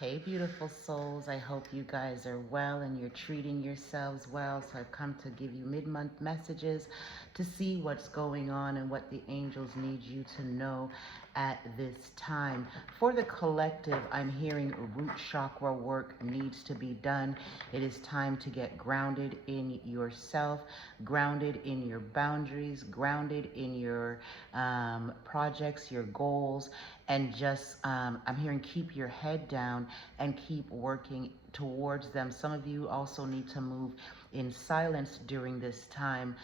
Hey, beautiful souls. I hope you guys are well and you're treating yourselves well. So I've come to give you mid-month messages to see what's going on and what the angels need you to know at this time. For the collective, I'm hearing root chakra work needs to be done. It is time to get grounded in yourself, grounded in your boundaries, grounded in your projects, your goals, and just, I'm hearing keep your head down and keep working towards them. Some of you also need to move in silence during this time.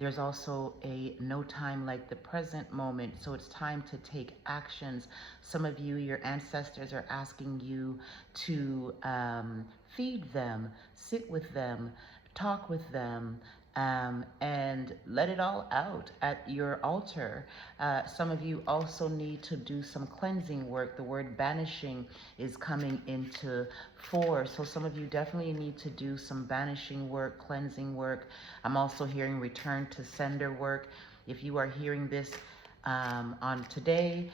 There's also a no time like the present moment, so it's time to take actions. Some of you, your ancestors are asking you to feed them, sit with them, talk with them, and let it all out at your altar. Some of you also need to do some cleansing work. The word banishing is coming into force. So some of you definitely need to do some banishing work, cleansing work. I'm also hearing return to sender work. If you are hearing this on today,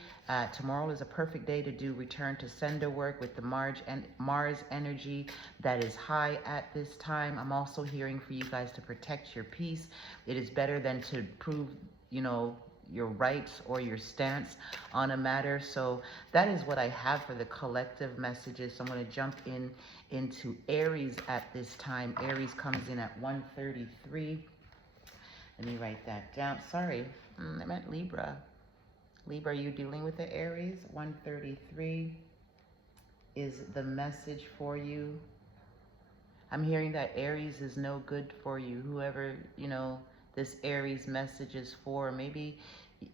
tomorrow is a perfect day to do return to sender work with the Mars energy that is high at this time. I'm also hearing for you guys to protect your peace. It is better than to prove, your rights or your stance on a matter. So that is what I have for the collective messages. So I'm going to jump into Aries at this time. Aries comes in at 133. Let me write that down. Sorry, I meant Libra. Libra, are you dealing with the Aries? 133 is the message for you. I'm hearing that Aries is no good for you. Whoever, this Aries message is for. Maybe,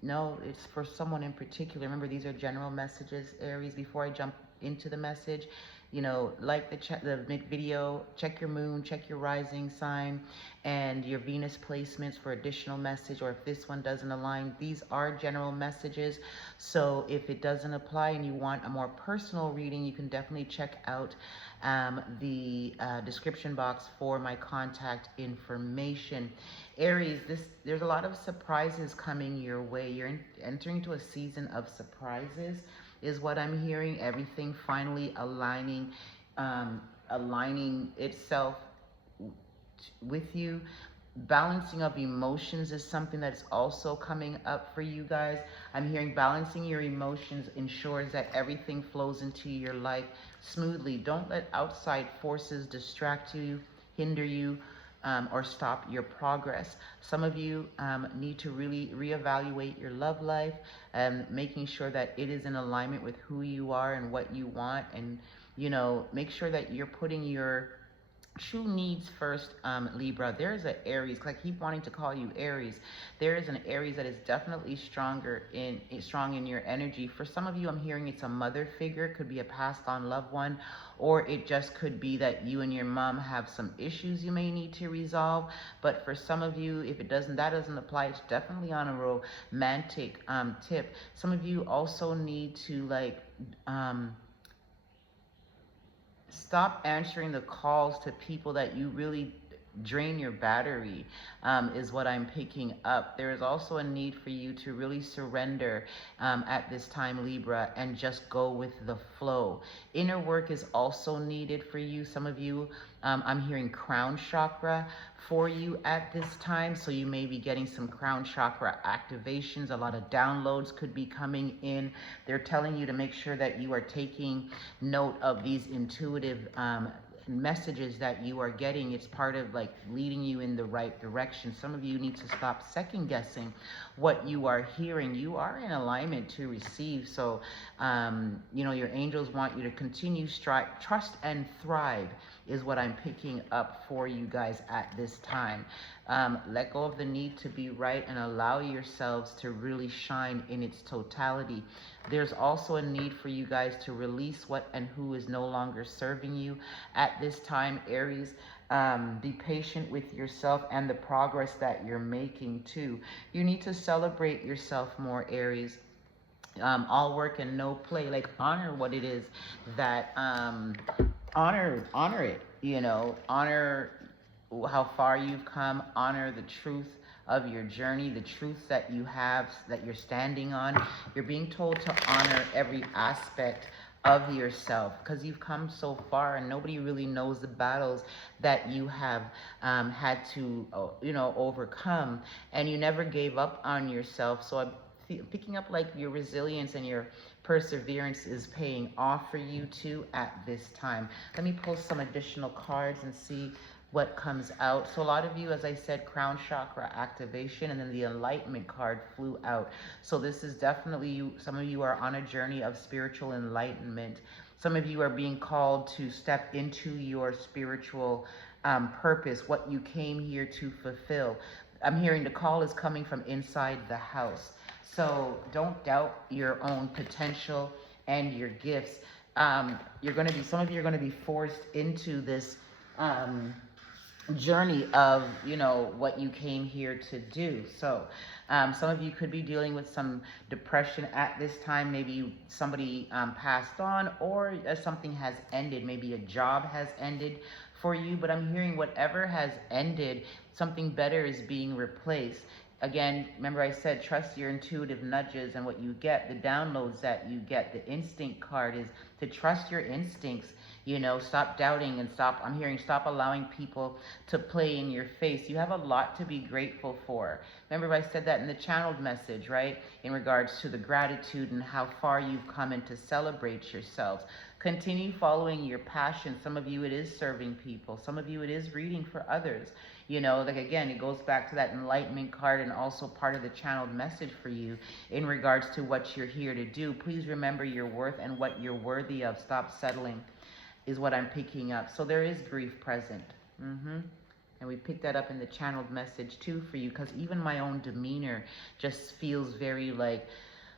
no, it's for someone in particular. Remember, these are general messages, Aries. Before I jump into the message, like the video, check your moon, check your rising sign, and your Venus placements for additional message. Or if this one doesn't align, these are general messages. So if it doesn't apply and you want a more personal reading, you can definitely check out the description box for my contact information. Aries, there's a lot of surprises coming your way. You're entering into a season of surprises, is what I'm hearing. Everything finally aligning itself with you. Balancing of emotions is something that's also coming up for you guys. I'm hearing balancing your emotions ensures that everything flows into your life smoothly. Don't let outside forces distract you, hinder you, or stop your progress. Some of you need to really reevaluate your love life, making sure that it is in alignment with who you are and what you want, and make sure that you're putting your true needs first. Libra, there's an Aries, because I keep wanting to call you Aries. There is an Aries that is definitely strong in your energy. For some of you, I'm hearing it's a mother figure. It could be a passed on loved one, or it just could be that you and your mom have some issues you may need to resolve. But for some of you, if that doesn't apply, it's definitely on a romantic tip. Some of you also need to stop answering the calls to people that you really drain your battery, is what I'm picking up. There is also a need for you to really surrender at this time, Libra, and just go with the flow. Inner work is also needed for you. Some of you, I'm hearing crown chakra for you at this time, so you may be getting some crown chakra activations. A lot of downloads could be coming in. They're telling you to make sure that you are taking note of these intuitive messages that you are getting. It's part of leading you in the right direction. Some of you need to stop second guessing what you are hearing. You are in alignment to receive. So your angels want you to continue trust and thrive, is what I'm picking up for you guys at this time. Let go of the need to be right and allow yourselves to really shine in its totality. There's also a need for you guys to release what and who is no longer serving you at this time, Aries. Be patient with yourself and the progress that you're making too. You need to celebrate yourself more, Aries. All work and no play. Honor what it is that honor it. Honor how far you've come. Honor the truth of your journey, the truth that you have, that you're standing on. You're being told to honor every aspect of yourself, because you've come so far and nobody really knows the battles that you have had to overcome, and you never gave up on yourself. So I'm picking up like your resilience and your perseverance is paying off for you too at this time. Let me pull some additional cards and see what comes out. So a lot of you, as I said, crown chakra activation, and then the enlightenment card flew out. So this is definitely you. Some of you are on a journey of spiritual enlightenment. Some of you are being called to step into your spiritual purpose, what you came here to fulfill. I'm hearing the call is coming from inside the house. So don't doubt your own potential and your gifts. You're going to be, some of you are going to be forced into this journey of what you came here to do. So some of you could be dealing with some depression at this time. Maybe somebody passed on, or something has ended. Maybe a job has ended for you, but I'm hearing whatever has ended, something better is being replaced. Again, remember I said trust your intuitive nudges and what you get, the downloads that you get. The instinct card is to trust your instincts. Stop doubting and I'm hearing stop allowing people to play in your face. You have a lot to be grateful for. Remember I said that in the channeled message, right? In regards to the gratitude and how far you've come, and to celebrate yourselves. Continue following your passion. Some of you, it is serving people. Some of you, it is reading for others. Like again, it goes back to that enlightenment card, and also part of the channeled message for you in regards to what you're here to do. Please remember your worth and what you're worthy of. Stop settling is what I'm picking up. So there is grief present. And we picked that up in the channeled message too for you, because even my own demeanor just feels very like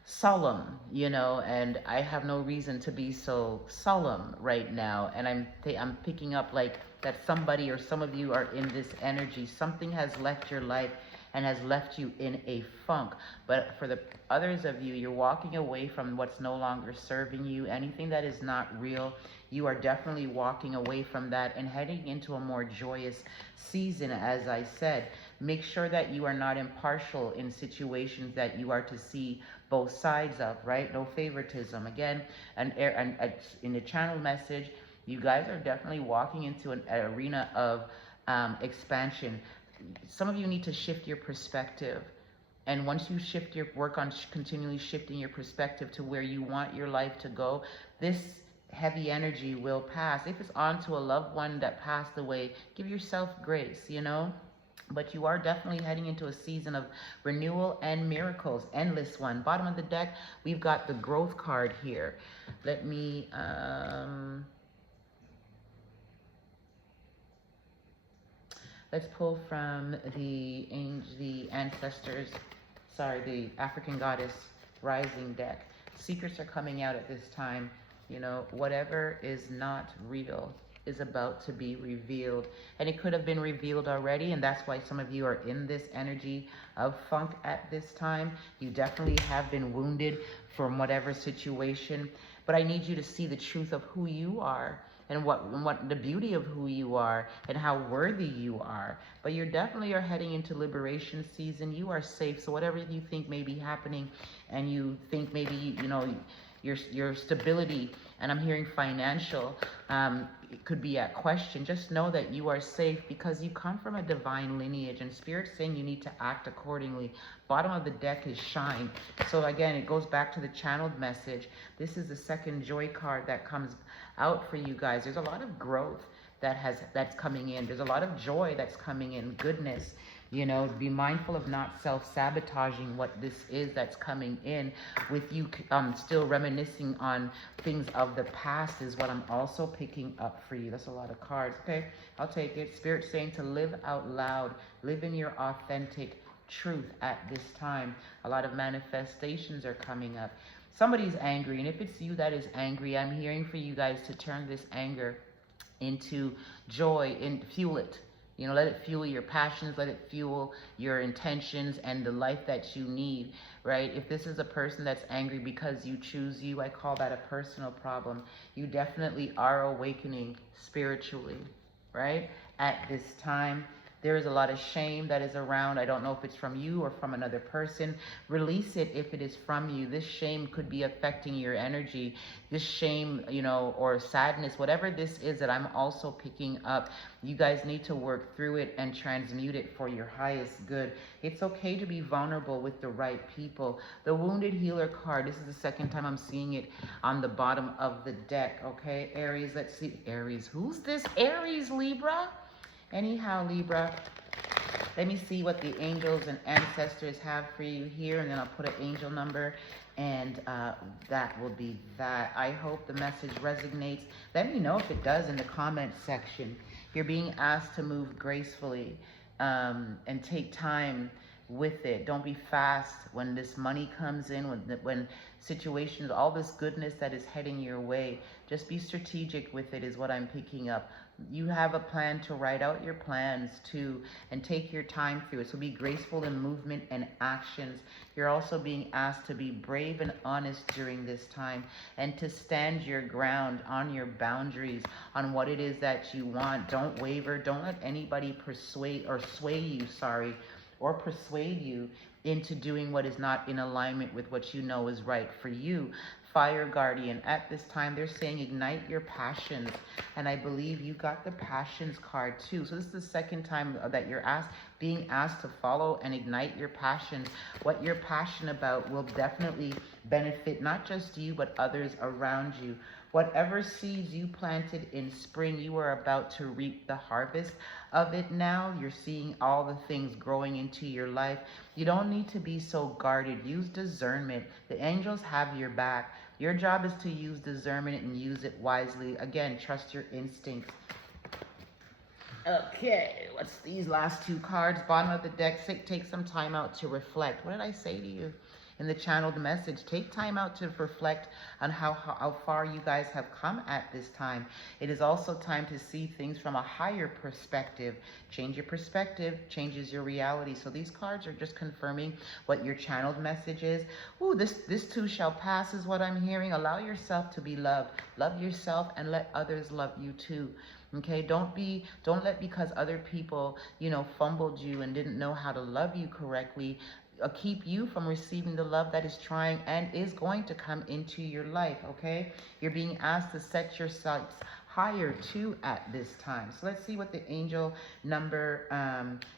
solemn, and I have no reason to be so solemn right now. And I'm picking up like that somebody or some of you are in this energy. Something has left your life and has left you in a funk. But for the others of you, you're walking away from what's no longer serving you. Anything that is not real, you are definitely walking away from that and heading into a more joyous season. As I said, make sure that you are not impartial in situations that you are to see both sides of, right? No favoritism. Again, and in the channel message, you guys are definitely walking into an arena of expansion. Some of you need to shift your perspective. And once you work on continually shifting your perspective to where you want your life to go, this heavy energy will pass. If it's onto a loved one that passed away, give yourself grace, But you are definitely heading into a season of renewal and miracles. Endless one. Bottom of the deck, we've got the growth card here. Let me... let's pull from the ancestors, the African goddess rising deck. Secrets are coming out at this time. Whatever is not real is about to be revealed. And it could have been revealed already, and that's why some of you are in this energy of funk at this time. You definitely have been wounded from whatever situation. But I need you to see the truth of who you are, and what the beauty of who you are, and how worthy you are. But you definitely are heading into liberation season. You are safe. So whatever you think may be happening, and you think maybe, your stability, and I'm hearing financial, it could be at question. Just know that you are safe because you come from a divine lineage, and Spirit's saying you need to act accordingly. Bottom of the deck is shine. So again, it goes back to the channeled message. This is the second joy card that comes out for you guys. There's a lot of growth that's coming in. There's a lot of joy that's coming in, goodness. Be mindful of not self-sabotaging what this is that's coming in, with you still reminiscing on things of the past is what I'm also picking up for you. That's a lot of cards. Okay, I'll take it. Spirit saying to live out loud, live in your authentic truth at this time. A lot of manifestations are coming up. Somebody's angry, and if it's you that is angry, I'm hearing for you guys to turn this anger into joy and fuel it. Let it fuel your passions, let it fuel your intentions and the life that you need, right? If this is a person that's angry because you choose you, I call that a personal problem. You definitely are awakening spiritually, right? At this time, There is a lot of shame that is around. I don't know if it's from you or from another person. Release it if it is from you. This shame could be affecting your energy. This shame, you know, or sadness, whatever this is that I'm also picking up, you guys need to work through it and transmute it for your highest good. It's okay to be vulnerable with the right people. The Wounded Healer card, this is the second time I'm seeing it on the bottom of the deck, okay? Aries, let's see. Aries, who's this Aries, Libra? Anyhow, Libra, let me see what the angels and ancestors have for you here, and then I'll put an angel number, and that will be that. I hope the message resonates. Let me know if it does in the comment section. You're being asked to move gracefully and take time with it. Don't be fast when this money comes in, when situations, all this goodness that is heading your way. Just be strategic with it is what I'm picking up. You have a plan to write out your plans too, and take your time through it. So be graceful in movement and actions. You're also being asked to be brave and honest during this time, and to stand your ground on your boundaries, on what it is that you want. Don't waver. Don't let anybody persuade you into doing what is not in alignment with what you know is right for you. Fire Guardian, at this time they're saying ignite your passions, and I believe you got the passions card too. So this is the second time that you're being asked to follow and ignite your passions. What you're passionate about will definitely benefit not just you but others around you. Whatever seeds you planted in spring, you are about to reap the harvest of it now. You're seeing all the things growing into your life. You don't need to be so guarded. Use discernment. The angels have your back. Your job is to use discernment and use it wisely. Again, trust your instincts. Okay, what's these last two cards? Bottom of the deck, take some time out to reflect. What did I say to you in the channeled message? Take time out to reflect on how far you guys have come at this time. It is also time to see things from a higher perspective. Change your perspective, changes your reality. So these cards are just confirming what your channeled message is. Ooh, this too shall pass is what I'm hearing. Allow yourself to be loved. Love yourself and let others love you too. Okay, don't let because other people, you know, fumbled you and didn't know how to love you correctly, keep you from receiving the love that is trying and is going to come into your life, okay? You're being asked to set your sights higher too at this time. So let's see what the angel number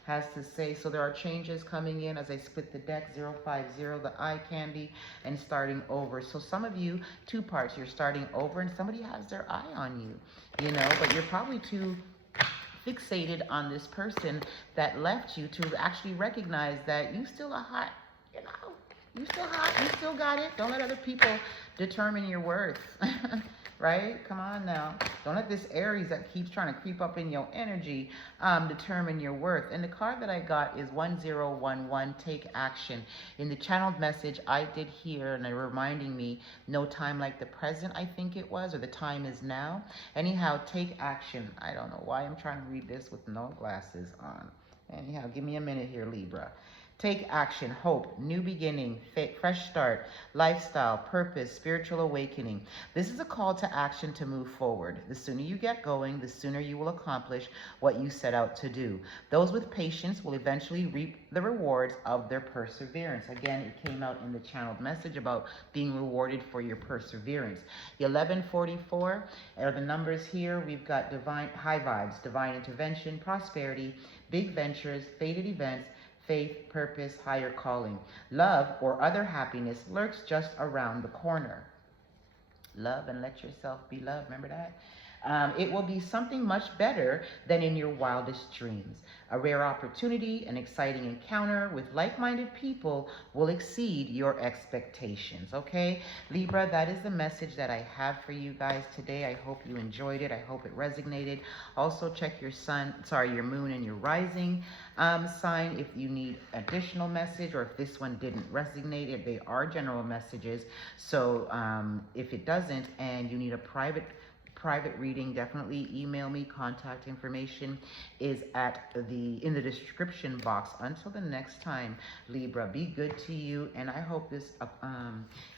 has to say. So there are changes coming in as I split the deck, 050, the eye candy, and starting over. So some of you, two parts, you're starting over and somebody has their eye on you, you know, but you're probably too fixated on this person that left you to actually recognize that you still are hot, you know, you still hot, you still got it. Don't let other people determine your worth. Right? Come on now. Don't let this Aries that keeps trying to creep up in your energy determine your worth. And the card that I got is 1011, take action. In the channeled message, I did hear, and they're reminding me, no time like the present, I think it was, or the time is now. Anyhow, take action. I don't know why I'm trying to read this with no glasses on. Anyhow, give me a minute here, Libra. Take action, hope, new beginning, fresh start, lifestyle, purpose, spiritual awakening. This is a call to action to move forward. The sooner you get going, the sooner you will accomplish what you set out to do. Those with patience will eventually reap the rewards of their perseverance. Again, it came out in the channeled message about being rewarded for your perseverance. The 1144 are the numbers here. We've got divine high vibes, divine intervention, prosperity, big ventures, fated events, faith, purpose, higher calling. Love or other happiness lurks just around the corner. Love and let yourself be loved. Remember that? It will be something much better than in your wildest dreams. A rare opportunity, an exciting encounter with like-minded people will exceed your expectations, okay? Libra, that is the message that I have for you guys today. I hope you enjoyed it. I hope it resonated. Also check your your moon and your rising sign if you need additional message, or if this one didn't resonate. If they are general messages. So if it doesn't and you need a private private reading, definitely email me. Contact information is in the description box. Until the next time, Libra, be good to you, and I hope this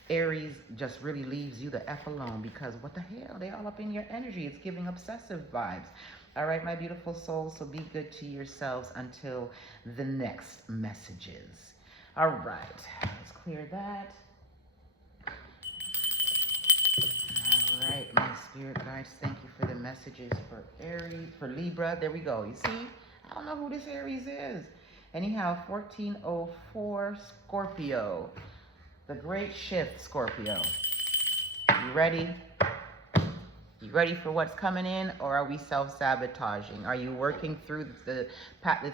Aries just really leaves you the F alone, because what the hell, they all up in your energy. It's giving obsessive vibes. All right, my beautiful souls, so be good to yourselves until the next messages. All right, let's clear that. All right, my spirit guides, thank you for the messages for Aries, for Libra. There we go. You see, I don't know who this Aries is. Anyhow, 1404 Scorpio. The great shift, Scorpio. You ready? You ready for what's coming in, or are we self-sabotaging? Are you working through the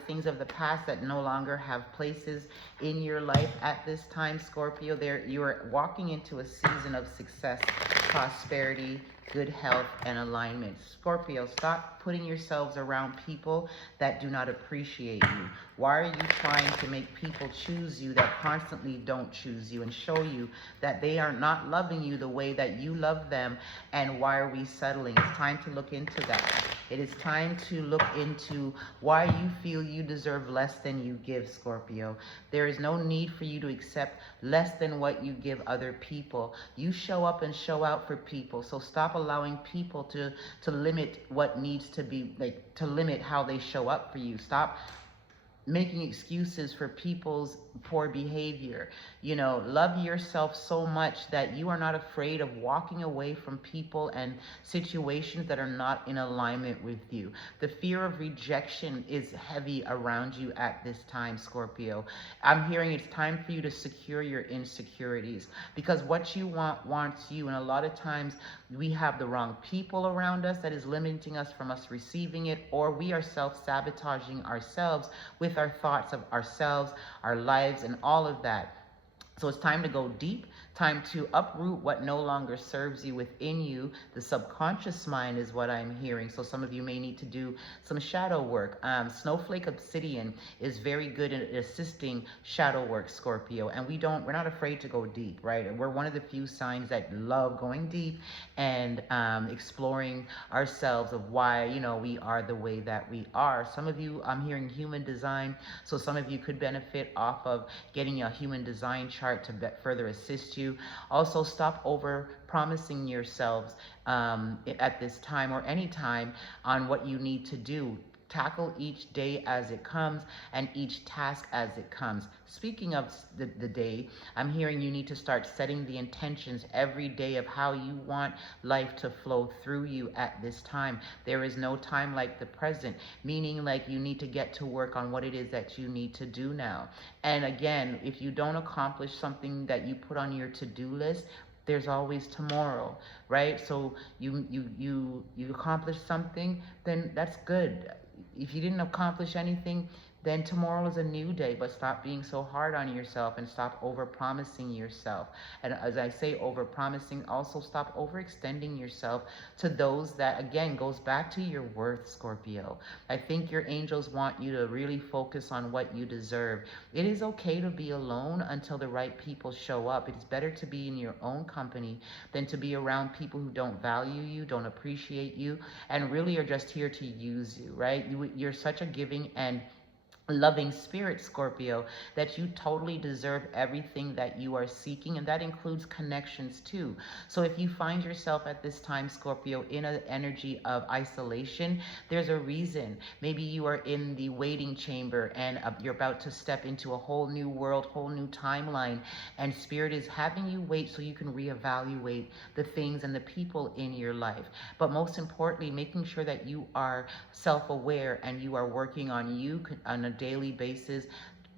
things of the past that no longer have places in your life at this time, Scorpio? You are walking into a season of success, prosperity, good health, and alignment. Scorpio, stop putting yourselves around people that do not appreciate you. Why are you trying to make people choose you that constantly don't choose you, and show you that they are not loving you the way that you love them? And why are we settling? It's time to look into that. It is time to look into why you feel you deserve less than you give, Scorpio. There is no need for you to accept less than what you give other people. You show up and show out for people. So stop allowing people to limit what needs to be, like, to limit how they show up for you. Stop making excuses for people's poor behavior. You know, love yourself so much that you are not afraid of walking away from people and situations that are not in alignment with you. The fear of rejection is heavy around you at this time, Scorpio. I'm hearing it's time for you to secure your insecurities, because what you want wants you, and a lot of times we have the wrong people around us that is limiting us from us receiving it, or we are self-sabotaging ourselves with our thoughts of ourselves, our lives, and all of that. So it's time to go deep, time to uproot what no longer serves you within you. The subconscious mind is what I'm hearing. So some of you may need to do some shadow work. Snowflake Obsidian is very good at assisting shadow work, Scorpio. And we're not afraid to go deep, right? We're one of the few signs that love going deep and exploring ourselves of why, you know, we are the way that we are. Some of you, I'm hearing human design. So some of you could benefit off of getting a human design chart to further assist you. Also, stop over promising yourselves at this time or any time on what you need to do. Tackle each day as it comes and each task as it comes. Speaking of the day, I'm hearing you need to start setting the intentions every day of how you want life to flow through you at this time. There is no time like the present, meaning like you need to get to work on what it is that you need to do now. And again, if you don't accomplish something that you put on your to-do list, there's always tomorrow, right? So you accomplish something, then that's good. If you didn't accomplish anything, then tomorrow is a new day. But stop being so hard on yourself and stop over-promising yourself. And as I say over-promising, also stop overextending yourself to those that, again, goes back to your worth, Scorpio. I think your angels want you to really focus on what you deserve. It is okay to be alone until the right people show up. It's better to be in your own company than to be around people who don't value you, don't appreciate you, and really are just here to use you, right? You're such a giving and loving spirit, Scorpio, that you totally deserve everything that you are seeking, and that includes connections too. So if you find yourself at this time, Scorpio, in an energy of isolation, there's a reason. Maybe you are in the waiting chamber and you're about to step into a whole new world, whole new timeline, and spirit is having you wait so you can reevaluate the things and the people in your life. But most importantly, making sure that you are self-aware and you are working on you on a daily basis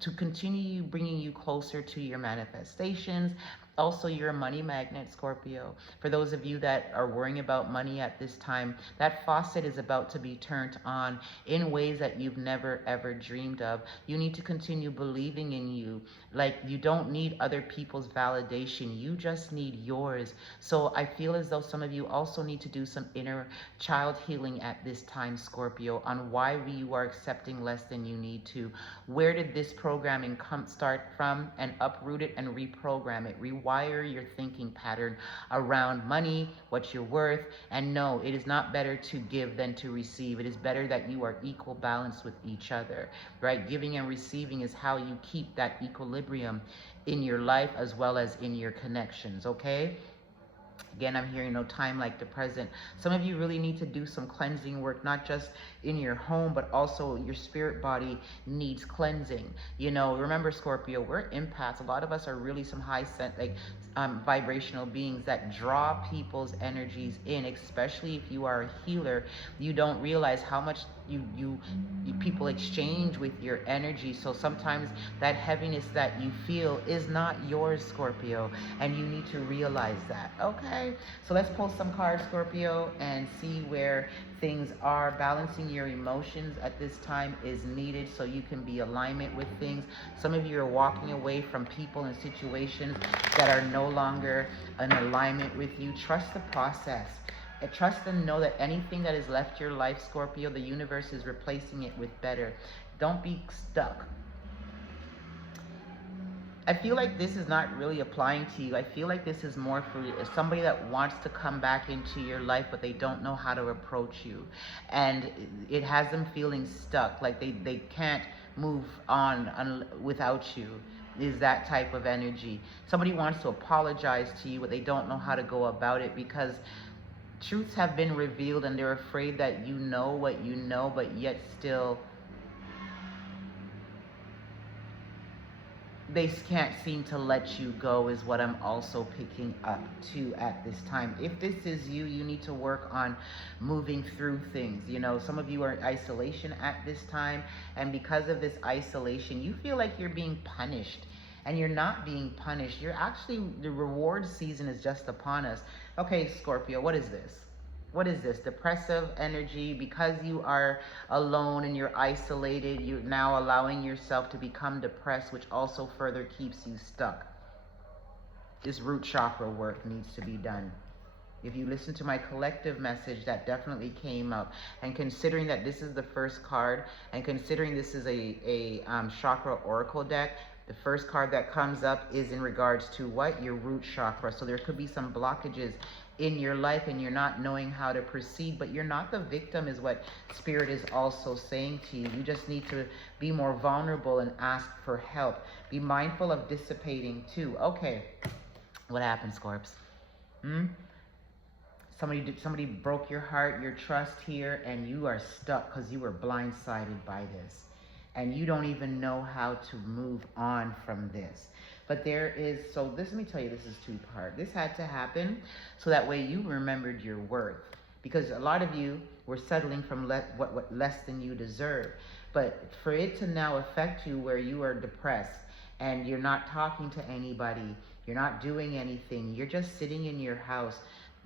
to continue bringing you closer to your manifestations. Also, you're a money magnet, Scorpio. For those of you that are worrying about money at this time, that faucet is about to be turned on in ways that you've never, ever dreamed of. You need to continue believing in you. Like, you don't need other people's validation. You just need yours. So I feel as though some of you also need to do some inner child healing at this time, Scorpio, on why you are accepting less than you need to. Where did this programming start from? And uproot it and reprogram it. rewire your thinking pattern around money, what you're worth. And no, it is not better to give than to receive. It is better that you are equal balance with each other, right? Giving and receiving is how you keep that equilibrium in your life as well as in your connections, okay? Again, I'm hearing no time like the present. Some of you really need to do some cleansing work, not just in your home, but also your spirit body needs cleansing. You know, remember, Scorpio, we're empaths. A lot of us are really some vibrational beings that draw people's energies in, especially if you are a healer. You don't realize how much you people exchange with your energy. So sometimes that heaviness that you feel is not yours, Scorpio, and you need to realize that. Okay, so let's pull some cards, Scorpio, and see where things are. Balancing your emotions at this time is needed so you can be in alignment with things. Some of you are walking away from people and situations that are no longer in alignment with you. Trust the process. And trust and know that anything that has left your life, Scorpio, the universe is replacing it with better. Don't be stuck. I feel like this is not really applying to you. I feel like this is more for somebody that wants to come back into your life, but they don't know how to approach you. And it has them feeling stuck, like they can't move on without you. Is that type of energy. Somebody wants to apologize to you, but they don't know how to go about it because truths have been revealed and they're afraid that you know what you know, but yet still they can't seem to let you go, is what I'm also picking up too at this time. If this is you, you need to work on moving through things. You know, some of you are in isolation at this time, and because of this isolation, you feel like you're being punished. And you're not being punished. You're actually, the reward season is just upon us. Okay, Scorpio, what is this? What is this? Depressive energy. Because you are alone and you're isolated, you're now allowing yourself to become depressed, which also further keeps you stuck. This root chakra work needs to be done. If you listen to my collective message, that definitely came up. And considering that this is the first card, and considering this is a chakra oracle deck, the first card that comes up is in regards to what? Your root chakra. So there could be some blockages in your life and you're not knowing how to proceed, but you're not the victim is what Spirit is also saying to you. You just need to be more vulnerable and ask for help. Be mindful of dissipating too. Okay, what happened, Scorps? Somebody broke your heart, your trust here, and you are stuck because you were blindsided by this. And you don't even know how to move on from this. But there is, so this, let me tell you, this is two-part. This had to happen so that way you remembered your worth. Because a lot of you were settling from what less than you deserve. But for it to now affect you where you are depressed and you're not talking to anybody, you're not doing anything, you're just sitting in your house,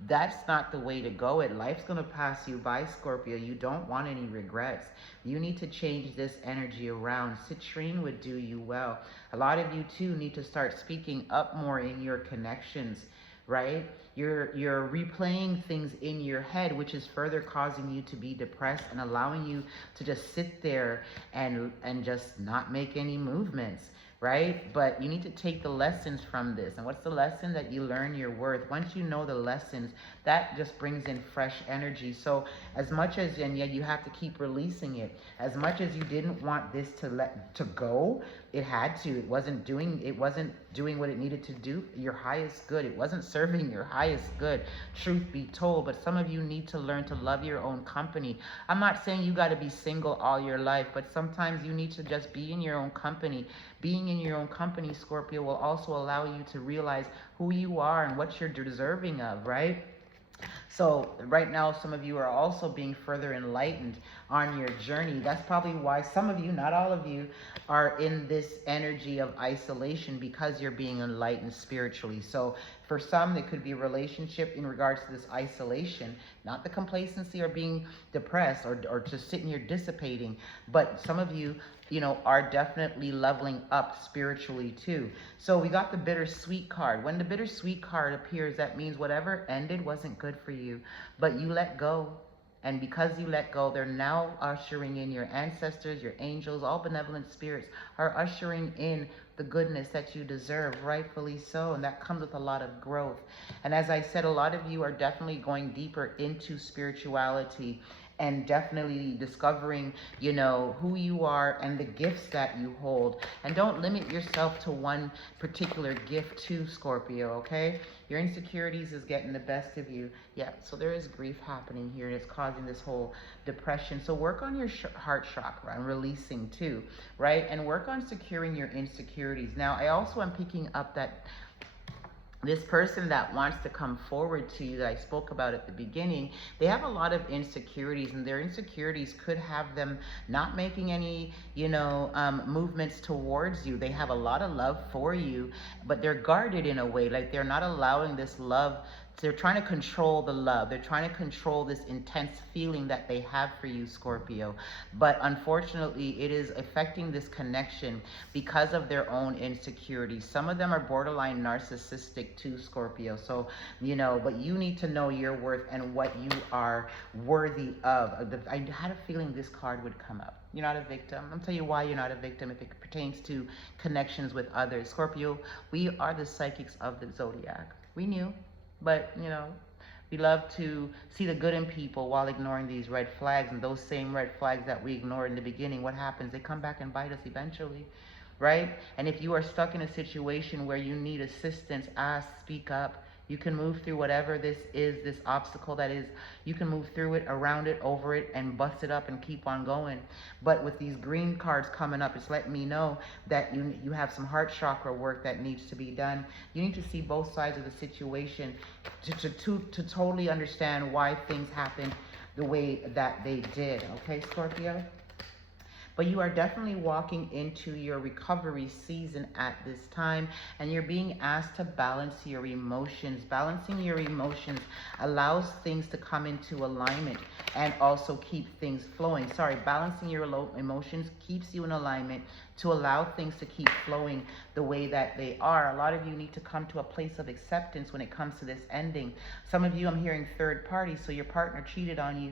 that's not the way to go. Life's going to pass you by, Scorpio. You don't want any regrets. You need to change this energy around. Citrine would do you well. A lot of you too need to start speaking up more in your connections, right? You're replaying things in your head, which is further causing you to be depressed and allowing you to just sit there and just not make any movements. Right? But you need to take the lessons from this. And what's the lesson? That you learn your worth. Once you know the lessons, that just brings in fresh energy. So as much as, and yet you have to keep releasing it, as much as you didn't want this to go, it had to. It wasn't doing what it needed to do, your highest good. It wasn't serving your highest good, truth be told. But some of you need to learn to love your own company. I'm not saying you got to be single all your life, but sometimes you need to just be in your own company. Being in your own company, Scorpio, will also allow you to realize who you are and what you're deserving of, right? So right now, some of you are also being further enlightened on your journey. That's probably why some of you, not all of you, are in this energy of isolation, because you're being enlightened spiritually. So for some, it could be a relationship in regards to this isolation, not the complacency or being depressed or just sitting here dissipating. But some of you, are definitely leveling up spiritually too. So we got the bittersweet card. When the bittersweet card appears, that means whatever ended wasn't good for you, but you let go. And because you let go, they're now ushering in your ancestors, your angels, all benevolent spirits are ushering in the goodness that you deserve, rightfully so, and that comes with a lot of growth. And as I said, a lot of you are definitely going deeper into spirituality and definitely discovering, you know, who you are and the gifts that you hold. And don't limit yourself to one particular gift too, Scorpio, okay? Your insecurities is getting the best of you. Yeah, so there is grief happening here, and it's causing this whole depression. So work on your heart chakra and releasing too, right? And work on securing your insecurities. Now, I also am picking up that this person that wants to come forward to you that I spoke about at the beginning, they have a lot of insecurities, and their insecurities could have them not making any, you know, movements towards you. They have a lot of love for you, but they're guarded in a way, like they're not allowing this love. They're trying to control the love. They're trying to control this intense feeling that they have for you, Scorpio. But unfortunately, it is affecting this connection because of their own insecurities. Some of them are borderline narcissistic too, Scorpio. So, you know, but you need to know your worth and what you are worthy of. I had a feeling this card would come up. You're not a victim. I'll tell you why you're not a victim if it pertains to connections with others. Scorpio, we are the psychics of the zodiac. We knew. But, you know, we love to see the good in people while ignoring these red flags. And those same red flags that we ignored in the beginning, what happens? They come back and bite us eventually, right? And if you are stuck in a situation where you need assistance, ask, speak up. You can move through whatever this is, this obstacle that is. You can move through it, around it, over it, and bust it up and keep on going. But with these green cards coming up, it's letting me know that you have some heart chakra work that needs to be done. You need to see both sides of the situation to totally understand why things happened the way that they did. Okay, Scorpio? But you are definitely walking into your recovery season at this time, and you're being asked to balance your emotions. Balancing your emotions allows things to come into alignment and also keep things flowing. Balancing your emotions keeps you in alignment to allow things to keep flowing the way that they are. A lot of you need to come to a place of acceptance when it comes to this ending. Some of you, I'm hearing third party, so your partner cheated on you.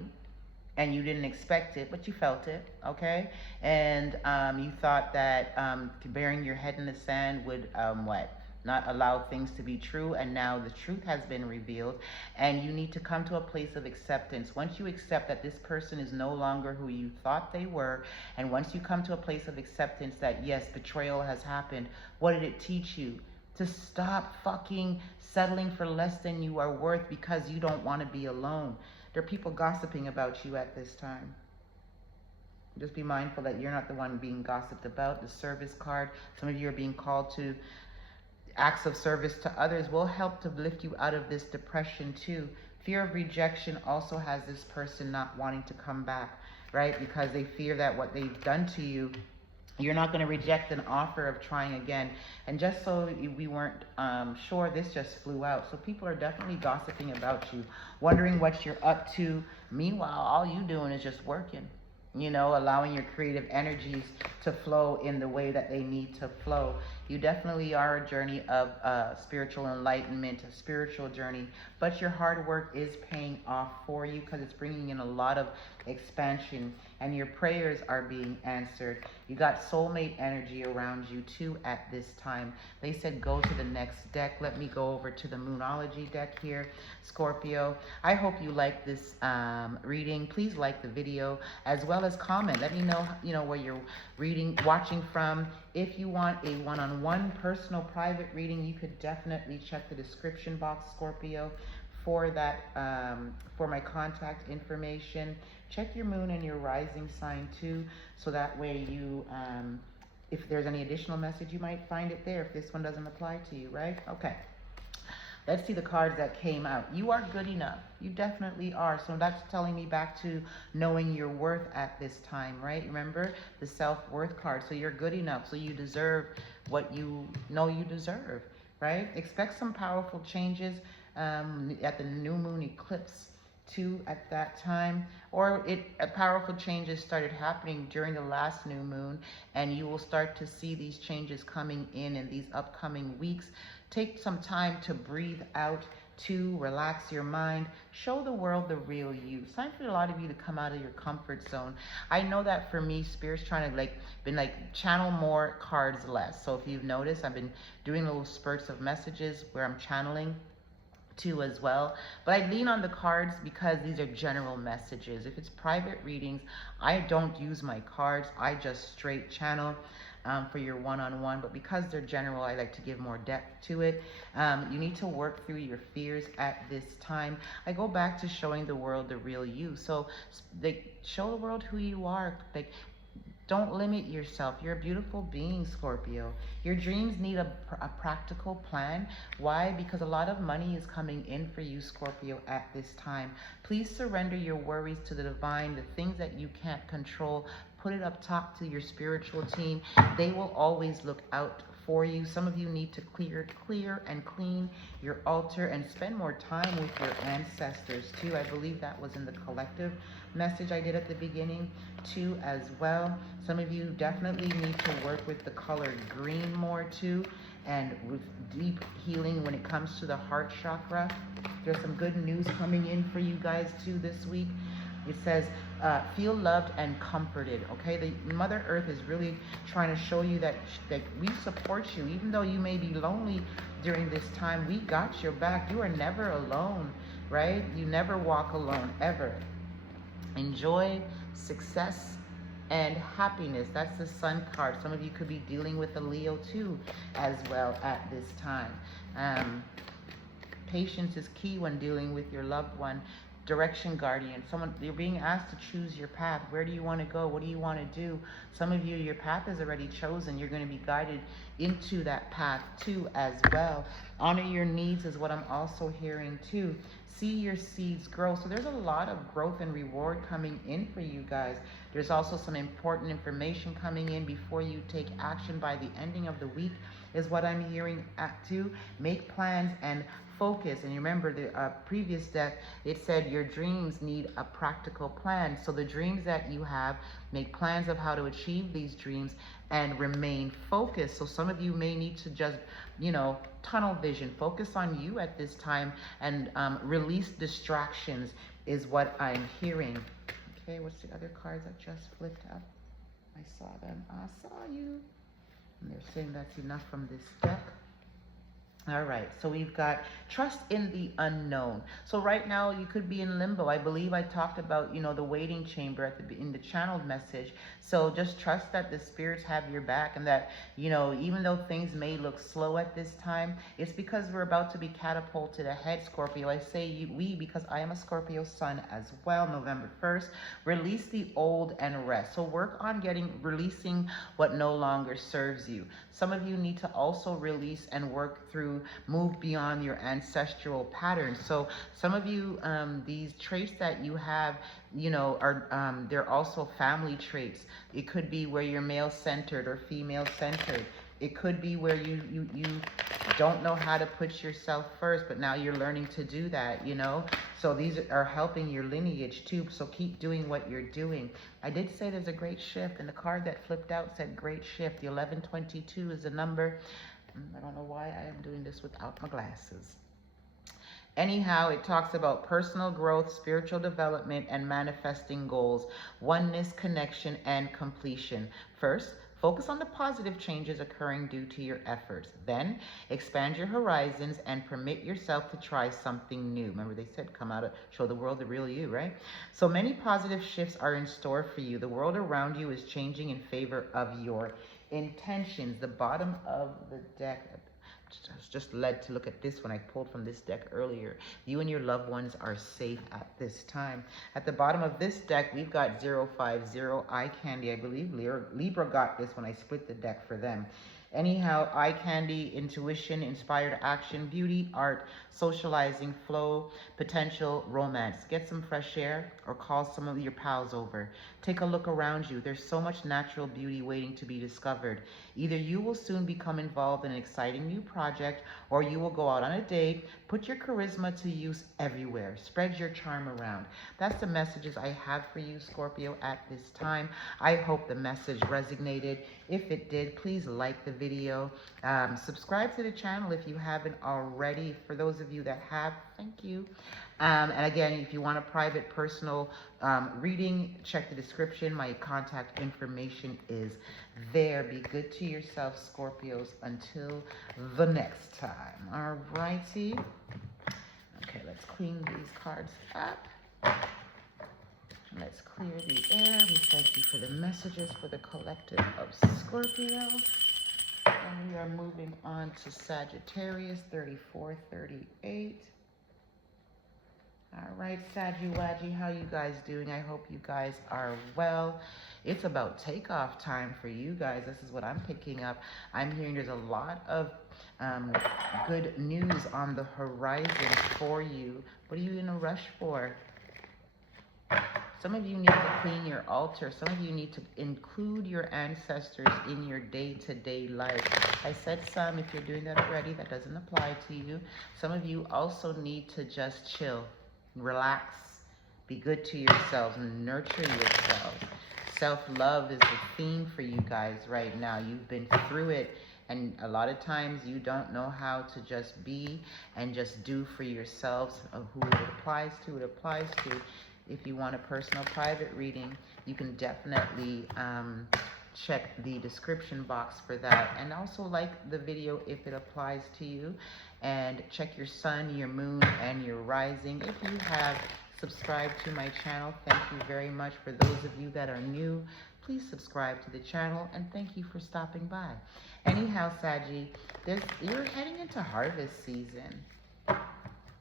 And you didn't expect it, but you felt it, okay? And you thought that burying your head in the sand would, not allow things to be true, and now the truth has been revealed, and you need to come to a place of acceptance. Once you accept that this person is no longer who you thought they were, and once you come to a place of acceptance that, yes, betrayal has happened, what did it teach you? To stop fucking settling for less than you are worth because you don't want to be alone. There are people gossiping about you at this time. Just be mindful that you're not the one being gossiped about. The service card, some of you are being called to acts of service to others, will help to lift you out of this depression too. Fear of rejection also has this person not wanting to come back, right? Because they fear that what they've done to you, you're not going to reject an offer of trying again. And just so we weren't sure, this just flew out. So people are definitely gossiping about you, wondering what you're up to. Meanwhile, all you doing is just working, you know, allowing your creative energies to flow in the way that they need to flow. You definitely are a journey of spiritual enlightenment, a spiritual journey, but your hard work is paying off for you because it's bringing in a lot of expansion, and your prayers are being answered. You got soulmate energy around you too at this time. They said go to the next deck. Let me go over to the Moonology deck here, Scorpio. I hope you like this reading. Please like the video as well as comment. Let me know, you know, where you're watching from. If you want a one-on-one personal private reading, you could definitely check the description box, Scorpio, for that, for my contact information. Check your moon and your rising sign too, so that way you, if there's any additional message, you might find it there if this one doesn't apply to you, right? Okay. Let's see the cards that came out. You are good enough. You definitely are. So that's telling me back to knowing your worth at this time, right? Remember the self-worth card. So you're good enough. So you deserve what you know you deserve, right? Expect some powerful changes at the new moon eclipse too at that time. Or powerful changes started happening during the last new moon, and you will start to see these changes coming in these upcoming weeks. Take some time to breathe out, 2, relax your mind. Show the world the real you. It's time for a lot of you to come out of your comfort zone. I know that for me, Spirit's trying to channel more, cards less. So if you've noticed, I've been doing little spurts of messages where I'm channeling too as well, but I lean on the cards because these are general messages. If it's private readings, I don't use my cards. I just straight channel for your one-on-one, but because they're general, I like to give more depth to it. You need to work through your fears at this time. I go back to showing the world the real you. So show the world who you are. Don't limit yourself. You're a beautiful being, Scorpio. Your dreams need a practical plan. Why? Because a lot of money is coming in for you, Scorpio, at this time. Please surrender your worries to the divine, the things that you can't control. Put it up top to your spiritual team. They will always look out for you. Some of you need to clear and clean your altar and spend more time with your ancestors too. I believe that was in the collective message I did at the beginning too as well. Some of you definitely need to work with the color green more too, and with deep healing when it comes to the heart chakra. There's some good news coming in for you guys too this week. It says, feel loved and comforted, okay? The Mother Earth is really trying to show you that we support you. Even though you may be lonely during this time, we got your back. You are never alone, right? You never walk alone, ever. Enjoy success and happiness. That's the Sun card. Some of you could be dealing with a Leo too as well at this time. Patience is key when dealing with your loved one. Direction guardian. You're being asked to choose your path. Where do you want to go? What do you want to do? Some of you, your path is already chosen. You're going to be guided into that path too as well. Honor your needs is what I'm also hearing too. See your seeds grow. So there's a lot of growth and reward coming in for you guys. There's also some important information coming in before you take action by the ending of the week is what I'm hearing at too. Make plans and focus. And you remember the previous deck, it said your dreams need a practical plan. So the dreams that you have, make plans of how to achieve these dreams and remain focused. So some of you may need to just, tunnel vision, focus on you at this time, and release distractions is what I'm hearing. Okay, what's the other cards that just flipped up? I saw them. I saw you. And they're saying that's enough from this deck. All right, so we've got trust in the unknown. So right now you could be in limbo. I believe I talked about, the waiting chamber in the channeled message. So just trust that the spirits have your back, and that, even though things may look slow at this time, it's because we're about to be catapulted ahead, Scorpio. I say we because I am a Scorpio sun as well. November 1st, release the old and rest. So work on releasing what no longer serves you. Some of you need to also release and work through, move beyond your ancestral patterns. So some of you, these traits that you have, are they're also family traits. It could be where you're male-centered or female-centered. It could be where you don't know how to put yourself first, but now you're learning to do that, So these are helping your lineage too. So keep doing what you're doing. I did say there's a great shift, and the card that flipped out said great shift. The 1122 is the number. I don't know why I am doing this without my glasses. Anyhow, it talks about personal growth, spiritual development, and manifesting goals, oneness, connection, and completion. First, focus on the positive changes occurring due to your efforts. Then, expand your horizons and permit yourself to try something new. Remember, they said, come out, show the world the real you, right? So many positive shifts are in store for you. The world around you is changing in favor of your intentions. The bottom of the deck, I was just led to look at this when I pulled from this deck earlier. You and your loved ones are safe at this time. At the bottom of this deck, we've got 050 eye candy. I believe Libra got this when I split the deck for them. Anyhow, eye candy, intuition, inspired action, beauty, art, socializing, flow, potential, romance. Get some fresh air or call some of your pals over. Take a look around you. There's so much natural beauty waiting to be discovered. Either you will soon become involved in an exciting new project, or you will go out on a date. Put your charisma to use everywhere. Spread your charm around. That's the messages I have for you, Scorpio, at this time. I hope the message resonated. If it did, please like the video. Subscribe to the channel if you haven't already. For those of you that have, thank you. And again, if you want a private personal reading, check the description. My contact information is there. Be good to yourself, Scorpios, until the next time. All righty. Okay, let's clean these cards up. Let's clear the air. We thank you for the messages for the collective of Scorpio. And we are moving on to Sagittarius, 3438. All right, Saggy-Waggy, how you guys doing? I hope you guys are well. It's about takeoff time for you guys. This is what I'm picking up. I'm hearing there's a lot of good news on the horizon for you. What are you in a rush for? Some of you need to clean your altar. Some of you need to include your ancestors in your day-to-day life. I said some. If you're doing that already, that doesn't apply to you. Some of you also need to just chill, relax, be good to yourselves, and nurture yourselves. Self-love is the theme for you guys right now. You've been through it, and a lot of times you don't know how to just be and just do for yourselves. Who it applies to, it applies to. If you want a personal private reading, you can definitely check the description box for that. And also like the video if it applies to you. And check your sun, your moon, and your rising. If you have subscribed to my channel, thank you very much. For those of you that are new, please subscribe to the channel. And thank you for stopping by. Anyhow, Saggy, you're heading into harvest season.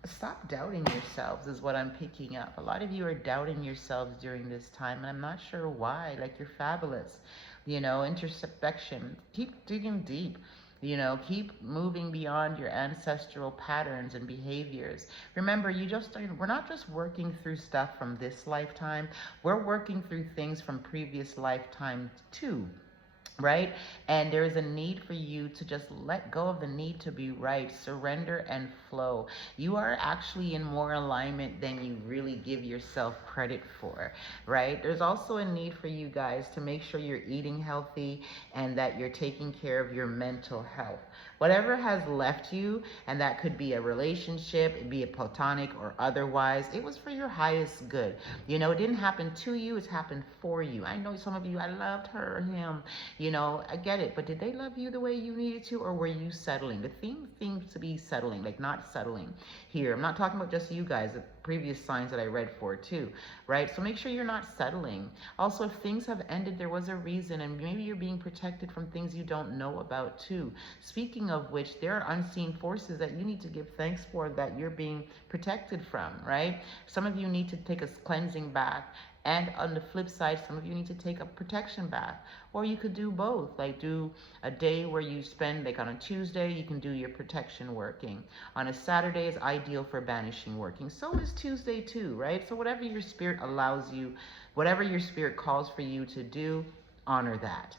Stop doubting yourselves is what I'm picking up. A lot of you are doubting yourselves during this time, and I'm not sure why. Like, you're fabulous. You know, introspection. Keep digging deep. You know, keep moving beyond your ancestral patterns and behaviors. Remember, we're not just working through stuff from this lifetime. We're working through things from previous lifetimes too. Right? And there is a need for you to just let go of the need to be right, surrender and flow. You are actually in more alignment than you really give yourself credit for, right? There's also a need for you guys to make sure you're eating healthy and that you're taking care of your mental health. Whatever has left you, and that could be a relationship, be it platonic or otherwise, it was for your highest good. You know, it didn't happen to you, it's happened for you. I know some of you, I loved her or him. You know, I get it, but did they love you the way you needed to, or were you settling? The theme seems to be settling, like not settling here. I'm not talking about just you guys, the previous signs that I read for too, right? So make sure you're not settling. Also, if things have ended, there was a reason, and maybe you're being protected from things you don't know about too. Speaking of which, there are unseen forces that you need to give thanks for that you're being protected from, right? Some of you need to take a cleansing bath. And on the flip side, some of you need to take a protection bath. Or you could do both. Like, do a day where you spend, like on a Tuesday, you can do your protection working. On a Saturday is ideal for banishing working. So is Tuesday too, right? So whatever your spirit allows you, whatever your spirit calls for you to do, honor that.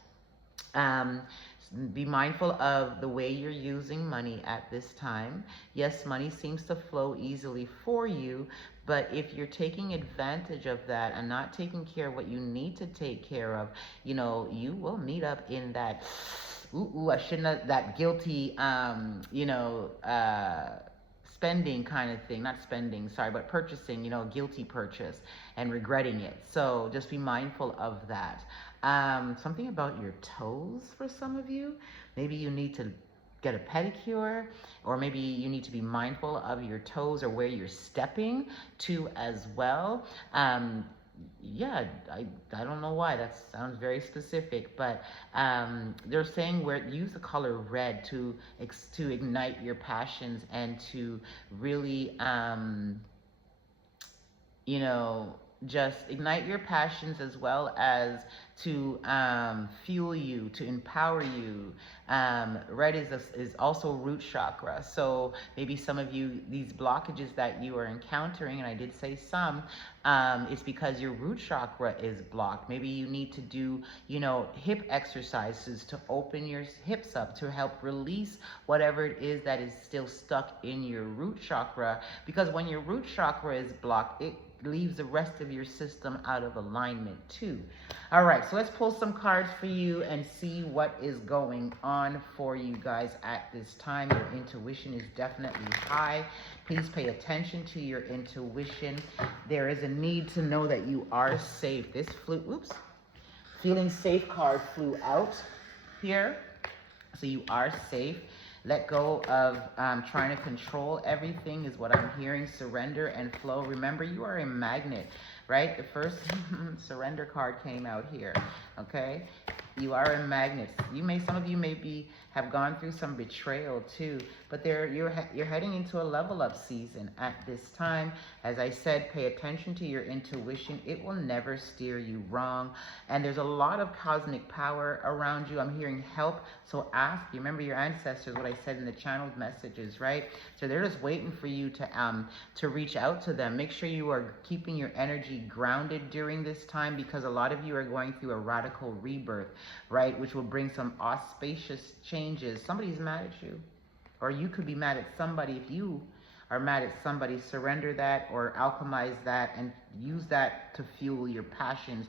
Be mindful of the way you're using money at this time. Yes, money seems to flow easily for you, but if you're taking advantage of that and not taking care of what you need to take care of, you know, you will meet up in that, I shouldn't have, that guilty, spending kind of thing. Not spending, sorry, but purchasing, you know, guilty purchase and regretting it. So just be mindful of that. Something about your toes for some of you. Maybe you need to get a pedicure, or maybe you need to be mindful of your toes or where you're stepping to as well. Yeah, I don't know why, that sounds very specific, but they're saying use the color red to ignite your passions and to really just ignite your passions, as well as to fuel you, to empower you. Red is also root chakra. So maybe some of you, these blockages that you are encountering, and I did say some, it's because your root chakra is blocked. Maybe you need to do, hip exercises to open your hips up to help release whatever it is that is still stuck in your root chakra. Because when your root chakra is blocked, it leaves the rest of your system out of alignment too. All right, so let's pull some cards for you and see what is going on for you guys at this time. Your intuition is definitely high. Please pay attention to your intuition. There is a need to know that you are safe. This flew, oops, feeling safe card flew out here. So you are safe. Let go of trying to control everything is what I'm hearing. Surrender and flow. Remember, you are a magnet, right? The first surrender card came out here, okay? You are a magnet. Some of you have gone through some betrayal too, but you're heading into a level up season at this time. As I said, pay attention to your intuition. It will never steer you wrong. And there's a lot of cosmic power around you. I'm hearing help. So ask. You remember your ancestors, what I said in the channeled messages, right? So they're just waiting for you to reach out to them. Make sure you are keeping your energy grounded during this time, because a lot of you are going through a radical rebirth, right? Which will bring some auspicious changes. Somebody's mad at you, or you could be mad at somebody. If you are mad at somebody, surrender that or alchemize that and use that to fuel your passions,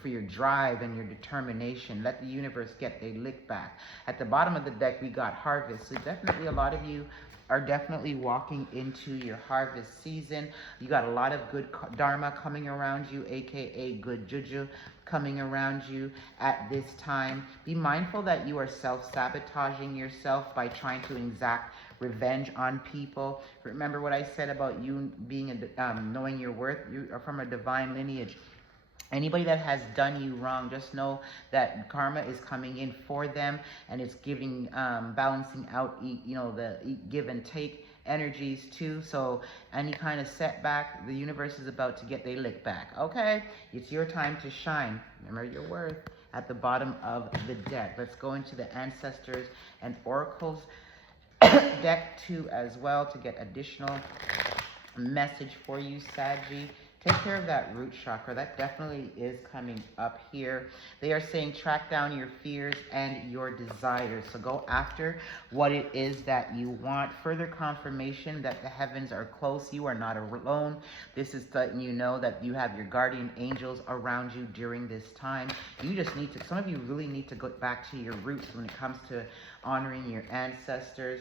for your drive and your determination. Let the universe get their lick back. At the bottom of the deck, we got harvest. So definitely a lot of you are definitely walking into your harvest season. You got a lot of good dharma coming around you, aka good juju coming around you at this time. Be mindful that you are self-sabotaging yourself by trying to exact revenge on people. Remember what I said about you being knowing your worth. You are from a divine lineage. Anybody that has done you wrong, just know that karma is coming in for them, and it's giving, balancing out, the give and take energies too. So any kind of setback, the universe is about to get their lick back. Okay, it's your time to shine. Remember your worth at the bottom of the deck. Let's go into the ancestors and oracles deck too as well to get additional message for you, Saggy. Take care of that root chakra. That definitely is coming up here. They are saying track down your fears and your desires. So go after what it is that you want. Further confirmation that the heavens are close. You are not alone. This is letting you know that you have your guardian angels around you during this time. You just need to, some of you really need to go back to your roots when it comes to honoring your ancestors.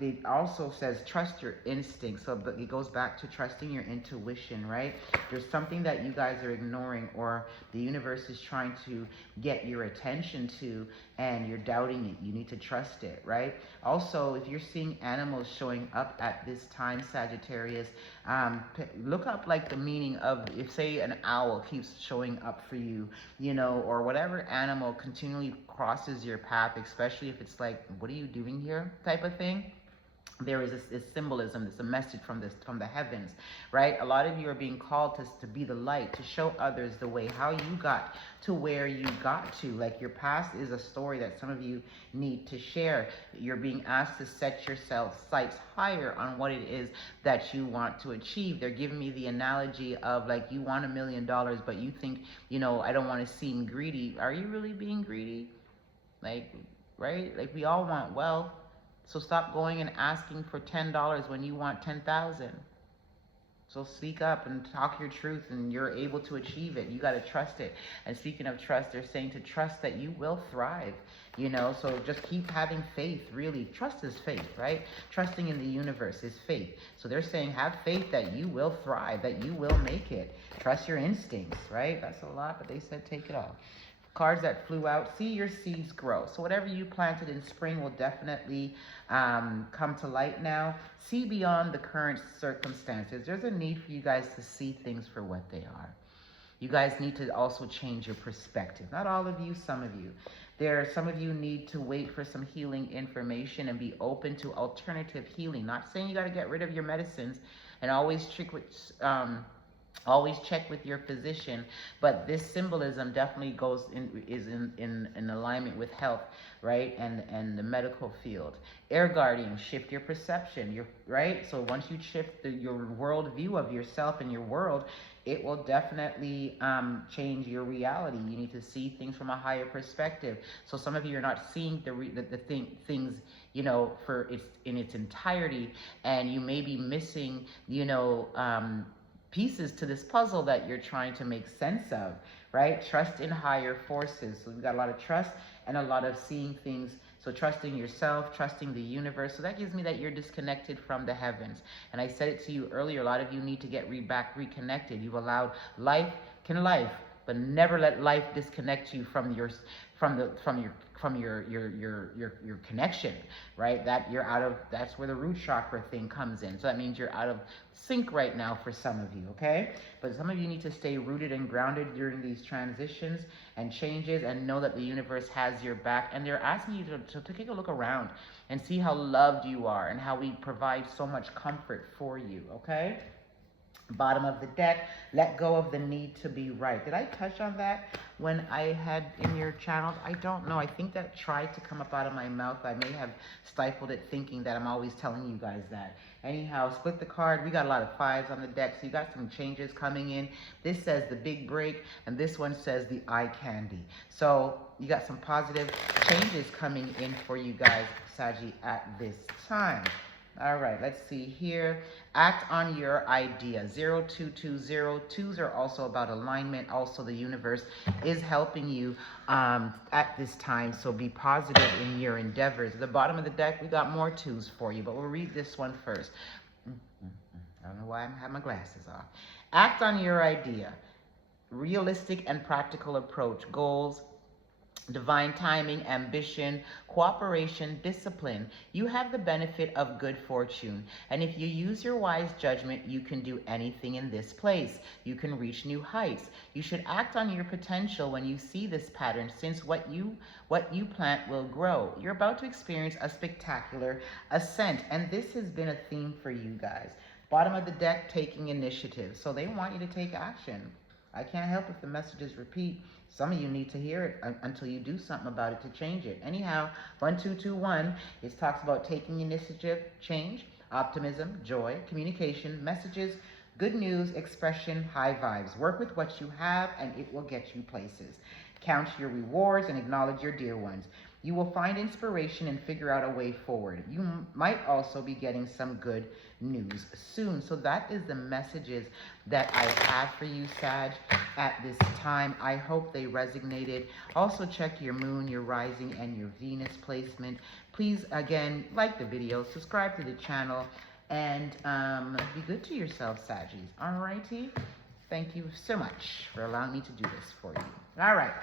It also says trust your instincts, so it goes back to trusting your intuition, right? There's something that you guys are ignoring, or the universe is trying to get your attention to, and you're doubting it. You need to trust it, right? Also, if you're seeing animals showing up at this time, Sagittarius, look up like the meaning of, if say an owl keeps showing up for you, or whatever animal continually crosses your path, especially if it's like, what are you doing here type of thing. There is this symbolism, it's a message from the heavens, right? A lot of you are being called to be the light, to show others the way, how you got to where you got to. Like, your past is a story that some of you need to share. You're being asked to set yourself sights higher on what it is that you want to achieve. They're giving me the analogy of, like, you want $1 million, but you think, I don't want to seem greedy. Are you really being greedy? Like, right? Like, we all want wealth. So stop going and asking for $10 when you want 10,000. So speak up and talk your truth, and you're able to achieve it. You got to trust it. And speaking of trust, they're saying to trust that you will thrive, so just keep having faith, really. Trust is faith, right? Trusting in the universe is faith. So they're saying have faith that you will thrive, that you will make it. Trust your instincts, right? That's a lot, but they said take it all. Cards that flew out, see your seeds grow. So whatever you planted in spring will definitely come to light now. See beyond the current circumstances. There's a need for you guys to see things for what they are. You guys need to also change your perspective. Not all of you, some of you. Some of you need to wait for some healing information and be open to alternative healing. Not saying you got to get rid of your medicines, and always check with your physician, but this symbolism definitely is in alignment with health, right? And the medical field. Air guardian, shift your perception, right? So once you shift your worldview of yourself and your world, it will definitely change your reality. You need to see things from a higher perspective. So some of you are not seeing things, in its entirety, and you may be missing, pieces to this puzzle that you're trying to make sense of, right? Trust in higher forces. So we've got a lot of trust and a lot of seeing things. So trusting yourself, trusting the universe. So that gives me that you're disconnected from the heavens. And I said it to you earlier, a lot of you need to get back reconnected. You've allowed life, but never let life disconnect you from your connection, right? That you're out of, that's where the root chakra thing comes in. So that means you're out of sync right now for some of you, okay? But some of you need to stay rooted and grounded during these transitions and changes, and know that the universe has your back. And they're asking you to take a look around and see how loved you are and how we provide so much comfort for you, okay? Bottom of the deck, let go of the need to be right. Did I touch on that when I had in your channels? I don't know. I think that tried to come up out of my mouth. I may have stifled it thinking that I'm always telling you guys that. Anyhow, split the card. We got a lot of 5s on the deck, so you got some changes coming in. This says the big break, and this one says the eye candy. So you got some positive changes coming in for you guys, Saggy, at this time. All right, let's see here. Act on your idea. 0220. 2s are also about alignment. Also, the universe is helping you at this time. So be positive in your endeavors. At the bottom of the deck, we got more 2s for you, but we'll read this one first. I don't know why I have my glasses off. Act on your idea. Realistic and practical approach. Goals, divine timing, ambition, cooperation, discipline. You have the benefit of good fortune. And if you use your wise judgment, you can do anything in this place. You can reach new heights. You should act on your potential when you see this pattern, since what you plant will grow. You're about to experience a spectacular ascent. And this has been a theme for you guys. Bottom of the deck, taking initiative. So they want you to take action. I can't help if the messages repeat. Some of you need to hear it until you do something about it to change it. Anyhow, 1221, it talks about taking initiative, change, optimism, joy, communication, messages, good news, expression, high vibes. Work with what you have and it will get you places. Count your rewards and acknowledge your dear ones. You will find inspiration and figure out a way forward. You might also be getting some good news soon. So that is the messages that I have for you, Sag, at this time. I hope they resonated. Also check your moon, your rising, and your Venus placement. Please, again, like the video, subscribe to the channel, and be good to yourself, Saggies. All righty? Thank you so much for allowing me to do this for you. All right.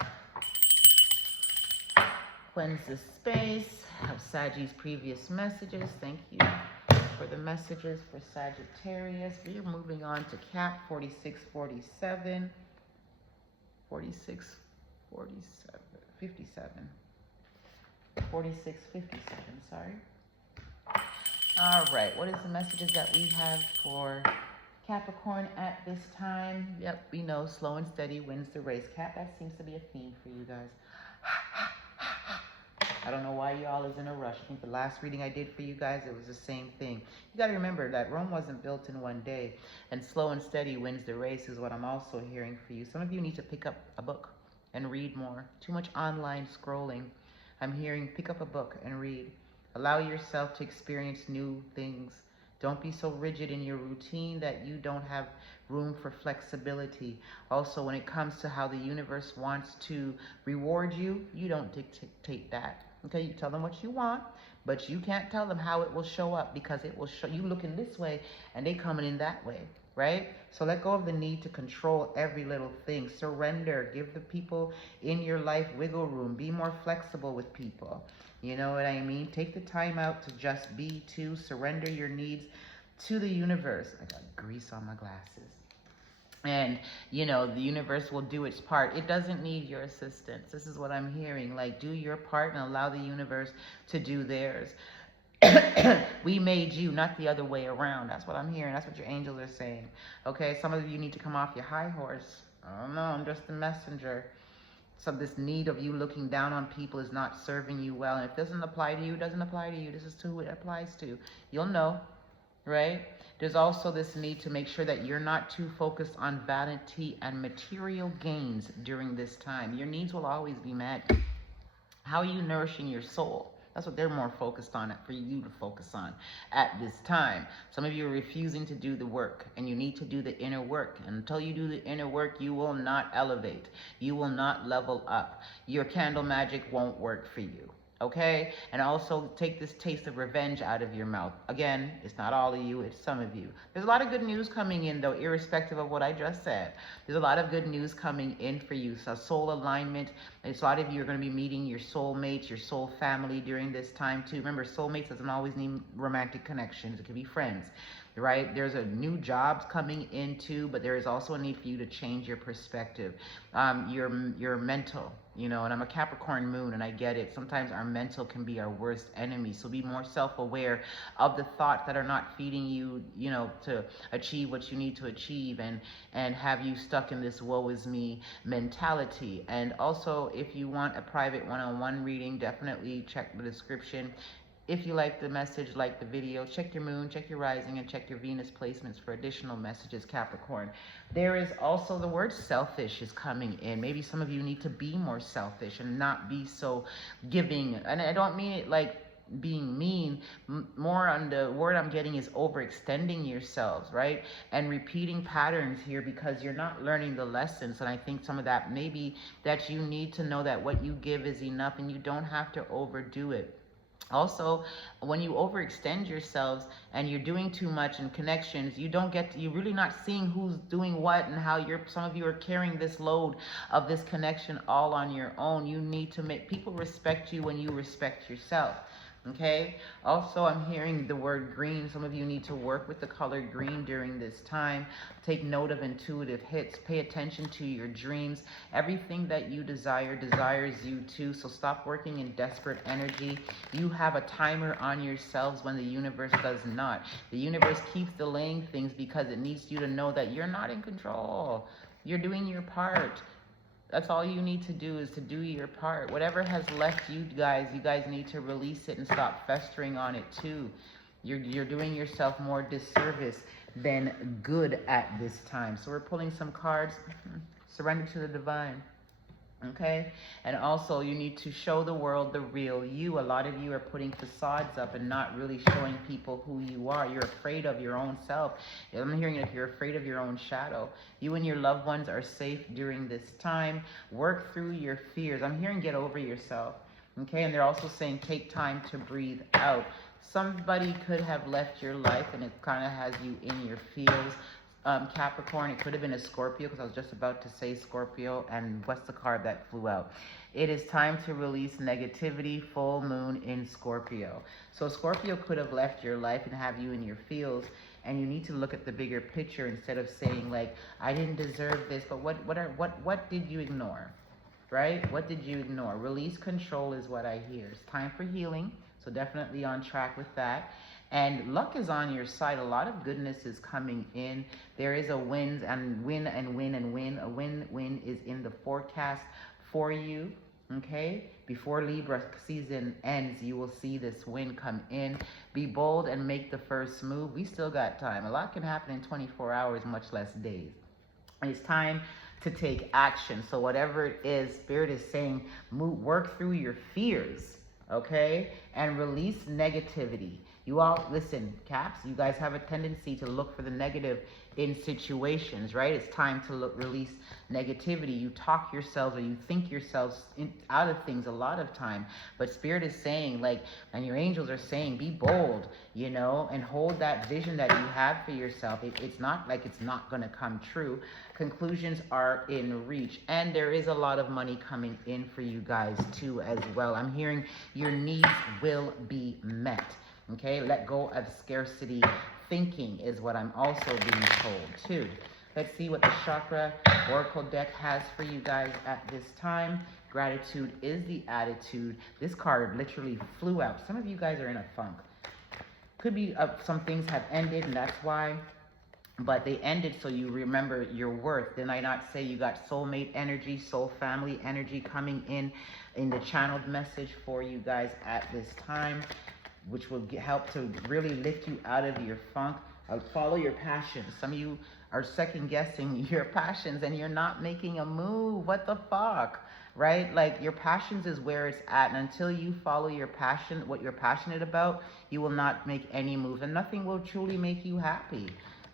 Cleanse the space of Saggy's previous messages. Thank you for the messages for Sagittarius. We are moving on to Cap 4647. 4647. 57. 4657, sorry. All right, what is the messages that we have for Capricorn at this time? Yep, we know slow and steady wins the race. Cap, that seems to be a theme for you guys. I don't know why y'all is in a rush. I think the last reading I did for you guys, it was the same thing. You got to remember that Rome wasn't built in one day, and slow and steady wins the race is what I'm also hearing for you. Some of you need to pick up a book and read more. Too much online scrolling. I'm hearing pick up a book and read. Allow yourself to experience new things. Don't be so rigid in your routine that you don't have room for flexibility. Also, when it comes to how the universe wants to reward you, you don't dictate that. Okay, you tell them what you want, but you can't tell them how it will show up, because it will show you looking this way and they coming in that way, right? So let go of the need to control every little thing. Surrender. Give the people in your life wiggle room. Be more flexible with people. You know what I mean? Take the time out to just be, to surrender your needs to the universe. I got grease on my glasses. And, you know, the universe will do its part. It doesn't need your assistance. This is what I'm hearing. Like, do your part and allow the universe to do theirs. We made you, not the other way around. That's what I'm hearing. That's what your angels are saying. Okay, some of you need to come off your high horse. I don't know, I'm just a messenger. So this need of you looking down on people is not serving you well. And if it doesn't apply to you, it doesn't apply to you. This is to who it applies to. You'll know, right? There's also this need to make sure that you're not too focused on vanity and material gains during this time. Your needs will always be met. How are you nourishing your soul? That's what they're more focused on for you to focus on at this time. Some of you are refusing to do the work, and you need to do the inner work. And until you do the inner work, you will not elevate. You will not level up. Your candle magic won't work for you. Okay? And also take this taste of revenge out of your mouth. Again, it's not all of you, it's some of you. There's a lot of good news coming in, though, irrespective of what I just said. There's a lot of good news coming in for you. So soul alignment. A lot of you are going to be meeting your soulmates, your soul family during this time too. Remember, soulmates doesn't always need romantic connections. It could be friends. Right? There's a new jobs coming in too, but there is also a need for you to change your perspective. Your mental, and I'm a Capricorn moon, and I get it. Sometimes our mental can be our worst enemy. So be more self-aware of the thoughts that are not feeding you, to achieve what you need to achieve, and have you stuck in this woe is me mentality. And also, if you want a private one-on-one reading, definitely check the description. If you like the message, like the video, check your moon, check your rising, and check your Venus placements for additional messages, Capricorn. There is also the word selfish is coming in. Maybe some of you need to be more selfish and not be so giving. And I don't mean it like being mean. More on the word I'm getting is overextending yourselves, right? And repeating patterns here because you're not learning the lessons. And I think some of that maybe that you need to know that what you give is enough and you don't have to overdo it. Also, when you overextend yourselves and you're doing too much in connections, you're really not seeing who's doing what and how some of you are carrying this load of this connection all on your own. You need to make people respect you when you respect yourself. Okay. Also, I'm hearing the word green. Some of you need to work with the color green during this time. Take note of intuitive hits. Pay attention to your dreams. Everything that you desires you too. So stop working in desperate energy. You have a timer on yourselves when the universe does not. The universe keeps delaying things because it needs you to know that you're not in control. You're doing your part. That's all you need to do is to do your part. Whatever has left you guys need to release it and stop festering on it too. You're doing yourself more disservice than good at this time. So we're pulling some cards. Surrender to the divine. Okay? And also you need to show the world the real you. A lot of you are putting facades up and not really showing people who you are. You're afraid of your own self. I'm hearing if you're afraid of your own shadow. You and your loved ones are safe during this time. Work through your fears. I'm hearing get over yourself. Okay? And they're also saying take time to breathe out. Somebody could have left your life and it kind of has you in your feels. Capricorn, it could have been a Scorpio because I was just about to say Scorpio. And what's the card that flew out? It is time to release negativity, full moon in Scorpio. So Scorpio could have left your life and have you in your feels. And you need to look at the bigger picture instead of saying like, I didn't deserve this. But what did you ignore? Right? What did you ignore? Release control is what I hear. It's time for healing. So definitely on track with that. And luck is on your side. A lot of goodness is coming in. There is a win. A win is in the forecast for you. Okay? Before Libra season ends, you will see this win come in. Be bold and make the first move. We still got time. A lot can happen in 24 hours, much less days. And it's time to take action. So whatever it is, Spirit is saying, work through your fears. Okay? And release negativity. You all, listen, Caps, you guys have a tendency to look for the negative in situations, right? It's time to release negativity. You talk yourselves or you think yourselves out of things a lot of time. But Spirit is saying, like, and your angels are saying, be bold, and hold that vision that you have for yourself. It's not like it's not going to come true. Conclusions are in reach. And there is a lot of money coming in for you guys, too, as well. I'm hearing your needs will be met. Okay, let go of scarcity thinking is what I'm also being told too. Let's see what the chakra oracle deck has for you guys at this time. Gratitude is the attitude. This card literally flew out. Some of you guys are in a funk. Could be some things have ended and that's why. But they ended so you remember your worth. Did I not say you got soulmate energy, soul family energy coming in the channeled message for you guys at this time, which will help to really lift you out of your funk. Follow your passion. Some of you are second guessing your passions and you're not making a move. What the fuck? Right? Like, your passions is where it's at, and until you follow your passion, what you're passionate about, you will not make any moves, and nothing will truly make you happy.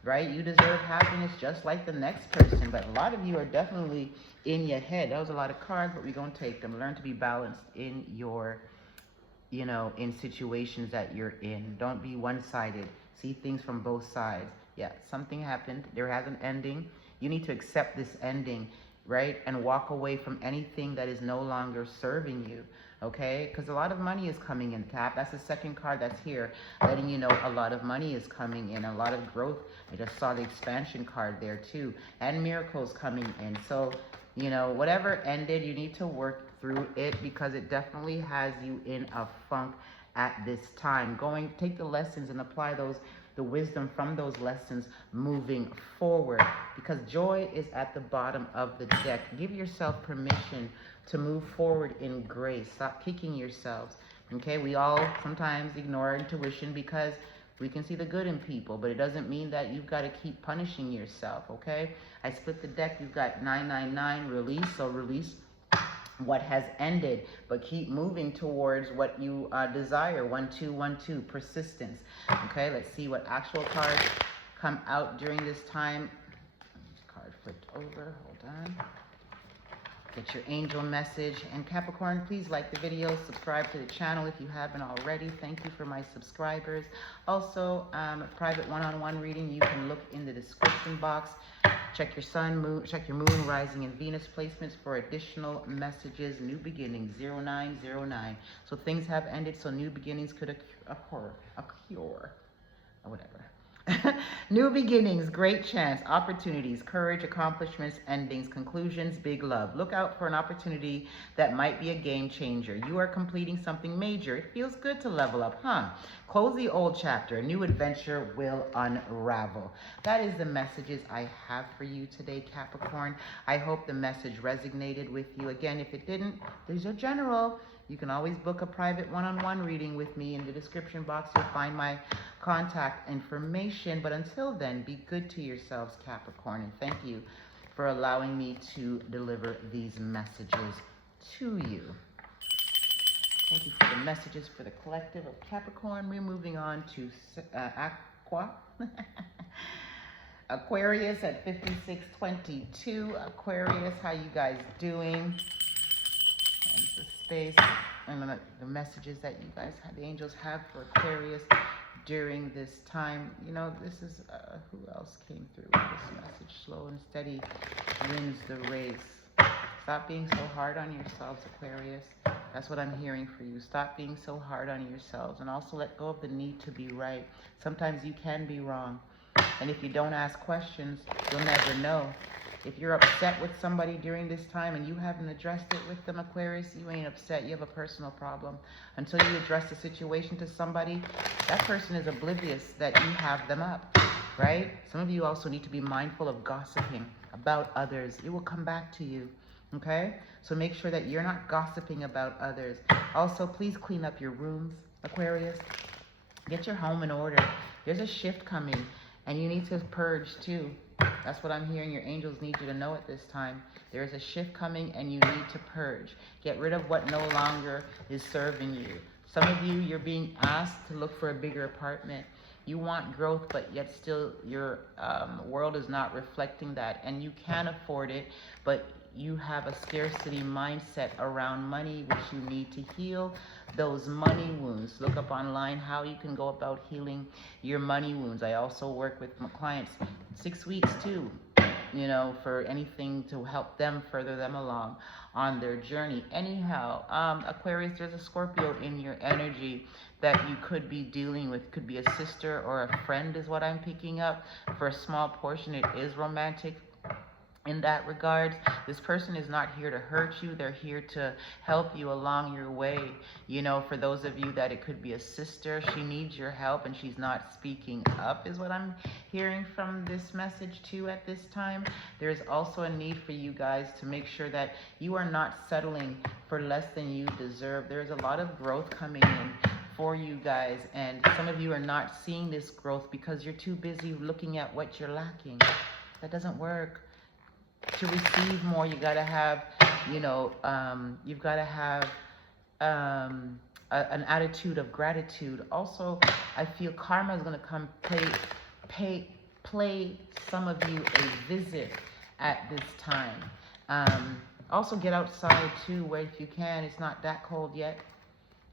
Right? You deserve happiness just like the next person, but a lot of you are definitely in your head. That was a lot of cards, but we're going to take them. Learn to be balanced in your, you know, in situations that you're in. Don't be one-sided. See things from both sides. Yeah, something happened. There has an ending. You need to accept this ending, right? And walk away from anything that is no longer serving you, okay? Because a lot of money is coming in, Cap. That's the second card that's here, letting you know a lot of money is coming in, a lot of growth. I just saw the expansion card there too, and miracles coming in. So, you know, whatever ended, you need to work through it, because it definitely has you in a funk at this time. Take the lessons and apply the wisdom from those lessons moving forward, because joy is at the bottom of the deck. Give yourself permission to move forward in grace. Stop kicking yourselves. Okay, we all sometimes ignore our intuition because we can see the good in people, but it doesn't mean that you've got to keep punishing yourself. Okay, I split the deck. You've got 999, release. So release what has ended, but keep moving towards what you desire. 1212, persistence. Okay, let's see what actual cards come out during this time. Card flipped over. Hold on. Get your angel message. And Capricorn, please like the video, subscribe to the channel if you haven't already. Thank you for my subscribers. Also, private one-on-one reading, you can look in the description box. Check your sun, moon, check your moon, rising, and Venus placements for additional messages. New beginnings, 0909. So things have ended, so new beginnings could occur, or whatever. New beginnings, great chance, opportunities, courage, accomplishments, endings, conclusions, big love. Look out for an opportunity that might be a game changer. You are completing something major. It feels good to level up, huh? Close the old chapter. A new adventure will unravel. That is the messages I have for you today, Capricorn. I hope the message resonated with you. Again, if it didn't, there's your general. You can always book a private one-on-one reading with me. In the description box, you'll find my contact information. But until then, be good to yourselves, Capricorn. And thank you for allowing me to deliver these messages to you. Thank you for the messages for the collective of Capricorn. We're moving on to Aquarius at 5622. Aquarius, how you guys doing? And the space and the messages that you guys have, the angels have for Aquarius during this time. You know, this is who else came through with this message? Slow and steady wins the race. Stop being so hard on yourselves, Aquarius. That's what I'm hearing for you. Stop being so hard on yourselves, and also let go of the need to be right. Sometimes you can be wrong, and if you don't ask questions, you'll never know. If you're upset with somebody during this time and you haven't addressed it with them, Aquarius, you ain't upset. You have a personal problem. Until you address the situation to somebody, that person is oblivious that you have them up, right? Some of you also need to be mindful of gossiping about others. It will come back to you, okay? So make sure that you're not gossiping about others. Also, please clean up your rooms, Aquarius. Get your home in order. There's a shift coming, and you need to purge too. That's what I'm hearing. Your angels need you to know at this time. There is a shift coming, and you need to purge. Get rid of what no longer is serving you. Some of you, you're being asked to look for a bigger apartment. You want growth, but yet still your world is not reflecting that, and you can afford it, but you have a scarcity mindset around money, which you need to heal those money wounds. Look up online how you can go about healing your money wounds. I also work with my clients 6 weeks too, you know, for anything to help them, further them along on their journey. Anyhow, Aquarius, there's a Scorpio in your energy that you could be dealing with. Could be a sister or a friend is what I'm picking up. For a small portion, it is romantic. In that regard, this person is not here to hurt you. They're here to help you along your way. You know, for those of you that it could be a sister, she needs your help and she's not speaking up, is what I'm hearing from this message too at this time. There's also a need for you guys to make sure that you are not settling for less than you deserve. There's a lot of growth coming in for you guys, and some of you are not seeing this growth because you're too busy looking at what you're lacking. That doesn't work. To receive more, you got to have, you know, you've got to have an attitude of gratitude. Also, I feel karma is going to come play some of you a visit at this time. Also, get outside too, where if you can, it's not that cold yet,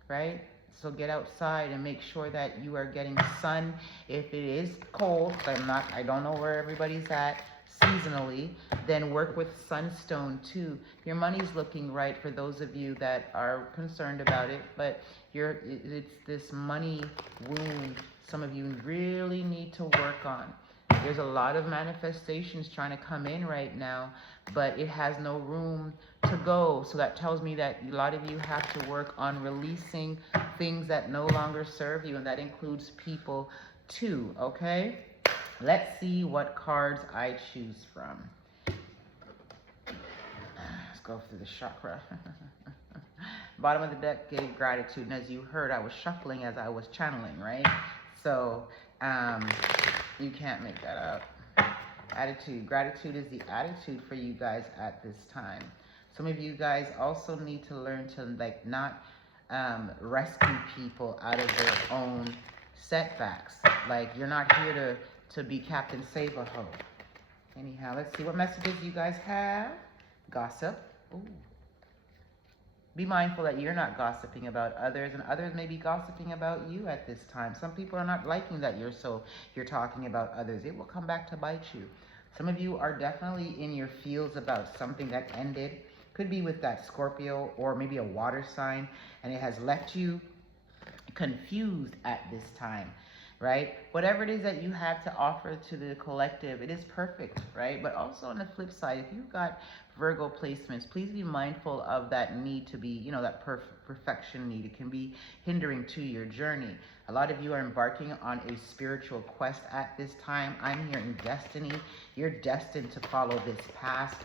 right? So get outside and make sure that you are getting sun. If it is cold, I don't know where everybody's at seasonally, then work with sunstone too. Your money's looking right for those of you that are concerned about it, but it's this money wound some of you really need to work on. There's a lot of manifestations trying to come in right now, but it has no room to go. So that tells me that a lot of you have to work on releasing things that no longer serve you, and that includes people too, okay? Let's see what cards I choose from. Let's go through the chakra. Bottom of the deck gave gratitude, and as you heard, I was shuffling as I was channeling, right? So, you can't make that up. Attitude. Gratitude is the attitude for you guys at this time. Some of you guys also need to learn to not rescue people out of their own setbacks. Like, you're not here to be Captain Save-A-Ho. Anyhow, let's see what messages you guys have. Gossip. Ooh. Be mindful that you're not gossiping about others, and others may be gossiping about you at this time. Some people are not liking that you're talking about others. It will come back to bite you. Some of you are definitely in your feels about something that ended. Could be with that Scorpio or maybe a water sign, and it has left you confused at this time, right? Whatever it is that you have to offer to the collective, it is perfect, right? But also on the flip side, if you've got Virgo placements, please be mindful of that need to be, that perfection need. It can be hindering to your journey. A lot of you are embarking on a spiritual quest at this time. I'm here in destiny. You're destined to follow this path.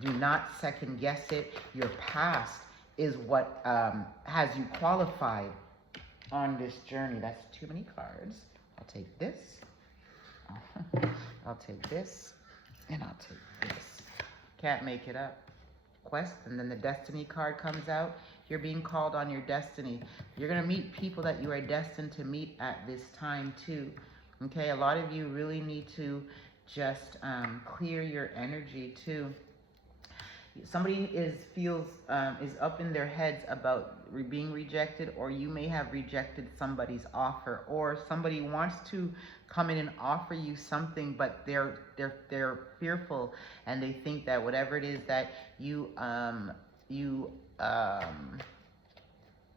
Do not second guess it. Your past is what has you qualified on this journey. That's too many cards. I'll take this. I'll take this. And I'll take this. Can't make it up. Quest, and then the destiny card comes out. You're being called on your destiny. You're going to meet people that you are destined to meet at this time too. Okay, a lot of you really need to just clear your energy too. Somebody is up in their heads about being rejected, or you may have rejected somebody's offer, or somebody wants to come in and offer you something, but they're fearful, and they think that whatever it is that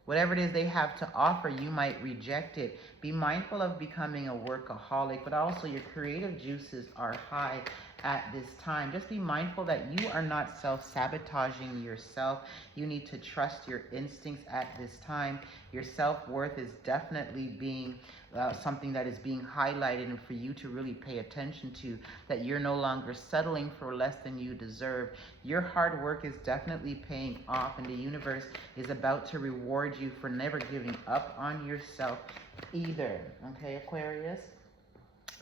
whatever it is they have to offer, you might reject it. Be mindful of becoming a workaholic, but also your creative juices are high at this time. Just be mindful that you are not self-sabotaging yourself. You need to trust your instincts at this time. Your self-worth is definitely being something that is being highlighted, and for you to really pay attention to, that you're no longer settling for less than you deserve. Your hard work is definitely paying off, and the universe is about to reward you for never giving up on yourself either. Okay, Aquarius?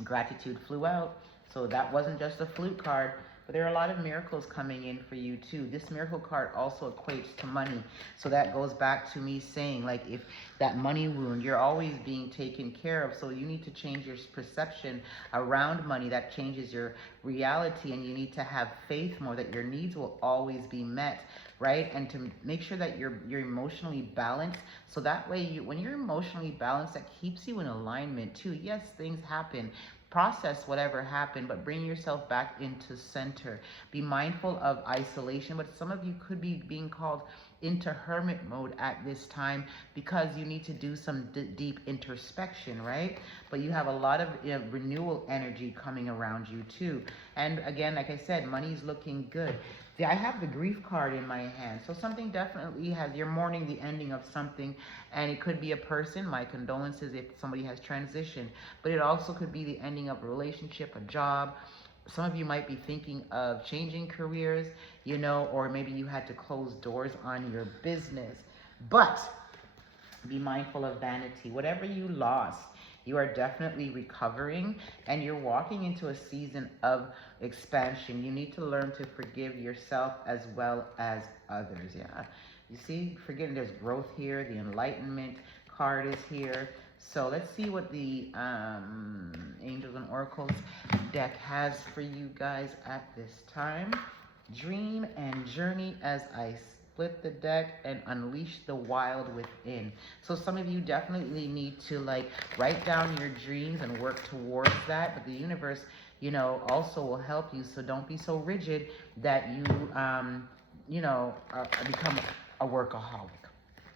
Gratitude flew out. So that wasn't just a flute card, but there are a lot of miracles coming in for you too. This miracle card also equates to money. So that goes back to me saying, like, if that money wound, you're always being taken care of. So you need to change your perception around money. That changes your reality, and you need to have faith more that your needs will always be met, right? And to make sure that you're emotionally balanced. So that way, when you're emotionally balanced, that keeps you in alignment too. Yes, things happen. Process whatever happened, but bring yourself back into center. Be mindful of isolation, but some of you could be being called into hermit mode at this time because you need to do some deep introspection, right? But you have a lot of renewal energy coming around you too. And again, like I said, money's looking good. See, I have the grief card in my hand. So something definitely you're mourning the ending of something, and it could be a person. My condolences if somebody has transitioned, but it also could be the ending of a relationship, a job. Some of you might be thinking of changing careers, or maybe you had to close doors on your business. But be mindful of vanity. Whatever you lost, You are definitely recovering, and you're walking into a season of expansion. You need to learn to forgive yourself as well as others. Yeah. You see, forgetting there's growth here. The Enlightenment card is here. So let's see what the Angels and Oracles deck has for you guys at this time. Dream and journey as I split the deck and unleash the wild within. So some of you definitely need to like write down your dreams and work towards that. But the universe, you know, also will help you. So don't be so rigid that you, you know, become a workaholic.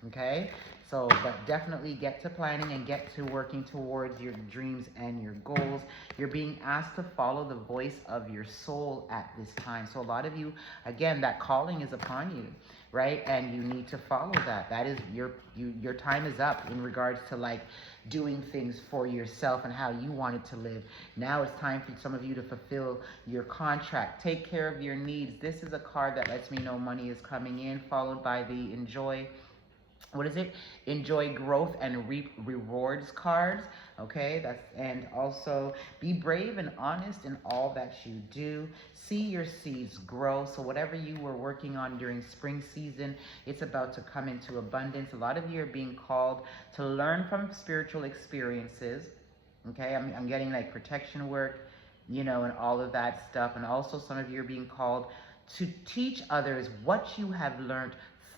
Okay, so but definitely get to planning and get to working towards your dreams and your goals. You're being asked to follow the voice of your soul at this time. So a lot of you, again, that calling is upon you, right? And you need to follow that. That is your time is up in regards to like doing things for yourself and how you wanted to live. Now it's time for some of you to fulfill your contract. Take care of your needs. This is a card that lets me know money is coming in, followed by the enjoy. What is it? Enjoy growth and reap rewards cards. Okay, that's, and also be brave and honest in all that you do. See your seeds grow. So whatever you were working on during spring season, it's about to come into abundance. A lot of you are being called to learn from spiritual experiences. Okay, I'm getting like protection work, you know, and all of that stuff. And also some of you are being called to teach others what you have learned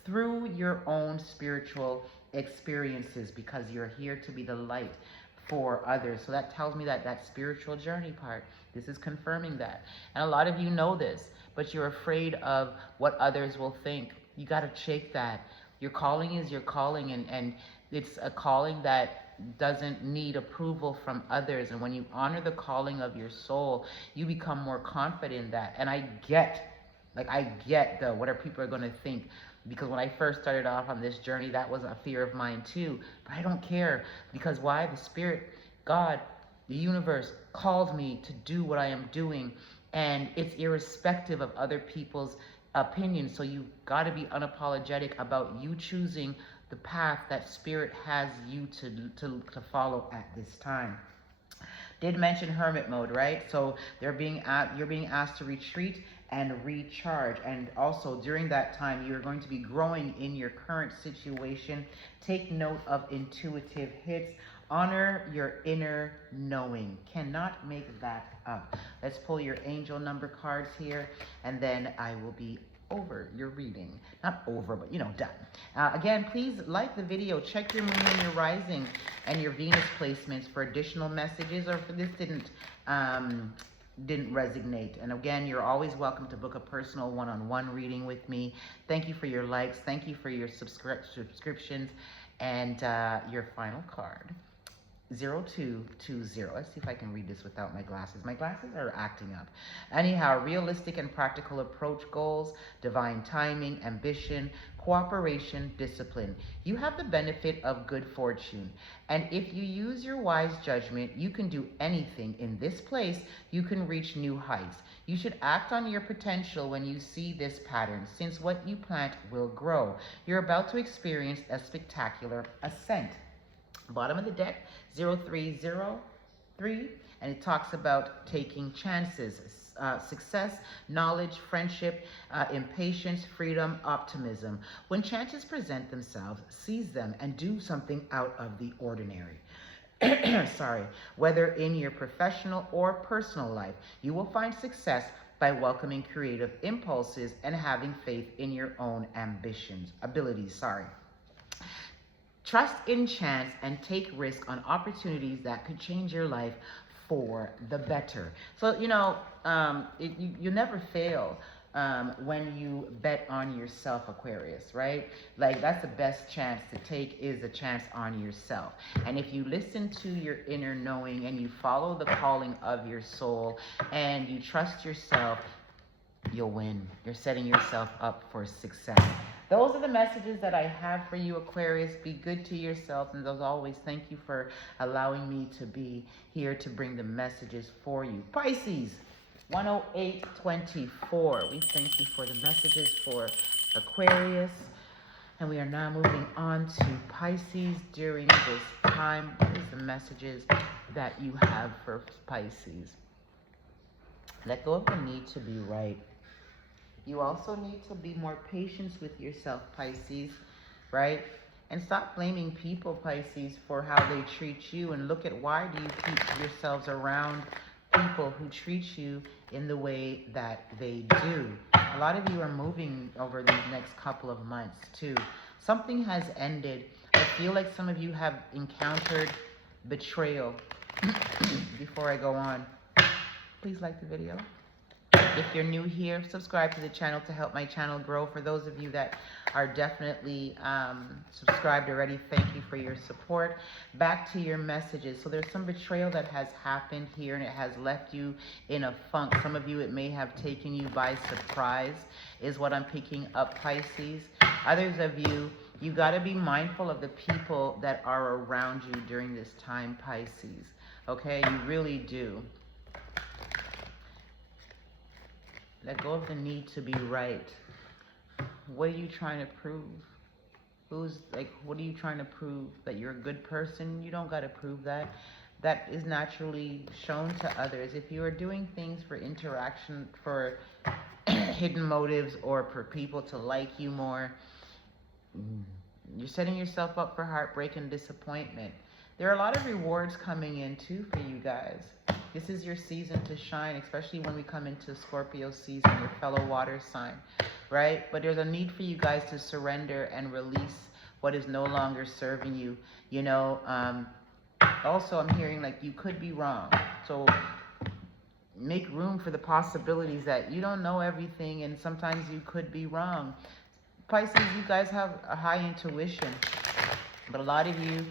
through your own spiritual experiences, because you're here to be the light for others. So that tells me that that spiritual journey part, this is confirming that. And a lot of you know this, but you're afraid of what others will think. You got to shake that. Your calling is your calling, and it's a calling that doesn't need approval from others. And when you honor the calling of your soul, you become more confident in that. And I get the what are people are going to think. Because when I first started off on this journey, that was a fear of mine too. But I don't care. Because why? The Spirit, God, the universe called me to do what I am doing. And it's irrespective of other people's opinions. So you've got to be unapologetic about you choosing the path that Spirit has you to follow at this time. Did mention hermit mode, right? So you're being asked to retreat and recharge. And also during that time, you're going to be growing in your current situation. Take note of intuitive hits. Honor your inner knowing. Cannot make that up. Let's pull your angel number cards here, and then I will be over your reading. Not over, but you know, done. Again, please like the video, check your moon and your rising and your Venus placements for additional messages, or if this didn't resonate. And again, you're always welcome to book a personal one-on-one reading with me. Thank you for your likes. Thank you for your subscriptions. And your final card. 0220. Let's see if I can read this without my glasses. My glasses are acting up. Anyhow, realistic and practical approach, goals, divine timing, ambition, cooperation, discipline. You have the benefit of good fortune. And if you use your wise judgment, you can do anything. In this place, you can reach new heights. You should act on your potential when you see this pattern, since what you plant will grow. You're about to experience a spectacular ascent. Bottom of the deck, 0303, and it talks about taking chances, success, knowledge, friendship, impatience, freedom, optimism. When chances present themselves, seize them and do something out of the ordinary. Sorry. Whether in your professional or personal life, you will find success by welcoming creative impulses and having faith in your own abilities. Trust in chance and take risk on opportunities that could change your life for the better. So, you know, you never fail when you bet on yourself, Aquarius, right? Like, that's the best chance to take, is the chance on yourself. And if you listen to your inner knowing and you follow the calling of your soul and you trust yourself, you'll win. You're setting yourself up for success. Those are the messages that I have for you, Aquarius. Be good to yourself. And as always, thank you for allowing me to be here to bring the messages for you. Pisces, 10824. We thank you for the messages for Aquarius. And we are now moving on to Pisces during this time, what is the messages that you have for Pisces? Let go of the need to be right. You also need to be more patient with yourself, Pisces, right? And stop blaming people, Pisces, for how they treat you, and look at why do you keep yourselves around people who treat you in the way that they do. A lot of you are moving over these next couple of months too. Something has ended. I feel like some of you have encountered betrayal. Before I go on, please like the video. If you're new here, subscribe to the channel to help my channel grow. For those of you that are definitely subscribed already, thank you for your support. Back to your messages. So there's some betrayal that has happened here, and it has left you in a funk. Some of you, it may have taken you by surprise, is what I'm picking up, Pisces. Others of you, you got to be mindful of the people that are around you during this time, Pisces. Okay, you really do. Let go of the need to be right. What are you trying to prove? What are you trying to prove? That you're a good person? You don't got to prove that. That is naturally shown to others. If you are doing things for interaction, for hidden motives, or for people to like you more, you're setting yourself up for heartbreak and disappointment. There are a lot of rewards coming in too for you guys. This is your season to shine, especially when we come into Scorpio season, your fellow water sign, right? But there's a need for you guys to surrender and release what is no longer serving you. You know, also I'm hearing like you could be wrong. So make room for the possibilities that you don't know everything, and sometimes you could be wrong. Pisces, you guys have a high intuition, but a lot of you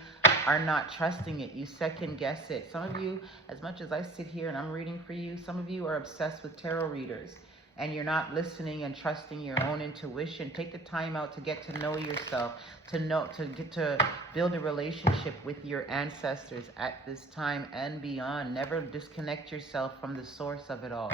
are not trusting it. You second guess it. Some of you, as much as I sit here and I'm reading for you, some of you are obsessed with tarot readers, and you're not listening and trusting your own intuition. Take the time out to get to know yourself, to build a relationship with your ancestors at this time and beyond. Never disconnect yourself from the source of it all,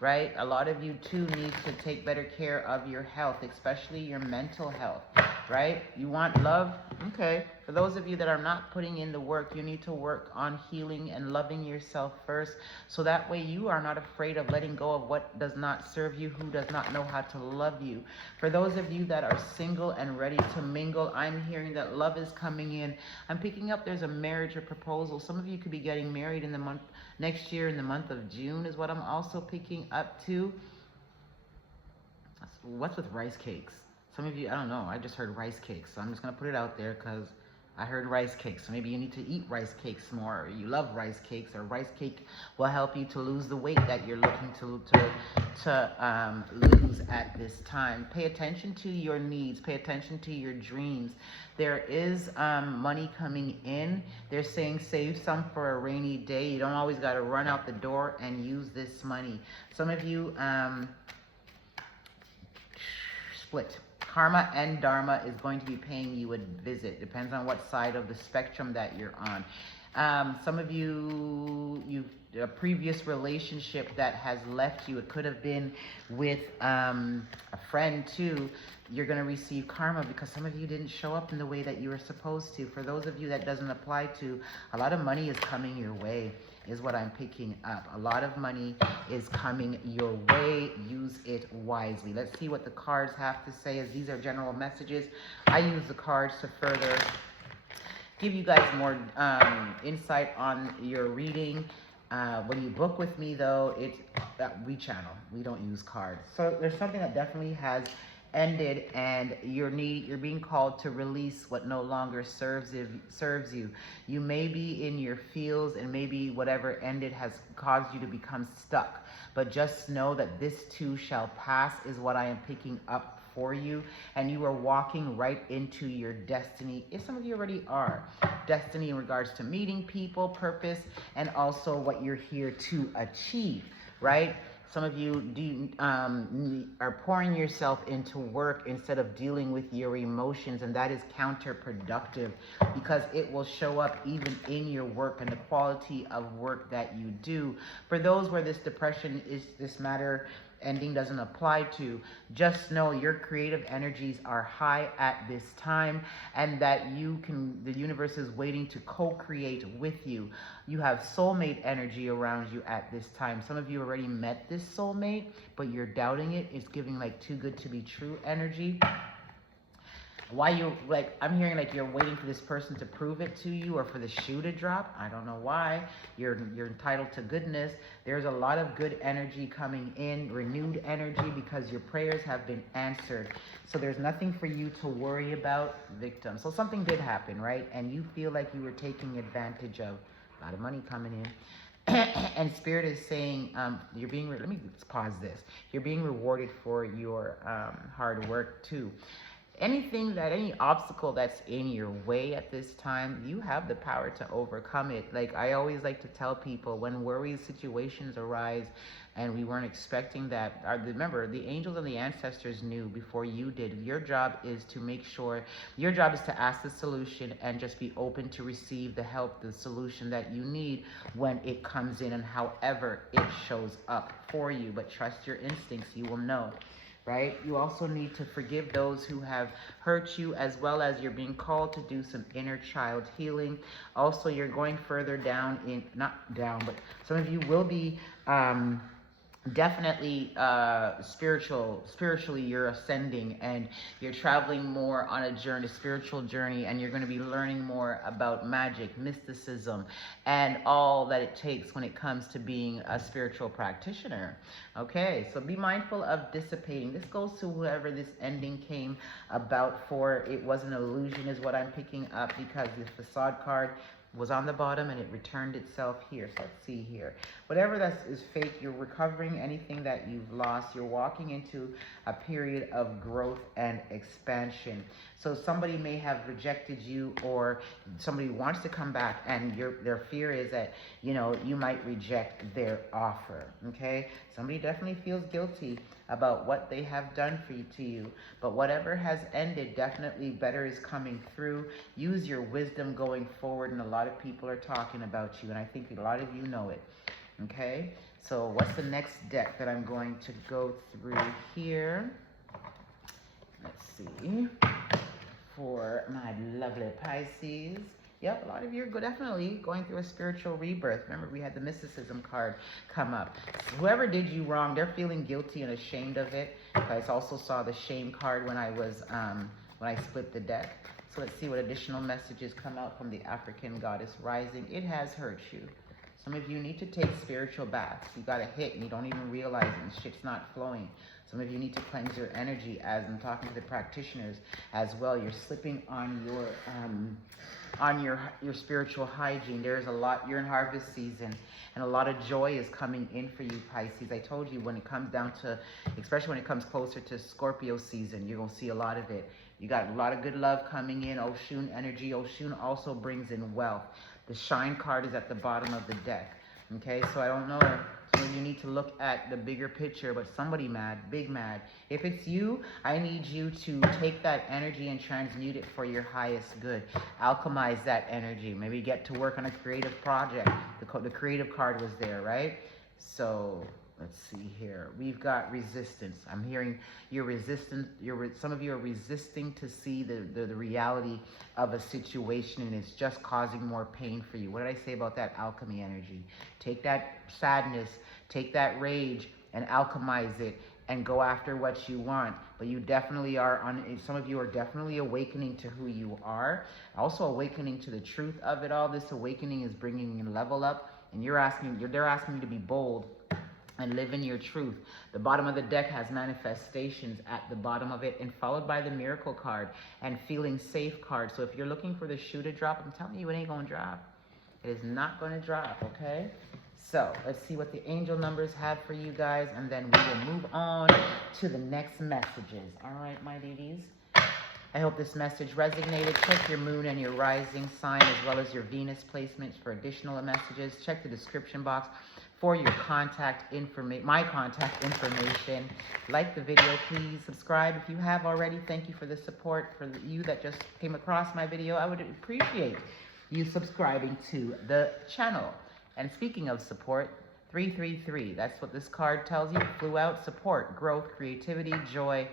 right? A lot of you too need to take better care of your health, especially your mental health, right? You want love? Okay. For those of you that are not putting in the work, you need to work on healing and loving yourself first, so that way you are not afraid of letting go of what does not serve you, who does not know how to love you. For those of you that are single and ready to mingle, I'm hearing that love is coming in. I'm picking up there's a marriage or proposal. Some of you could be getting married in the month next year, in the month of June, is what I'm also picking up too. What's with rice cakes? Some of you, I don't know, I just heard rice cakes, so I'm just going to put it out there because I heard rice cakes. So maybe you need to eat rice cakes more, or you love rice cakes, or rice cake will help you to lose the weight that you're looking to lose at this time. Pay attention to your needs. Pay attention to your dreams. There is money coming in. They're saying save some for a rainy day. You don't always got to run out the door and use this money. Some of you split. Karma and Dharma is going to be paying you a visit. Depends on what side of the spectrum that you're on. Some of you, a previous relationship that has left you. It could have been with a friend too. You're going to receive karma because some of you didn't show up in the way that you were supposed to. For those of you that doesn't apply to, a lot of money is coming your way, is what I'm picking up. A lot of money is coming your way. Use it wisely. Let's see what the cards have to say, as these are general messages. I use the cards to further give you guys more insight on your reading. When you book with me though, it's we channel. We don't use cards. So there's something that definitely has ended, and you're being called to release what no longer serves you. You may be in your fields, and maybe whatever ended has caused you to become stuck, but just know that this too shall pass, is what I am picking up for you, and you are walking right into your destiny. If some of you already are, destiny in regards to meeting people, purpose, and also what you're here to achieve, right? Some of you are pouring yourself into work instead of dealing with your emotions, and that is counterproductive because it will show up even in your work and the quality of work that you do. For those where this depression is this matter ending doesn't apply to, just know your creative energies are high at this time, and that the universe is waiting to co-create with you. You have soulmate energy around you at this time. Some of you already met this soulmate, but you're doubting it. It's giving like too good to be true energy. Why you, like, I'm hearing like you're waiting for this person to prove it to you, or for the shoe to drop. I don't know why. You're entitled to goodness. There's a lot of good energy coming in, renewed energy, because your prayers have been answered. So there's nothing for you to worry about, victim. So something did happen, right? And you feel like you were taking advantage of. A lot of money coming in. And Spirit is saying, you're being, let me pause this. You're being rewarded for your hard work too. Any obstacle that's in your way at this time, you have the power to overcome it. Like I always like to tell people, when worries situations arise and we weren't expecting that, remember, the angels and the ancestors knew before you did. Your job is to make sure, your job is to ask the solution and just be open to receive the help, the solution that you need when it comes in and however it shows up for you. But trust your instincts, you will know. Right? You also need to forgive those who have hurt you, as well as you're being called to do some inner child healing. Also, you're going further down in, not down, but some of you will be definitely spiritually you're ascending, and you're traveling more on a journey, spiritual journey, and you're going to be learning more about magic, mysticism, and all that it takes when it comes to being a spiritual practitioner. Okay, so be mindful of dissipating. This goes to whoever this ending came about for. It was an illusion is what I'm picking up, because the facade card was on the bottom and it returned itself here. So let's see here. Whatever that is fake, you're recovering anything that you've lost. You're walking into a period of growth and expansion. So somebody may have rejected you, or somebody wants to come back, and their fear is that, you know, you might reject their offer. Okay? Somebody definitely feels guilty about what they have done to you. But whatever has ended, definitely better is coming through. Use your wisdom going forward, and a lot of people are talking about you, and I think a lot of you know it. Okay? So what's the next deck that I'm going to go through here? Let's see. For my lovely Pisces. Yep, a lot of you are definitely going through a spiritual rebirth. Remember, we had the mysticism card come up. So whoever did you wrong, they're feeling guilty and ashamed of it. I also saw the shame card when I was when I split the deck. So let's see what additional messages come out from the African goddess rising. It has hurt you. Some of you need to take spiritual baths. You got a hit and you don't even realize it, and shit's not flowing. Some of you need to cleanse your energy, as I'm talking to the practitioners as well. You're slipping on your spiritual hygiene. There's a lot, you're in harvest season, and a lot of joy is coming in for you, Pisces. I told you, when it comes down to, especially when it comes closer to Scorpio season, you're going to see a lot of it. You got a lot of good love coming in. Oshun energy. Oshun also brings in wealth. The shine card is at the bottom of the deck. Okay, so I don't know. So you need to look at the bigger picture, but somebody mad, big mad. If it's you, I need you to take that energy and transmute it for your highest good. Alchemize that energy. Maybe get to work on a creative project. The creative card was there, right? So let's see here. We've got resistance. I'm hearing you're resistant. Some of you are resisting to see the reality of a situation, and it's just causing more pain for you. What did I say about that alchemy energy? Take that sadness, take that rage, and alchemize it, and go after what you want. But you definitely are some of you are definitely awakening to who you are. Also awakening to the truth of it all. This awakening is bringing you level up, and they're asking you to be bold and live in your truth. The bottom of the deck has manifestations at the bottom of it, and followed by the miracle card and feeling safe card. So if you're looking for the shoe to drop, I'm telling you, it ain't gonna drop. It is not gonna drop, okay? So let's see what the angel numbers have for you guys, and then we will move on to the next messages. All right, my ladies. I hope this message resonated. Check your moon and your rising sign, as well as your Venus placements for additional messages. Check the description box for your contact information, my contact information. Like the video, please. Subscribe if you have already. Thank you for the support. For you that just came across my video, I would appreciate you subscribing to the channel. And speaking of support, 333. That's what this card tells you. It flew out. Support, growth, creativity, joy,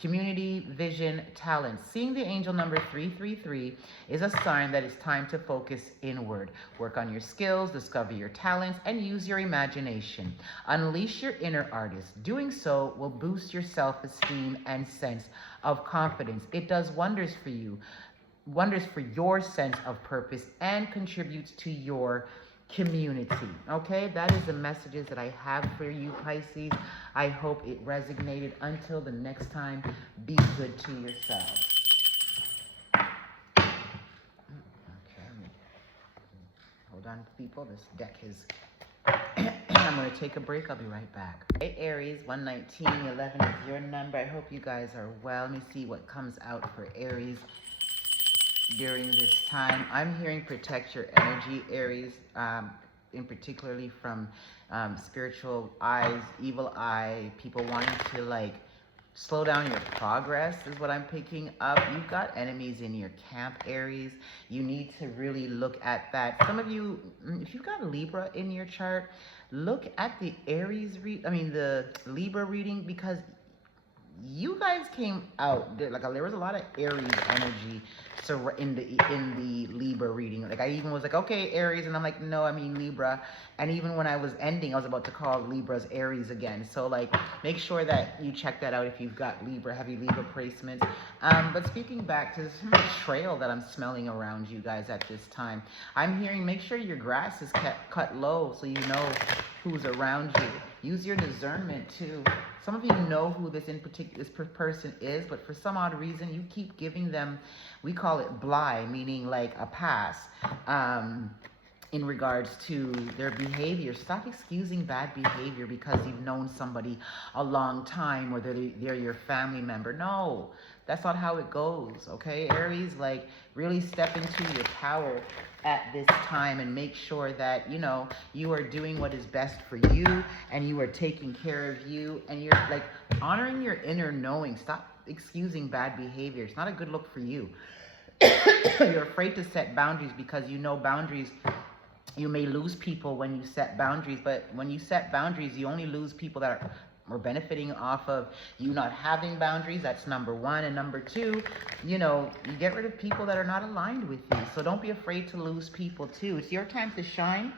community, vision, talent. Seeing the angel number 333 is a sign that it's time to focus inward. Work on your skills, discover your talents, and use your imagination. Unleash your inner artist. Doing so will boost your self-esteem and sense of confidence. It does wonders for you, wonders for your sense of purpose, and contributes to your community. Okay, that is the messages that I have for you, Pisces. I hope it resonated. Until the next time, be good to yourselves. Okay, hold on, people. This deck is I'm going to take a break. I'll be right back. Hey, Aries, 11911 is your number. I hope you guys are well. Let me see what comes out for Aries during this time. I'm hearing protect your energy, Aries, in particularly from spiritual eyes, evil eye, people wanting to like slow down your progress is what I'm picking up. You've got enemies in your camp, Aries. You need to really look at that. Some of you, if you've got Libra in your chart, look at the the Libra reading, because you guys came out there, like there was a lot of Aries energy in the Libra reading. Like I even was like, okay, Aries, and I'm like, no, I mean Libra. And even when I was ending, I was about to call Libras Aries again. So like, make sure that you check that out if you've got Libra, heavy Libra placements. But speaking back to some betrayal that I'm smelling around you guys at this time, I'm hearing make sure your grass is cut low so you know who's around you. Use your discernment too. Some of you know who this person is, but for some odd reason, you keep giving them, we call it bly, meaning like a pass, in regards to their behavior. Stop excusing bad behavior because you've known somebody a long time or they're your family member. No, that's not how it goes, okay? Aries, like really step into your power at this time and make sure that, you know, you are doing what is best for you and you are taking care of you and you're like honoring your inner knowing. Stop excusing bad behavior. It's not a good look for you. You're afraid to set boundaries because you know boundaries, you may lose people when you set boundaries, but when you set boundaries, you only lose people that are benefiting off of you not having boundaries. That's number one. And number two, you know, you get rid of people that are not aligned with you. So don't be afraid to lose people too. It's your time to shine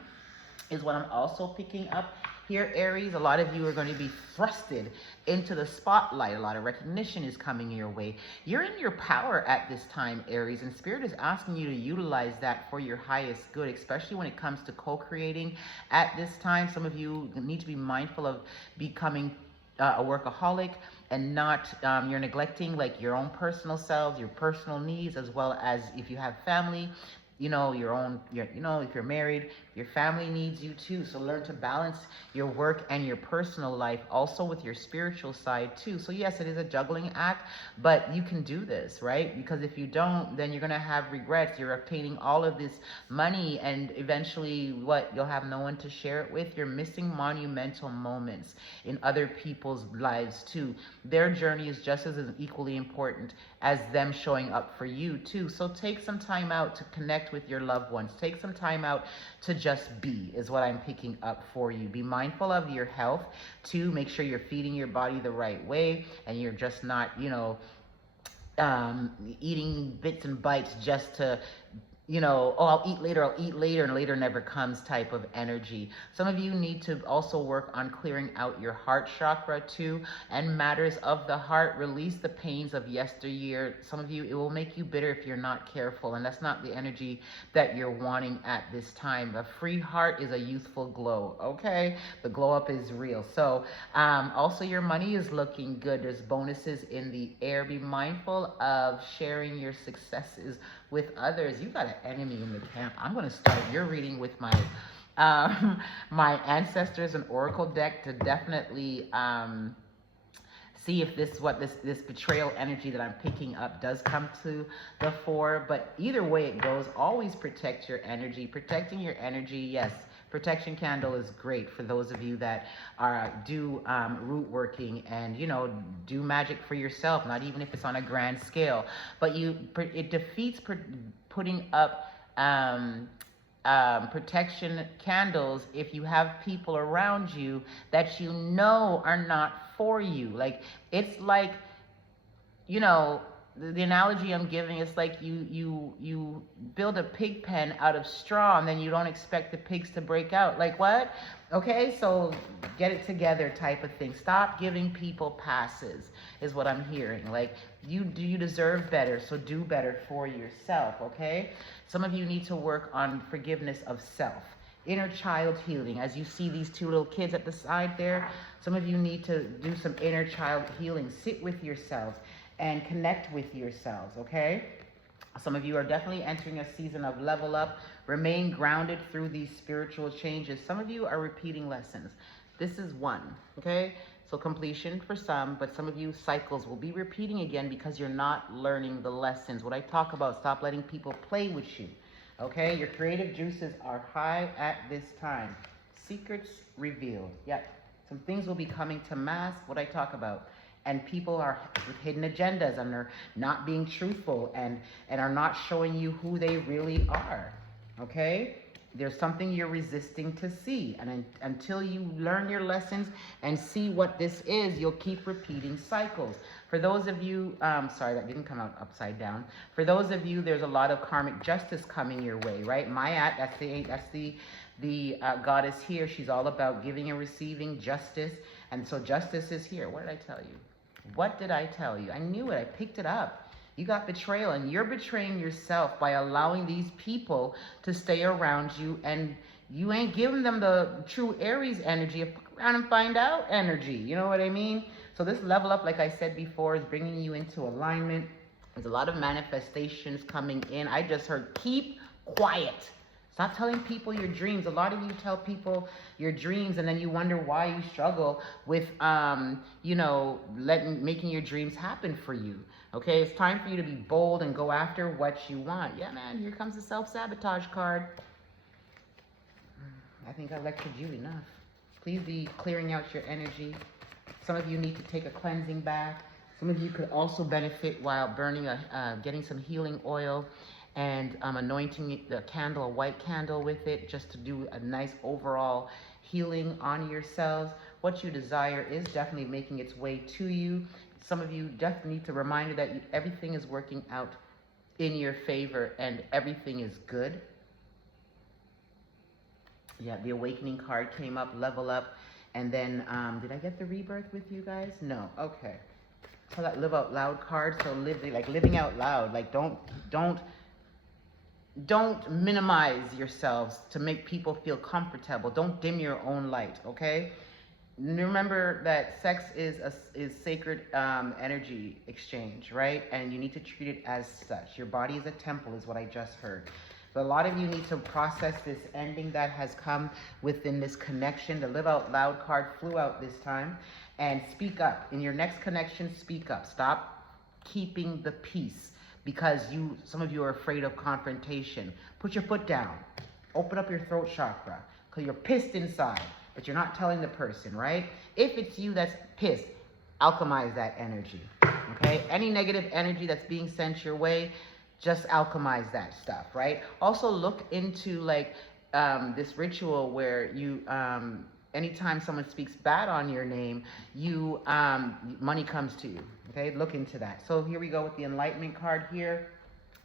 is what I'm also picking up here, Aries. A lot of you are going to be thrusted into the spotlight. A lot of recognition is coming your way. You're in your power at this time, Aries, and Spirit is asking you to utilize that for your highest good, especially when it comes to co-creating at this time. Some of you need to be mindful of becoming a workaholic and not, you're neglecting like your own personal selves, your personal needs, as well as if you have family, you know, if you're married, your family needs you too. So learn to balance your work and your personal life also with your spiritual side too. So yes, it is a juggling act, but you can do this, right? Because if you don't, then you're going to have regrets. You're obtaining all of this money and eventually you'll have no one to share it with. You're missing monumental moments in other people's lives too. Their journey is just as equally important as them showing up for you too. So take some time out to connect with your loved ones. Take some time out to just be, is what I'm picking up for you. Be mindful of your health too. Make sure you're feeding your body the right way and you're just not, you know, eating bits and bites just to, you know, oh, I'll eat later, and later never comes type of energy. Some of you need to also work on clearing out your heart chakra too, and matters of the heart. Release the pains of yesteryear. Some of you, it will make you bitter if you're not careful, and that's not the energy that you're wanting at this time. A free heart is a youthful glow, okay? The glow up is real. So also your money is looking good. There's bonuses in the air. Be mindful of sharing your successes with others. You got an enemy in the camp. I'm going to start your reading with my my ancestors and oracle deck to definitely see if this betrayal energy that I'm picking up does come to the fore. But either way it goes, always protect your energy. Protecting your energy, yes, protection candle is great for those of you that do root working and, you know, do magic for yourself, not even if it's on a grand scale. But it defeats putting up protection candles if you have people around you that you know are not for you. Like, it's like, you know, the analogy I'm giving is like you build a pig pen out of straw and then you don't expect the pigs to break out. Like, what? Okay, so get it together type of thing. Stop giving people passes is what I'm hearing. Like, you deserve better, so do better for yourself, okay? Some of you need to work on forgiveness of self. Inner child healing. As you see these two little kids at the side there, some of you need to do some inner child healing. Sit with yourselves and connect with yourselves, okay? Some of you are definitely entering a season of level up. Remain grounded through these spiritual changes. Some of you are repeating lessons. This is one, okay? So completion for some, but some of you cycles will be repeating again because you're not learning the lessons. What I talk about, stop letting people play with you, okay? Your creative juices are high at this time. Secrets revealed. Yep, some things will be coming to mass, what I talk about. And people are with hidden agendas and are not being truthful and are not showing you who they really are, okay? There's something you're resisting to see. And until you learn your lessons and see what this is, you'll keep repeating cycles. For those of you, sorry, that didn't come out upside down. For those of you, there's a lot of karmic justice coming your way, right? Mayat, that's the goddess here. She's all about giving and receiving justice. And so justice is here. What did I tell you? What did I tell you? I knew it. I picked it up. You got betrayal, and you're betraying yourself by allowing these people to stay around you, and you ain't giving them the true Aries energy of fuck around and find out energy. You know what I mean? So this level up, like I said before, is bringing you into alignment. There's a lot of manifestations coming in. I just heard keep quiet. Stop telling people your dreams. A lot of you tell people your dreams and then you wonder why you struggle with, making your dreams happen for you. Okay, it's time for you to be bold and go after what you want. Yeah, man, here comes the self-sabotage card. I think I lectured you enough. Please be clearing out your energy. Some of you need to take a cleansing bath. Some of you could also benefit while burning getting some healing oil and anointing the candle, a white candle with it, just to do a nice overall healing on yourselves. What you desire is definitely making its way to you. Some of you definitely need to remind you that everything is working out in your favor and everything is good. Yeah, the awakening card came up, level up. And then, did I get the rebirth with you guys? No, okay. So that live out loud card, so living out loud. Like don't minimize yourselves to make people feel comfortable. Don't dim your own light, okay? Remember that sex is sacred energy exchange, right? And you need to treat it as such. Your body is a temple is what I just heard. So a lot of you need to process this ending that has come within this connection. The live out loud card flew out this time. And speak up. In your next connection, speak up. Stop keeping the peace because some of you are afraid of confrontation. Put your foot down. Open up your throat chakra because you're pissed inside, but you're not telling the person, right? If it's you that's pissed, alchemize that energy, okay? Any negative energy that's being sent your way, just alchemize that stuff, right? Also look into this ritual where you, anytime someone speaks bad on your name, money comes to you, okay? Look into that. So here we go with the enlightenment card here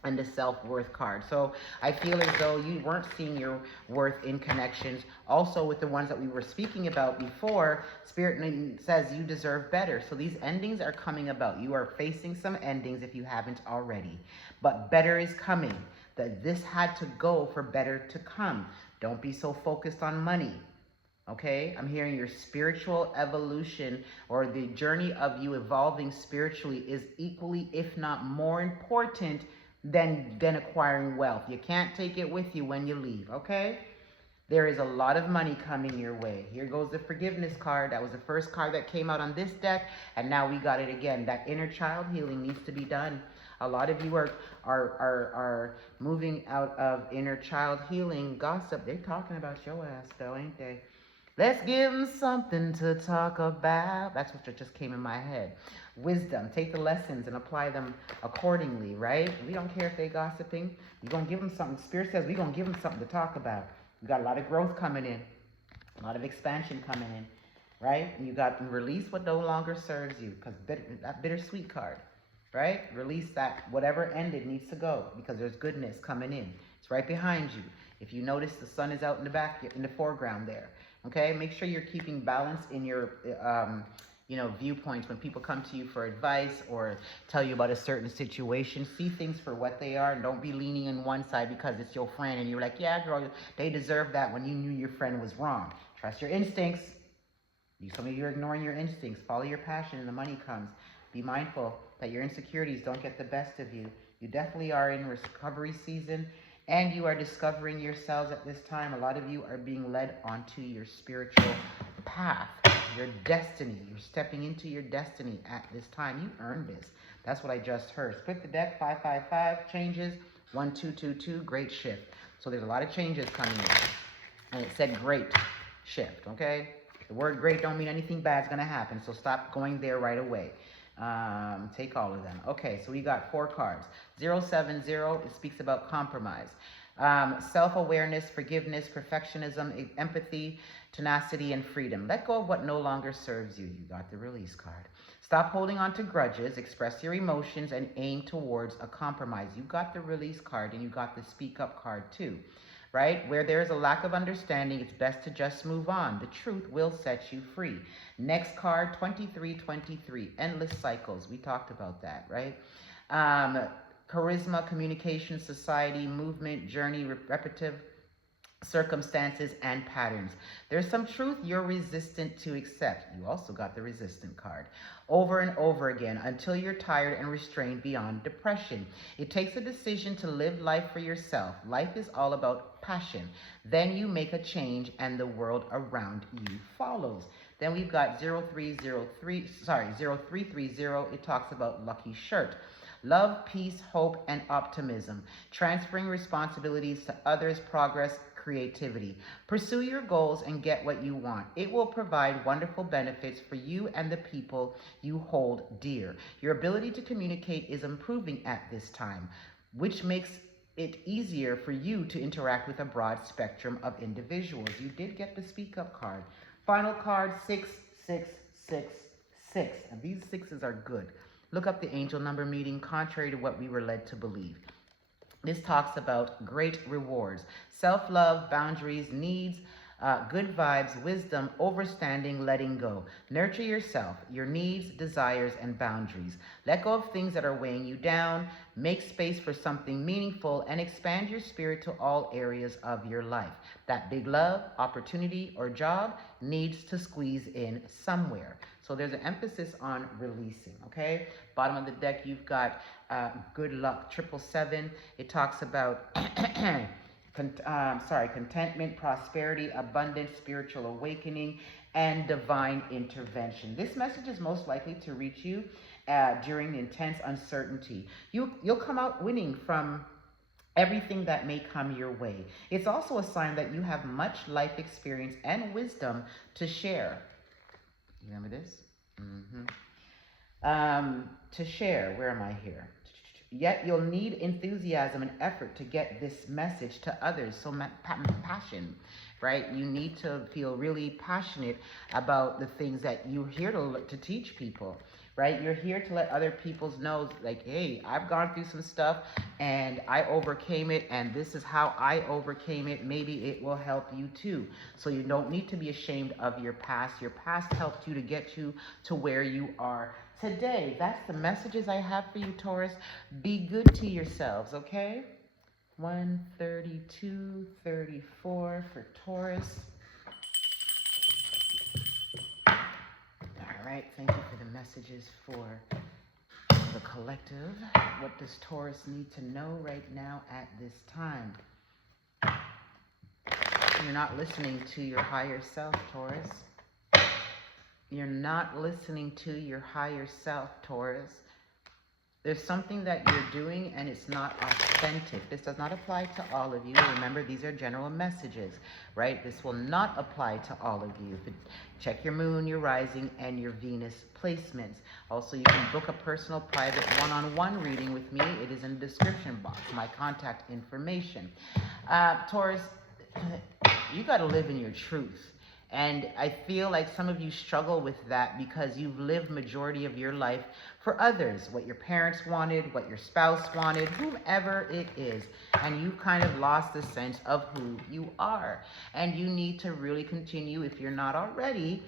and the self-worth card. So I feel as though you weren't seeing your worth in connections. Also with the ones that we were speaking about before, Spirit says you deserve better. So these endings are coming about. You are facing some endings if you haven't already. But better is coming. That this had to go for better to come. Don't be so focused on money. Okay, I'm hearing your spiritual evolution or the journey of you evolving spiritually is equally, if not more important than acquiring wealth. You can't take it with you when you leave, okay? There is a lot of money coming your way. Here goes the forgiveness card. That was the first card that came out on this deck, and now we got it again. That inner child healing needs to be done. A lot of you are moving out of inner child healing gossip. They're talking about your ass, though, ain't they? Let's give them something to talk about. That's what just came in my head. wisdom. Take the lessons and apply them accordingly, right? We don't care if they're gossiping. You're going to give them something. Spirit says we're going to give them something to talk about. You got a lot of growth coming in, a lot of expansion coming in, right? And you got to release what no longer serves you, because that bittersweet card, right? Release that. Whatever ended needs to go, because there's goodness coming in. It's right behind you. If you notice, the sun is out in the back, in the foreground there. Okay, make sure you're keeping balance in your viewpoints when people come to you for advice or tell you about a certain situation. See things for what they are, and don't be leaning on one side because it's your friend and you're like, yeah, girl, they deserve that, when you knew your friend was wrong. Trust your instincts. Some of you are ignoring your instincts. Follow your passion and the money comes. Be mindful that your insecurities don't get the best of you. You definitely are in recovery season, and you are discovering yourselves at this time. A lot of you are being led onto your spiritual path, your destiny. You're stepping into your destiny at this time. You earned this. That's what I just heard. Split the deck, 555, changes, 1222, great shift. So there's a lot of changes coming in. And it said great shift, okay? The word great don't mean anything bad's going to happen, so stop going there right away. Take all of them. Okay, so we got 4 cards. 070, it speaks about compromise. Self-awareness, forgiveness, perfectionism, empathy, tenacity, and freedom. Let go of what no longer serves you. You got the release card. Stop holding on to grudges, express your emotions, and aim towards a compromise. You got the release card, and you got the speak up card too. Right? Where there is a lack of understanding, it's best to just move on. The truth will set you free. Next card, 2323, endless cycles. We talked about that, right? Charisma, communication, society, movement, journey, repetitive circumstances, and patterns. There's some truth you're resistant to accept. You also got the resistant card. Over and over again until you're tired and restrained beyond depression. It takes a decision to live life for yourself. Life is all about passion. Then you make a change and the world around you follows. Then we've got 0330. It talks about lucky shirt. Love, peace, hope, and optimism. Transferring responsibilities to others, progress, creativity. Pursue your goals and get what you want. It will provide wonderful benefits for you and the people you hold dear. Your ability to communicate is improving at this time, which makes it easier for you to interact with a broad spectrum of individuals. You did get the speak up card. Final card, 6666. And these sixes are good. Look up the angel number meeting, contrary to what we were led to believe. This talks about great rewards, self-love, boundaries, needs, good vibes, wisdom, overstanding, letting go. Nurture yourself, your needs, desires, and boundaries. Let go of things that are weighing you down. Make space for something meaningful and expand your spirit to all areas of your life. That big love, opportunity, or job needs to squeeze in somewhere. So there's an emphasis on releasing, okay? Bottom of the deck, you've got good luck, 777. It talks about contentment, prosperity, abundance, spiritual awakening, and divine intervention. This message is most likely to reach you during intense uncertainty. You'll come out winning from everything that may come your way. It's also a sign that you have much life experience and wisdom to share. Remember this? To share. Where am I here? Yet you'll need enthusiasm and effort to get this message to others. So passion, right? You need to feel really passionate about the things that you're here to teach people, right? You're here to let other people know, like, hey, I've gone through some stuff and I overcame it, and this is how I overcame it. Maybe it will help you too. So you don't need to be ashamed of your past. Your past helped you to get you to where you are today. That's the messages I have for you, Taurus. Be good to yourselves, okay? 132.34 for Taurus. All right, thank you for the messages for the collective. What does Taurus need to know right now at this time? You're not listening to your higher self, Taurus. You're not listening to your higher self, Taurus. There's something that you're doing and it's not authentic. This does not apply to all of you. Remember, these are general messages, right? This will not apply to all of you. But check your moon, your rising, and your Venus placements. Also, you can book a personal, private, one-on-one reading with me. It is in the description box, my contact information. Taurus, you got to live in your truth. And I feel like some of you struggle with that because you've lived majority of your life for others, what your parents wanted, what your spouse wanted, whomever it is. And you kind of lost the sense of who you are. And you need to really continue, if you're not already,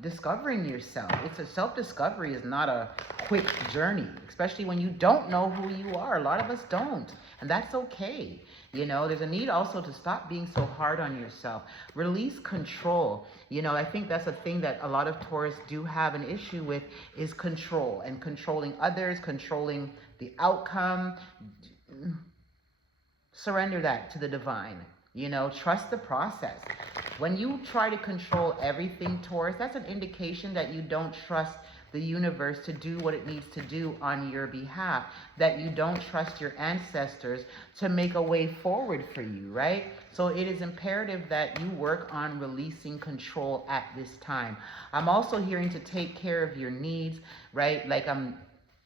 discovering yourself. It's a self-discovery is not a quick journey, especially when you don't know who you are. A lot of us don't, and that's okay. You know, there's a need also to stop being so hard on yourself. Release control. You know, I think that's a thing that a lot of Taurus do have an issue with, is control and controlling others, controlling the outcome. Surrender that to the divine. You know, trust the process. When you try to control everything, Taurus, that's an indication that you don't trust the universe to do what it needs to do on your behalf, that you don't trust your ancestors to make a way forward for you, right? So it is imperative that you work on releasing control at this time. I'm also hearing to take care of your needs, right? Like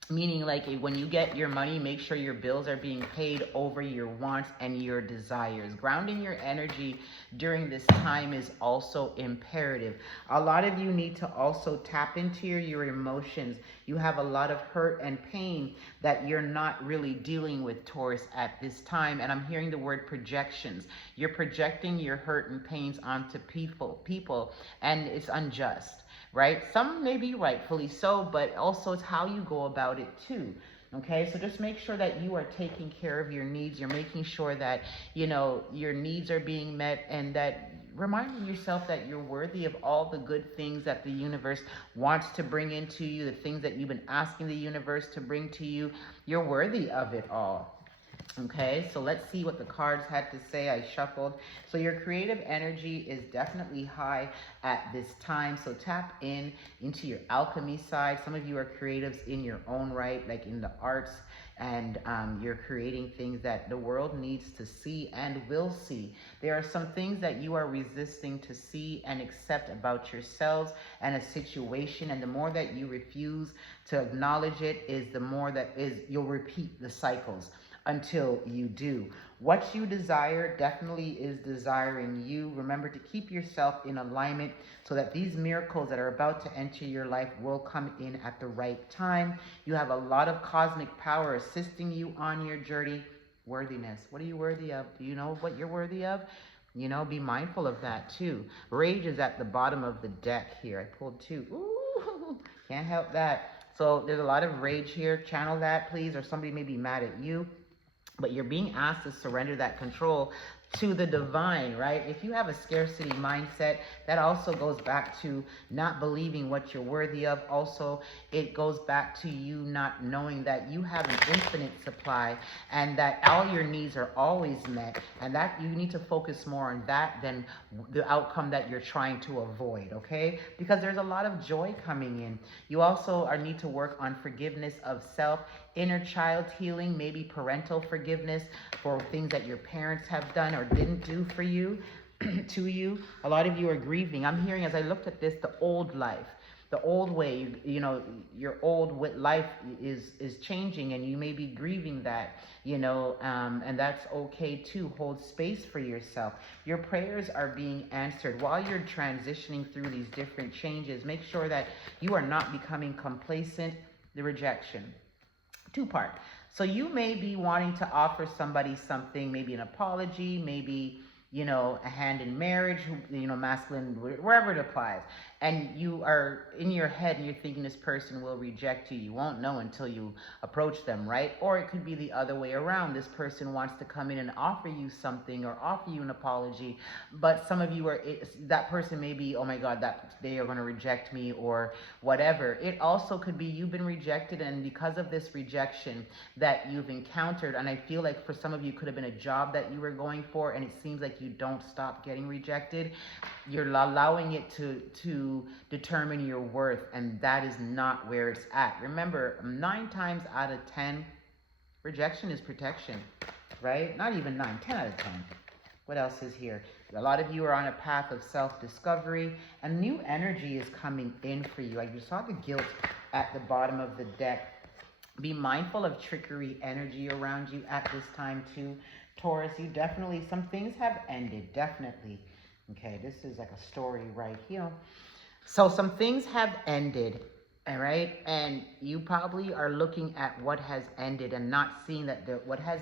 meaning like when you get your money, make sure your bills are being paid over your wants and your desires. Grounding your energy during this time is also imperative. A lot of you need to also tap into your emotions. You have a lot of hurt and pain that you're not really dealing with, Taurus, at this time. And I'm hearing the word projections. You're projecting your hurt and pains onto people, and it's unjust. Right? Some may be rightfully so, but also it's how you go about it too. Okay, so just make sure that you are taking care of your needs. You're making sure that, you know, your needs are being met, and that reminding yourself that you're worthy of all the good things that the universe wants to bring into you, the things that you've been asking the universe to bring to you. You're worthy of it all. Okay, so let's see what the cards had to say. I shuffled. So your creative energy is definitely high at this time. So tap into your alchemy side. Some of you are creatives in your own right, like in the arts, and you're creating things that the world needs to see and will see. There are some things that you are resisting to see and accept about yourselves and a situation, and the more that you refuse to acknowledge it, is the more that you'll repeat the cycles until you do. What you desire definitely is desiring you. Remember to keep yourself in alignment so that these miracles that are about to enter your life will come in at the right time. You have a lot of cosmic power assisting you on your journey. Worthiness. What are you worthy of? Do you know what you're worthy of? You know, be mindful of that too. Rage is at the bottom of the deck here. I pulled two. Ooh, can't help that. So there's a lot of rage here. Channel that, please, or somebody may be mad at you. But you're being asked to surrender that control to the divine, right? If you have a scarcity mindset, that also goes back to not believing what you're worthy of. Also, it goes back to you not knowing that you have an infinite supply and that all your needs are always met, and that you need to focus more on that than the outcome that you're trying to avoid, okay? Because there's a lot of joy coming in. You also need to work on forgiveness of self, inner child healing, maybe parental forgiveness for things that your parents have done or didn't do for you, to you. A lot of you are grieving. I'm hearing, as I looked at this, the old life, the old way, you know, your old life is changing, and you may be grieving that, you know, and that's okay too. Hold space for yourself. Your prayers are being answered while you're transitioning through these different changes. Make sure that you are not becoming complacent. The rejection. Two-part. So you may be wanting to offer somebody something, maybe an apology, maybe, you know, a hand in marriage, you know, masculine, wherever it applies. And you are in your head and you're thinking this person will reject you. You won't know until you approach them, right? Or it could be the other way around. This person wants to come in and offer you something or offer you an apology. But some of you are, that person may be, oh my God, that they are going to reject me or whatever. It also could be you've been rejected, and because of this rejection that you've encountered, and I feel like for some of you could have been a job that you were going for, and it seems like you don't stop getting rejected. You're allowing it to to determine your worth, and that is not where it's at. Remember, 9 times out of 10, rejection is protection, right? Not even 9, 10 out of 10. What else is here? A lot of you are on a path of self-discovery, and new energy is coming in for you. I just saw the guilt at the bottom of the deck. Be mindful of trickery energy around you at this time too. Taurus, you definitely, some things have ended, definitely. Okay, this is like a story right here. So some things have ended, all right? And you probably are looking at what has ended and not seeing that what has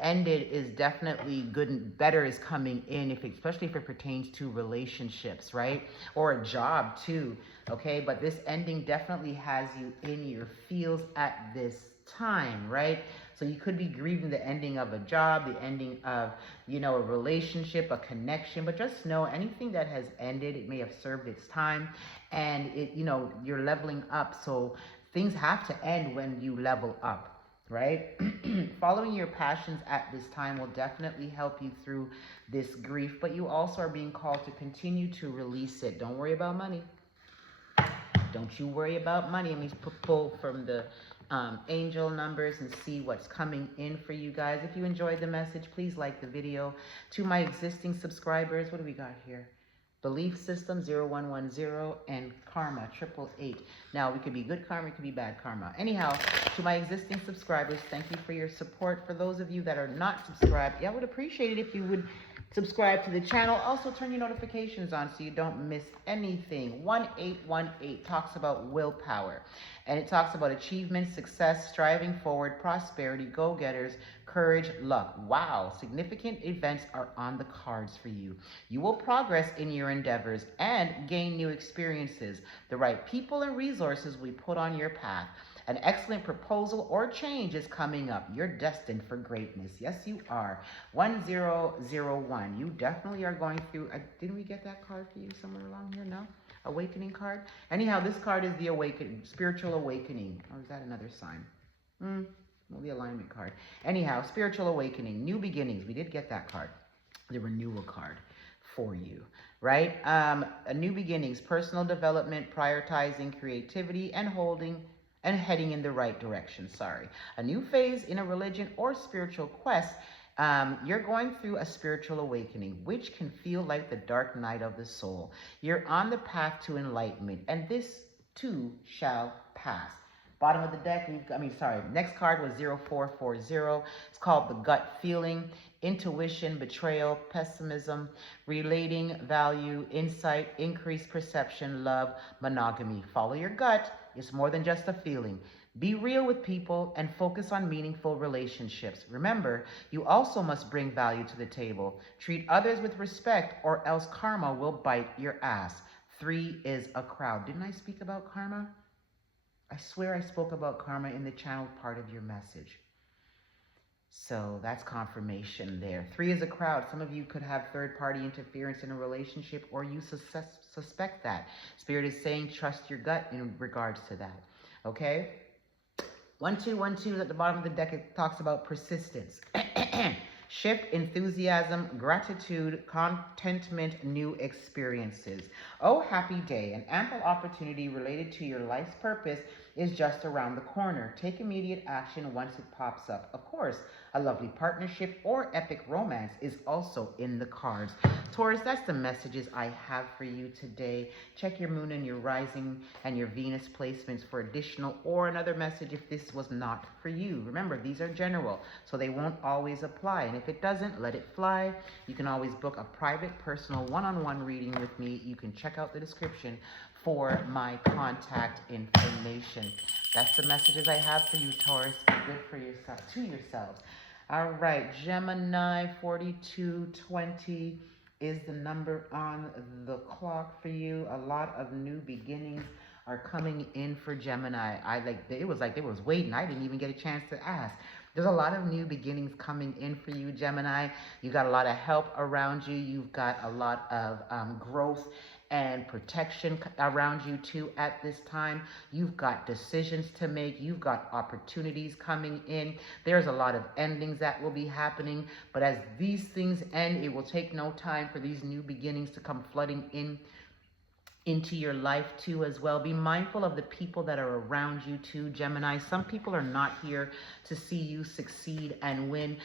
ended is definitely good and better is coming in, especially if it pertains to relationships, right? Or a job too, okay? But this ending definitely has you in your feels at this time, right? So you could be grieving the ending of a job, the ending of, you know, a relationship, a connection, but just know anything that has ended, it may have served its time, and it, you know, you're leveling up. So things have to end when you level up, right? Following your passions at this time will definitely help you through this grief, but you also are being called to continue to release it. Don't worry about money. Don't you worry about money. Let me pull from the angel numbers and see what's coming in for you guys. If you enjoyed the message, please like the video. To my existing subscribers, what do we got here? Belief system 0110 and karma 888. Now, we could be good karma, it could be bad karma. Anyhow, to my existing subscribers, thank you for your support. For those of you that are not subscribed, I would appreciate it if you would subscribe to the channel. Also, turn your notifications on so you don't miss anything. 1818 talks about willpower. And it talks about achievement, success, striving forward, prosperity, go-getters, courage, luck. Wow, significant events are on the cards for you. You will progress in your endeavors and gain new experiences. The right people and resources we put on your path. An excellent proposal or change is coming up. You're destined for greatness. Yes, you are. 1001. You definitely are going through. Didn't we get that card for you somewhere along here? No? Awakening card? Anyhow, this card is the awakening, spiritual awakening. Or is that another sign? Well, the alignment card. Anyhow, spiritual awakening, new beginnings. We did get that card. The renewal card for you, right? A new beginnings, personal development, prioritizing creativity and heading in the right direction, A new phase in a religion or spiritual quest. You're going through a spiritual awakening, which can feel like the dark night of the soul. You're on the path to enlightenment, and this too shall pass. Bottom of the deck, next card was 0440. It's called the gut feeling, intuition, betrayal, pessimism, relating, value, insight, increased perception, love, monogamy. Follow your gut. It's more than just a feeling. Be real with people and focus on meaningful relationships. Remember, you also must bring value to the table. Treat others with respect or else karma will bite your ass. 3 is a crowd. Didn't I speak about karma? I swear I spoke about karma in the channel part of your message. So that's confirmation there. 3 is a crowd. Some of you could have third-party interference in a relationship, or you suspect that. Spirit is saying trust your gut in regards to that. Okay? 1212 is at the bottom of the deck. It talks about persistence. Shift, enthusiasm, gratitude, contentment, new experiences. Oh, happy day. An ample opportunity related to your life's purpose is just around the corner. Take immediate action once it pops up. Of course, a lovely partnership or epic romance is also in the cards. Taurus, that's the messages I have for you today. Check your moon and your rising and your Venus placements for additional or another message if this was not for you. Remember, these are general, so they won't always apply. And if it doesn't, let it fly. You can always book a private, personal, one-on-one reading with me. You can check out the description for my contact information. That's the messages I have for you, Taurus. Be good for yourself, to yourselves. All right, Gemini 4220 is the number on the clock for you. A lot of new beginnings are coming in for Gemini. It was like they was waiting. I didn't even get a chance to ask. There's a lot of new beginnings coming in for you, Gemini. You got a lot of help around you. You've got a lot of growth and protection around you too at this time. You've got decisions to make. You've got opportunities coming in. There's a lot of endings that will be happening. But as these things end, it will take no time for these new beginnings to come flooding in into your life too as well. Be mindful of the people that are around you too, Gemini. Some people are not here to see you succeed and win.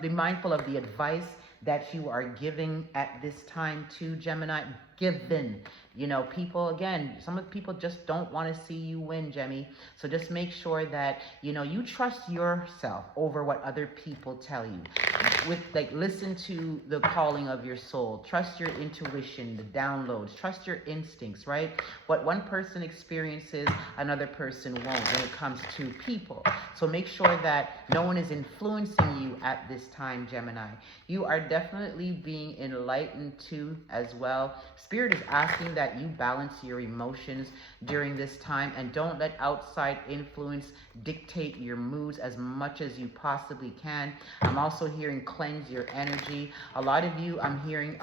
Be mindful of the advice that you are giving at this time too, Gemini. Given, you know, people, again, some of the people just don't want to see you win, Gemmy. So just make sure that, you know, you trust yourself over what other people tell you. Listen to the calling of your soul. Trust your intuition, the downloads. Trust your instincts, right? What one person experiences, another person won't when it comes to people. So make sure that no one is influencing you at this time, Gemini. You are definitely being enlightened too as well. Spirit is asking that you balance your emotions during this time and don't let outside influence dictate your moods as much as you possibly can. I'm also hearing cleanse your energy. A lot of you, I'm hearing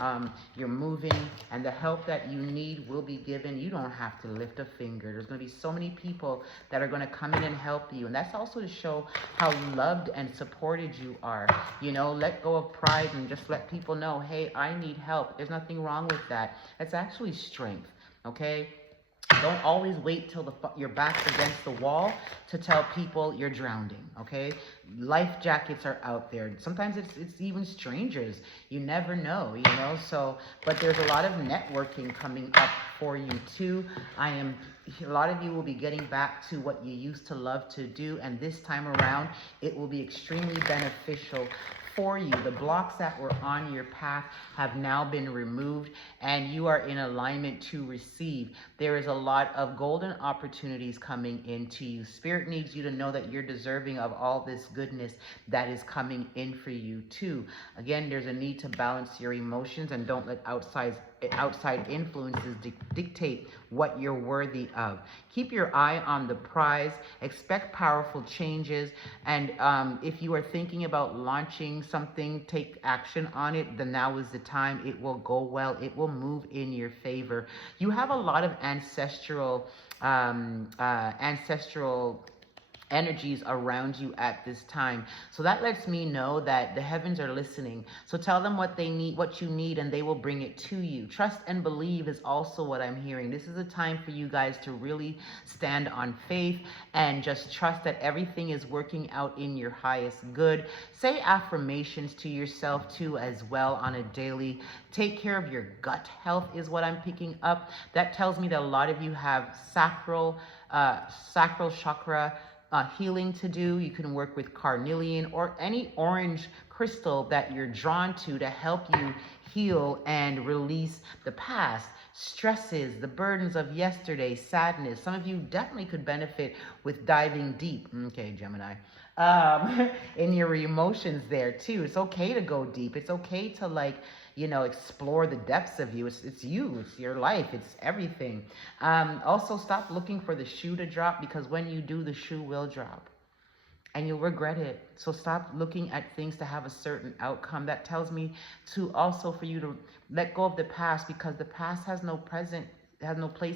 you're moving, and the help that you need will be given. You don't have to lift a finger. There's going to be so many people that are going to come in and help you, and that's also to show how loved and supported you are. You know, let go of pride and just let people know, hey, I need help. There's nothing wrong with that. That's actually strength, okay? Don't always wait till your back's against the wall to tell people you're drowning, okay? Life jackets are out there. Sometimes it's even strangers. You never know, you know? So, but there's a lot of networking coming up for you too. A lot of you will be getting back to what you used to love to do, and this time around, it will be extremely beneficial for you. The blocks that were on your path have now been removed, and you are in alignment to receive. There is a lot of golden opportunities coming into you. Spirit needs you to know that you're deserving of all this goodness that is coming in for you too. Again, there's a need to balance your emotions and don't let outside influences dictate what you're worthy of. Keep your eye on the prize. Expect powerful changes. And if you are thinking about launching something, take action on it. Then now is the time. It will go well. It will move in your favor. You have a lot of ancestral energies around you at this time. So that lets me know that the heavens are listening. So tell them what they need, what you need, and they will bring it to you. Trust and believe is also what I'm hearing. This is a time for you guys to really stand on faith and just trust that everything is working out in your highest good. Say affirmations to yourself too as well on a daily. Take care of your gut health is what I'm picking up. That tells me that a lot of you have sacral chakra healing to do. You can work with carnelian or any orange crystal that you're drawn to help you heal and release the past, stresses, the burdens of yesterday, sadness. Some of you definitely could benefit with diving deep. Okay, Gemini. In your emotions there too. It's okay to go deep. It's okay to explore the depths of you. It's you. It's your life. It's everything. Also, stop looking for the shoe to drop, because when you do, the shoe will drop. And you'll regret it. So stop looking at things to have a certain outcome. That tells me for you to let go of the past, because the past has no place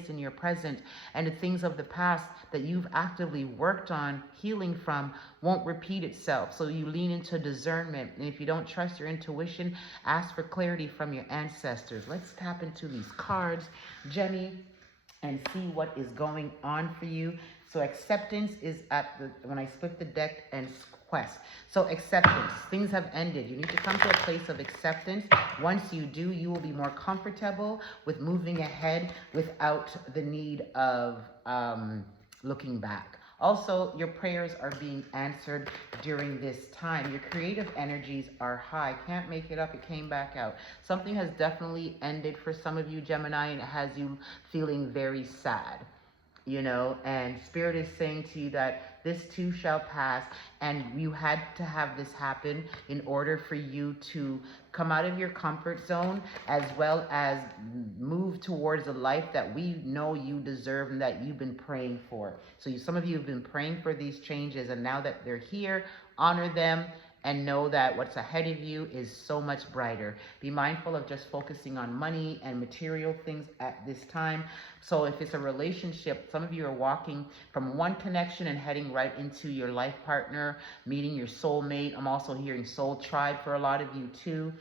in your present, and the things of the past that you've actively worked on healing from won't repeat itself. So you lean into discernment, and if you don't trust your intuition, ask for clarity from your ancestors. Let's tap into these cards, Jenny, and see what is going on for you. So acceptance is when I split the deck, and quest. So acceptance, things have ended. You need to come to a place of acceptance. Once you do, you will be more comfortable with moving ahead without the need of looking back. Also, your prayers are being answered during this time. Your creative energies are high. Can't make it up. It came back out. Something has definitely ended for some of you, Gemini, and it has you feeling very sad. And Spirit is saying to you that this too shall pass, and you had to have this happen in order for you to come out of your comfort zone, as well as move towards a life that we know you deserve and that you've been praying for. So some of you have been praying for these changes, and now that they're here, honor them and know that what's ahead of you is so much brighter. Be mindful of just focusing on money and material things at this time. So if it's a relationship, some of you are walking from one connection and heading right into your life partner, meeting your soulmate. I'm also hearing soul tribe for a lot of you too.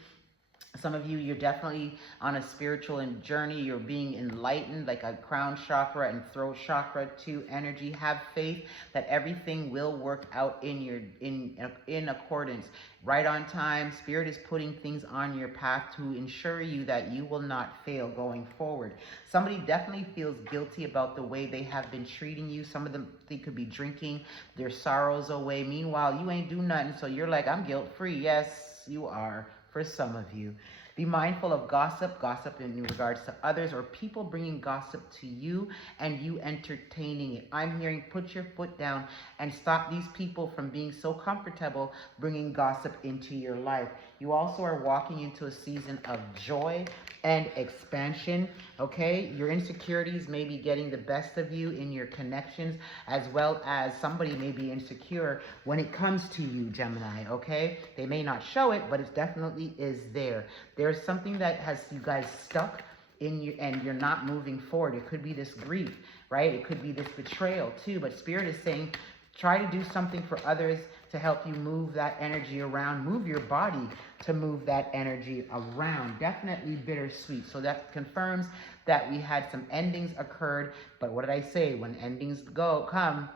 Some of you, you're definitely on a spiritual journey. You're being enlightened, like a crown chakra and throat chakra to energy. Have faith that everything will work out in accordance, right on time. Spirit is putting things on your path to ensure you that you will not fail going forward. Somebody definitely feels guilty about the way they have been treating you. Some of them, they could be drinking their sorrows away. Meanwhile, you ain't do nothing, so you're like, I'm guilt free. Yes, you are. For some of you, be mindful of gossip in regards to others, or people bringing gossip to you and you entertaining it. I'm hearing put your foot down and stop these people from being so comfortable bringing gossip into your life. You also are walking into a season of joy and expansion, okay? Your insecurities may be getting the best of you in your connections, as well as somebody may be insecure when it comes to you, Gemini, okay? They may not show it, but it definitely is there. There's something that has you guys stuck in you and you're not moving forward. It could be this grief, right? It could be this betrayal too, but Spirit is saying, try to do something for others to help you move that energy around. Move your body to move that energy around. Definitely bittersweet. So that confirms that we had some endings occurred. But what did I say? When endings come,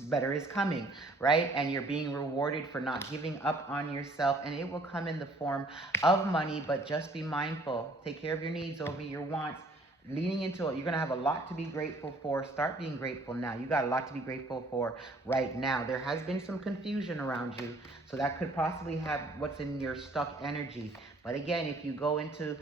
better is coming, right? And you're being rewarded for not giving up on yourself. And it will come in the form of money, but just be mindful. Take care of your needs over your wants. Leaning into it, you're going to have a lot to be grateful for. Start being grateful now. You got a lot to be grateful for right now. There has been some confusion around you, so that could possibly have what's in your stuck energy. But again, if you go into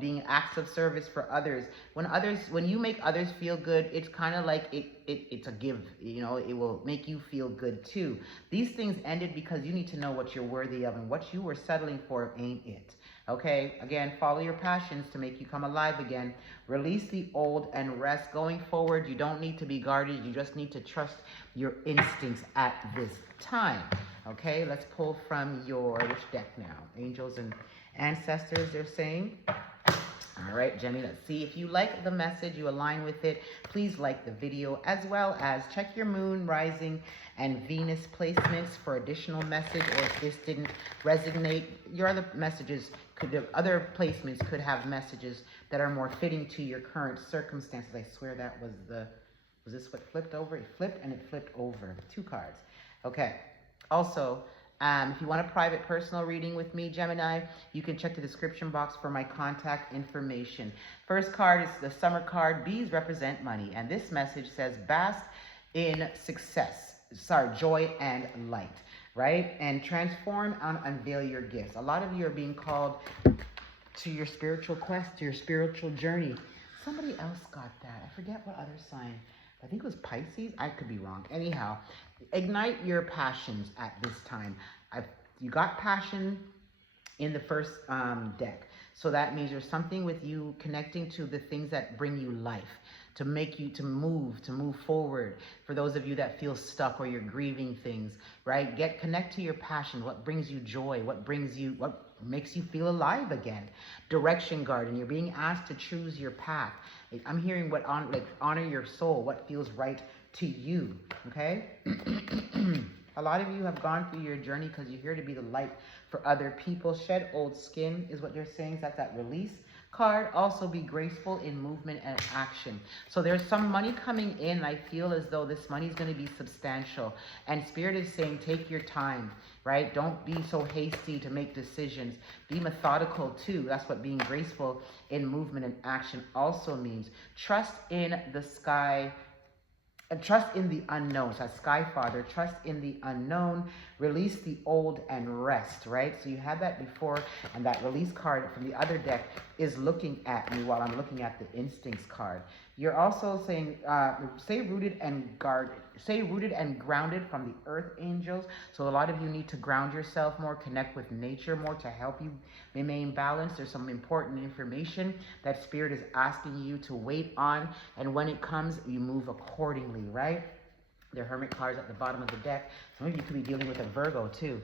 being acts of service for others, when you make others feel good, it's kind of like it's a give. It will make you feel good too. These things ended because you need to know what you're worthy of, and what you were settling for ain't it. Okay, again, follow your passions to make you come alive again. Release the old and rest. Going forward, you don't need to be guarded. You just need to trust your instincts at this time. Okay, let's pull from which deck now? Angels and ancestors, they're saying. All right, Jenny, let's see. If you like the message, you align with it, please like the video, as well as check your moon, rising, and Venus placements for additional message. Or if this didn't resonate, your other other placements could have messages that are more fitting to your current circumstances. I swear that was this what flipped over? It flipped and it flipped over. 2 cards. Okay. Also, if you want a private personal reading with me, Gemini, you can check the description box for my contact information. First card is the summer card. Bees represent money. And this message says, bask in joy and light, right? And transform and unveil your gifts. A lot of you are being called to your spiritual quest, to your spiritual journey. Somebody else got that. I forget what other sign. I think it was Pisces. I could be wrong. Anyhow, ignite your passions at this time. You got passion in the first deck. So that means there's something with you connecting to the things that bring you life, to make you to move forward. For those of you that feel stuck or you're grieving things, right? Connect to your passion. What brings you joy? What makes you feel alive again? Direction garden. You're being asked to choose your path. I'm hearing honor your soul. What feels right to you? Okay. A lot of you have gone through your journey because you're here to be the light for other people. Shed old skin is what they're saying. That's that release card. Also be graceful in movement and action. So there's some money coming in. I feel as though this money is going to be substantial. And Spirit is saying, take your time, right? Don't be so hasty to make decisions. Be methodical too. That's what being graceful in movement and action also means. Trust in the sky. Trust in the unknown. So Sky Father, trust in the unknown, release the old and rest, right? So you had that before, and that release card from the other deck is looking at me while I'm looking at the instincts card. You're also saying, stay rooted and grounded from the earth angels. So a lot of you need to ground yourself more, connect with nature more to help you remain balanced. There's some important information that Spirit is asking you to wait on. And when it comes, you move accordingly, right? The Hermit card is at the bottom of the deck. Some of you could be dealing with a Virgo too.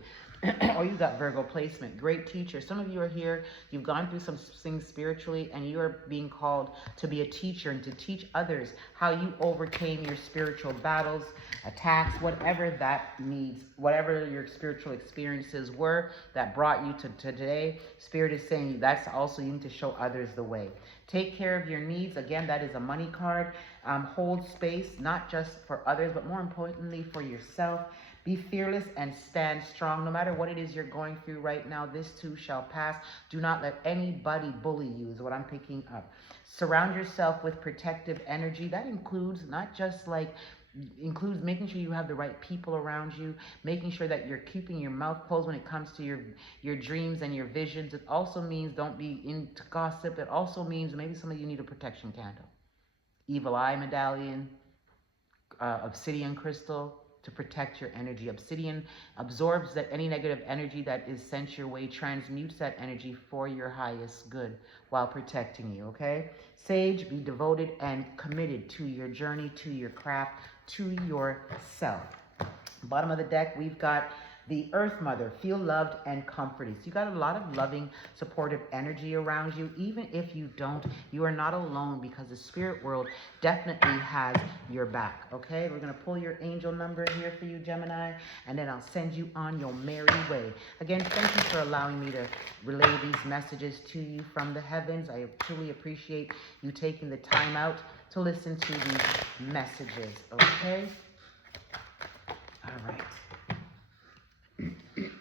Or you got Virgo placement. Great teacher. Some of you are here. You've gone through some things spiritually and you are being called to be a teacher and to teach others how you overcame your spiritual battles, attacks, whatever that needs, whatever your spiritual experiences were that brought you to today. Spirit is saying that's also you need to show others the way. Take care of your needs. Again, that is a money card. Hold space, not just for others, but more importantly for yourself. Be fearless and stand strong. No matter what it is you're going through right now, this too shall pass. Do not let anybody bully you is what I'm picking up. Surround yourself with protective energy. That includes not just includes making sure you have the right people around you, making sure that you're keeping your mouth closed when it comes to your dreams and your visions. It also means don't be into gossip. It also means maybe some of you need a protection candle. Evil eye medallion, obsidian crystal, to protect your energy. Obsidian absorbs that any negative energy that is sent your way, transmutes that energy for your highest good while protecting you, okay? Sage, be devoted and committed to your journey, to your craft, to yourself. Bottom of the deck, we've got the Earth Mother. Feel loved and comforted. So you got a lot of loving, supportive energy around you. Even if you don't, you are not alone because the spirit world definitely has your back, okay? We're going to pull your angel number here for you, Gemini, and then I'll send you on your merry way. Again, thank you for allowing me to relay these messages to you from the heavens. I truly appreciate you taking the time out to listen to these messages, okay? All right.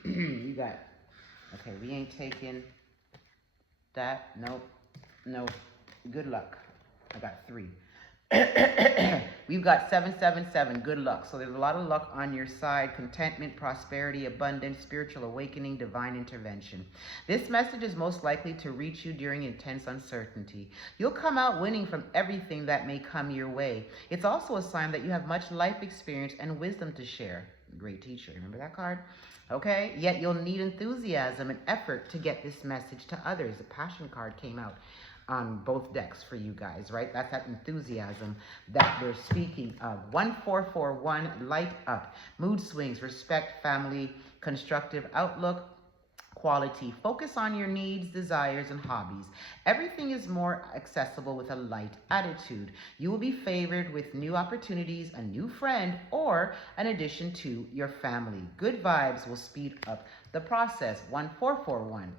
You got, okay, we ain't taking that. Nope. Good luck. I got 3. We've got 777. Good luck. So there's a lot of luck on your side. Contentment, prosperity, abundance, spiritual awakening, divine intervention. This message is most likely to reach you during intense uncertainty. You'll come out winning from everything that may come your way. It's also a sign that you have much life experience and wisdom to share. Great teacher. Remember that card? Okay? Yet you'll need enthusiasm and effort to get this message to others. The Passion card came out on both decks for you guys, right? That's that enthusiasm that we're speaking of. 1441, light up. Mood swings, respect, family, constructive outlook, quality. Focus on your needs, desires, and hobbies. Everything is more accessible with a light attitude. You will be favored with new opportunities, a new friend, or an addition to your family. Good vibes will speed up the process. 1441.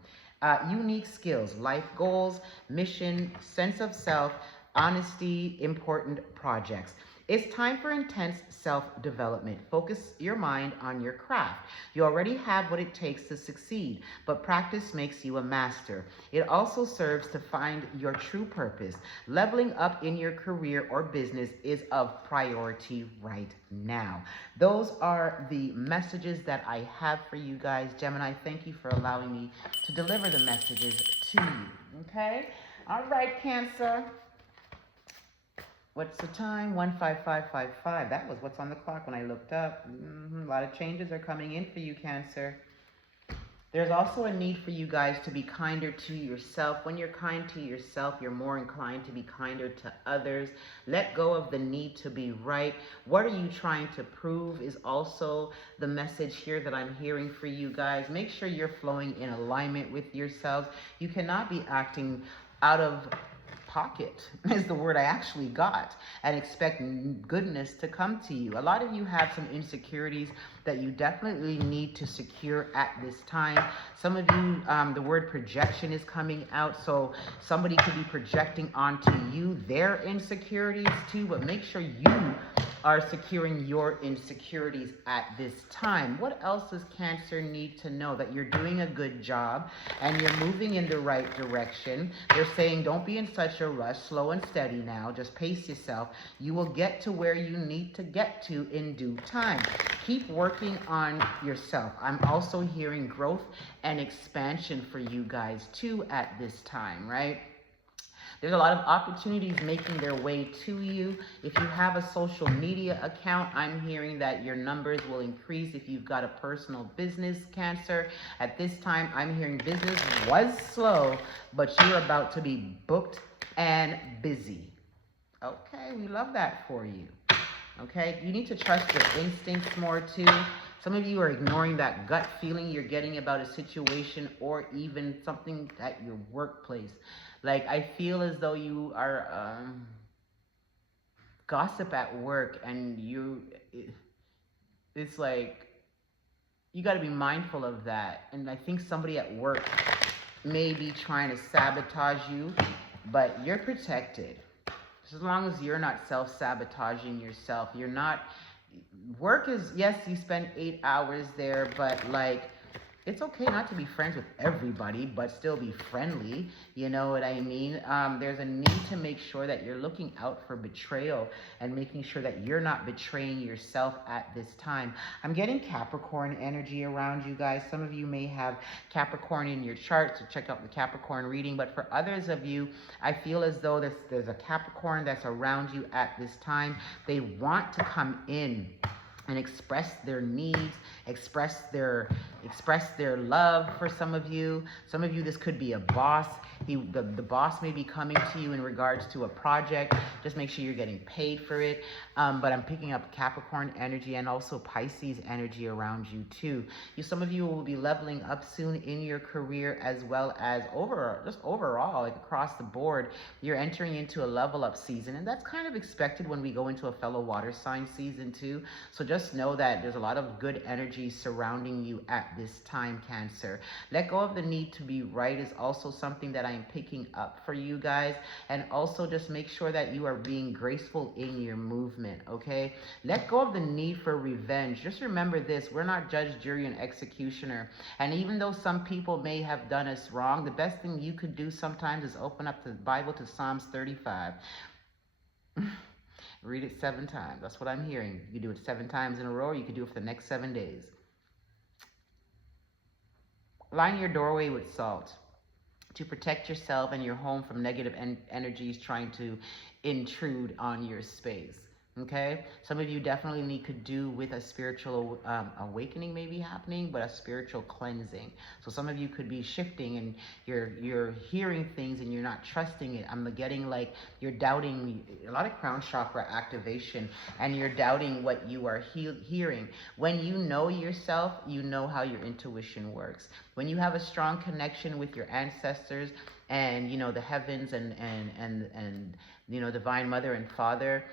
Unique skills, life goals, mission, sense of self, honesty, important projects. It's time for intense self-development. Focus your mind on your craft. You already have what it takes to succeed, but practice makes you a master. It also serves to find your true purpose. Leveling up in your career or business is of priority right now. Those are the messages that I have for you guys. Gemini, thank you for allowing me to deliver the messages to you. Okay? All right, Cancer. What's the time? 15555. That was what's on the clock when I looked up. A lot of changes are coming in for you, Cancer. There's also a need for you guys to be kinder to yourself. When you're kind to yourself, you're more inclined to be kinder to others. Let go of the need to be right. What are you trying to prove is also the message here that I'm hearing for you guys. Make sure you're flowing in alignment with yourselves. You cannot be acting out of pocket is the word I actually got, and expect goodness to come to you. A lot of you have some insecurities that you definitely need to secure at this time. Some of you, the word projection is coming out, so somebody could be projecting onto you their insecurities too, but make sure you are securing your insecurities at this time. What else does Cancer need to know? That you're doing a good job and you're moving in the right direction. They're saying don't be in such a rush, slow and steady now, just pace yourself. You will get to where you need to get to in due time. Keep working on yourself. I'm also hearing growth and expansion for you guys too at this time, right? There's a lot of opportunities making their way to you. If you have a social media account, I'm hearing that your numbers will increase. If you've got a personal business, Cancer, at this time, I'm hearing business was slow, but you're about to be booked and busy. Okay, we love that for you. Okay? You need to trust your instincts more too. Some of you are ignoring that gut feeling you're getting about a situation or even something at your workplace. Like, I feel as though you are gossip at work, and it's like you got to be mindful of that. And I think somebody at work may be trying to sabotage you, but you're protected. As long as you're not self-sabotaging yourself. You're not, work is, yes, you spend 8 hours there, but like, it's okay not to be friends with everybody, but still be friendly. You know what I mean? There's a need to make sure that you're looking out for betrayal and making sure that you're not betraying yourself at this time. I'm getting Capricorn energy around you guys. Some of you may have Capricorn in your chart, so check out the Capricorn reading. But for others of you, I feel as though there's a Capricorn that's around you at this time. They want to come in and express their needs, express their love for some of you. Some of you, this could be a boss. The boss may be coming to you in regards to a project. Just make sure you're getting paid for it. But I'm picking up Capricorn energy and also Pisces energy around you too. Some of you will be leveling up soon in your career, as well as overall, like across the board, you're entering into a level up season. And that's kind of expected when we go into a fellow water sign season too. So just know that there's a lot of good energy surrounding you at this time, Cancer. Let go of the need to be right is also something that I am picking up for you guys. And also just make sure that you are being graceful in your movement, okay? Let go of the need for revenge. Just remember this: we're not judge, jury, and executioner. And even though some people may have done us wrong, the best thing you could do sometimes is open up the Bible to Psalms 35. Read it 7 times. That's what I'm hearing. You do it 7 times in a row, or you could do it for the next 7 days. Line your doorway with salt to protect yourself and your home from negative energies trying to intrude on your space. Okay, some of you definitely could do with a spiritual awakening maybe happening, but a spiritual cleansing. So some of you could be shifting, and you're hearing things and you're not trusting it. I'm getting like you're doubting, a lot of crown chakra activation, and you're doubting what you are hearing. When you know yourself, you know how your intuition works. When you have a strong connection with your ancestors and the heavens and Divine Mother and Father,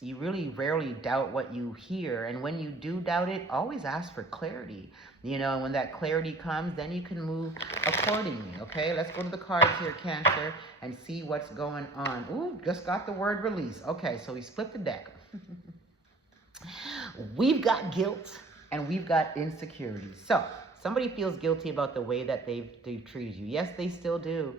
you really rarely doubt what you hear. And when you do doubt it, always ask for clarity. And when that clarity comes, then you can move accordingly, okay? Let's go to the cards here, Cancer, and see what's going on. Ooh, just got the word release. Okay, so we split the deck. We've got guilt and we've got insecurity. So somebody feels guilty about the way that they've treated you. Yes, they still do,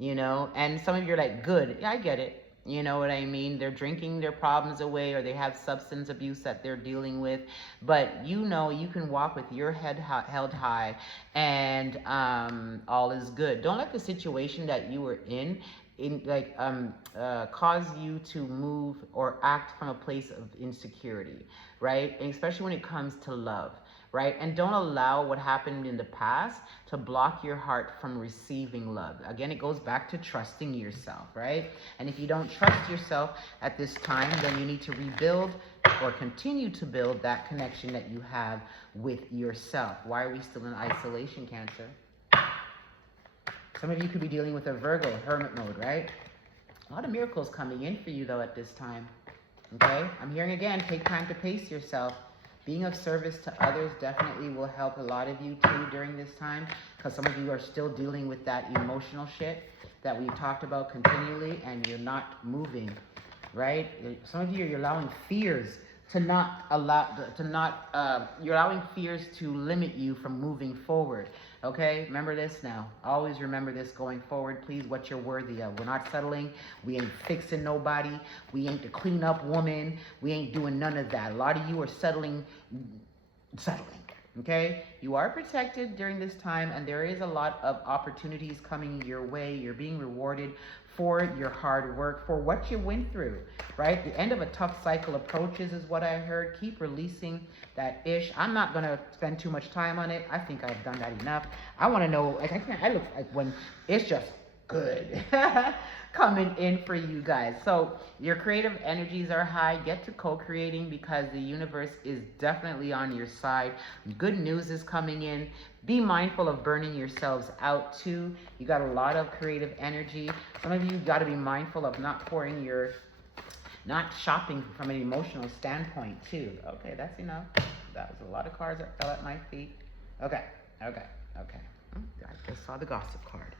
and some of you are like, good, yeah, I get it. You know what I mean? They're drinking their problems away, or they have substance abuse that they're dealing with. But you can walk with your head held high, and all is good. Don't let the situation that you were in cause you to move or act from a place of insecurity, right? And especially when it comes to love. Right? And don't allow what happened in the past to block your heart from receiving love. Again, it goes back to trusting yourself, right? And if you don't trust yourself at this time, then you need to rebuild or continue to build that connection that you have with yourself. Why are we still in isolation, Cancer? Some of you could be dealing with a Virgo, hermit mode, right? A lot of miracles coming in for you, though, at this time. Okay? I'm hearing again, take time to pace yourself. Being of service to others definitely will help a lot of you too during this time, because some of you are still dealing with that emotional shit that we've talked about continually, and you're not moving, right? Some of you, you're allowing fears you're allowing fears to limit you from moving forward. Okay, remember this now. Always remember this going forward, please, what you're worthy of. We're not settling. We ain't fixing nobody. We ain't the clean up woman. We ain't doing none of that. A lot of you are settling. Okay, you are protected during this time, and there is a lot of opportunities coming your way. You're being rewarded for your hard work, for what you went through, right? The end of a tough cycle approaches is what I heard. Keep releasing that ish. I'm not going to spend too much time on it. I think I've done that enough. I want to know, I look like when it's just good coming in for you guys. So your creative energies are high. Get to co-creating because the universe is definitely on your side. Good news is coming in. Be mindful of burning yourselves out too. You got a lot of creative energy. Some of you got to be mindful of not shopping from an emotional standpoint too. Okay, that's enough. That was a lot of cards that fell at my feet. Okay. I just saw the gossip card.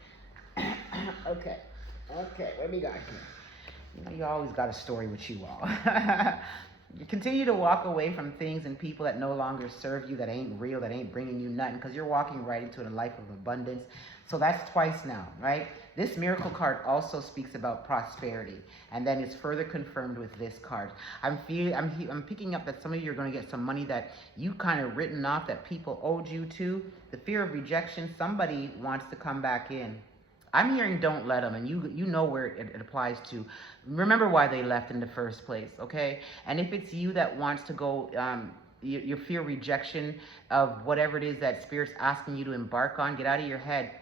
Okay, what we got here? You know, you always got a story with you all. You continue to walk away from things and people that no longer serve you, that ain't real, that ain't bringing you nothing, because you're walking right into a life of abundance. So that's twice now, right? This miracle card also speaks about prosperity, and then it's further confirmed with this card. I'm picking up that some of you are going to get some money that you kind of written off that people owed you to. The fear of rejection, somebody wants to come back in. I'm hearing don't let them, and you know where it applies to. Remember why they left in the first place, okay? And if it's you that wants to go, you fear rejection of whatever it is that Spirit's asking you to embark on, get out of your head.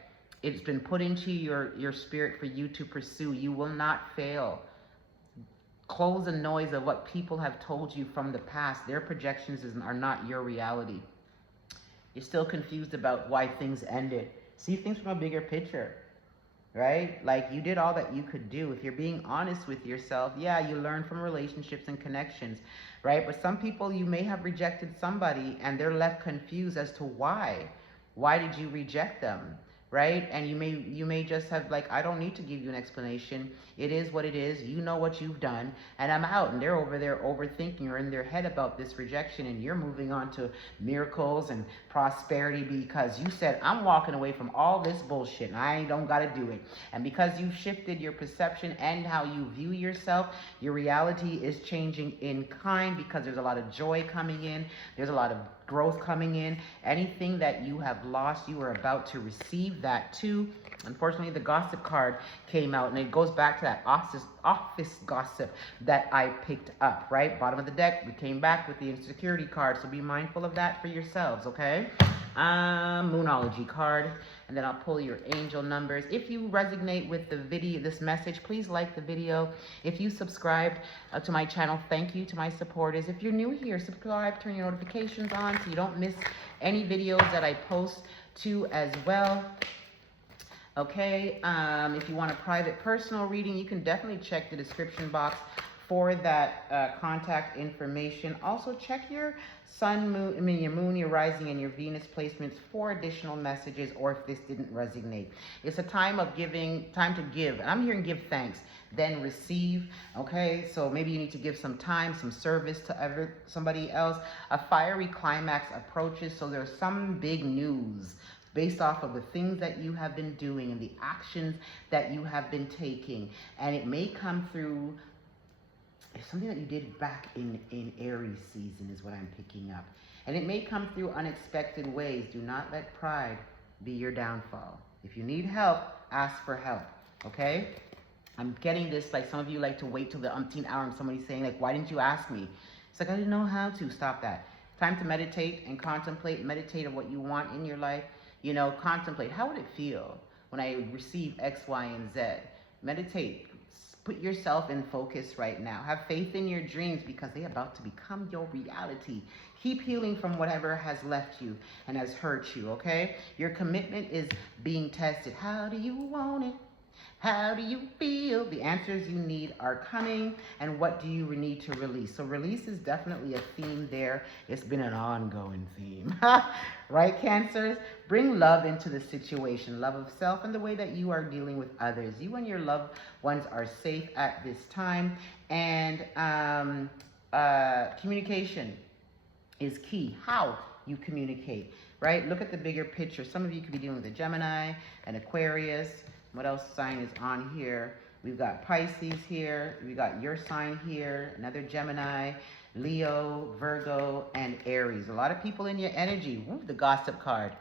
It's been put into your spirit for you to pursue. You will not fail. Close the noise of what people have told you from the past. Their projections are not your reality. You're still confused about why things ended. See things from a bigger picture. Right? Like, you did all that you could do. If you're being honest with yourself, yeah, you learn from relationships and connections, right? But some people, you may have rejected somebody and they're left confused as to why. Why did you reject them? Right? And you may just have, like, I don't need to give you an explanation. It is what it is. You know what you've done, and I'm out. And they're over there overthinking or in their head about this rejection, and you're moving on to miracles and prosperity because you said, I'm walking away from all this bullshit and I don't got to do it. And because you've shifted your perception and how you view yourself, your reality is changing in kind, because there's a lot of joy coming in. There's a lot of growth coming in. Anything that you have lost, you are about to receive that too. Unfortunately, the gossip card came out, and it goes back to that office gossip that I picked up, right? Bottom of the deck, we came back with the insecurity card, so be mindful of that for yourselves, okay? Moonology card, and then I'll pull your angel numbers. If you resonate with the video, this message, please like the video. If you subscribed to my channel, thank you to my supporters. If you're new here, subscribe, turn your notifications on so you don't miss any videos that I post too as well. Okay, if you want a private personal reading, you can definitely check the description box for that contact information. Also, check your sun, moon, your moon, your rising, and your Venus placements for additional messages, or if this didn't resonate. It's a time of giving, time to give. And I'm hearing give thanks, then receive. Okay, so maybe you need to give some time, some service to somebody else. A fiery climax approaches, so there's some big news based off of the things that you have been doing and the actions that you have been taking. And it may come through something that you did back in Aries season is what I'm picking up. And it may come through unexpected ways. Do not let pride be your downfall. If you need help, ask for help, okay? I'm getting this, like, some of you like to wait till the umpteenth hour and somebody's saying, like, why didn't you ask me? It's like, I didn't know how to. Stop that. Time to meditate and contemplate. Meditate on what you want in your life. You know, contemplate. How would it feel when I receive X, Y, and Z? Meditate. Put yourself in focus right now. Have faith in your dreams because they're about to become your reality. Keep healing from whatever has left you and has hurt you, okay? Your commitment is being tested. How do you want it? How do you feel? The answers you need are coming. And what do you need to release? So release is definitely a theme there. It's been an ongoing theme. Right, Cancers? Bring love into the situation. Love of self and the way that you are dealing with others. You and your loved ones are safe at this time. And communication is key. How you communicate, right? Look at the bigger picture. Some of you could be dealing with a Gemini, an Aquarius. What else sign is on here? We've got Pisces here. We got your sign here. Another Gemini, Leo, Virgo, and Aries. A lot of people in your energy. Ooh, the gossip card.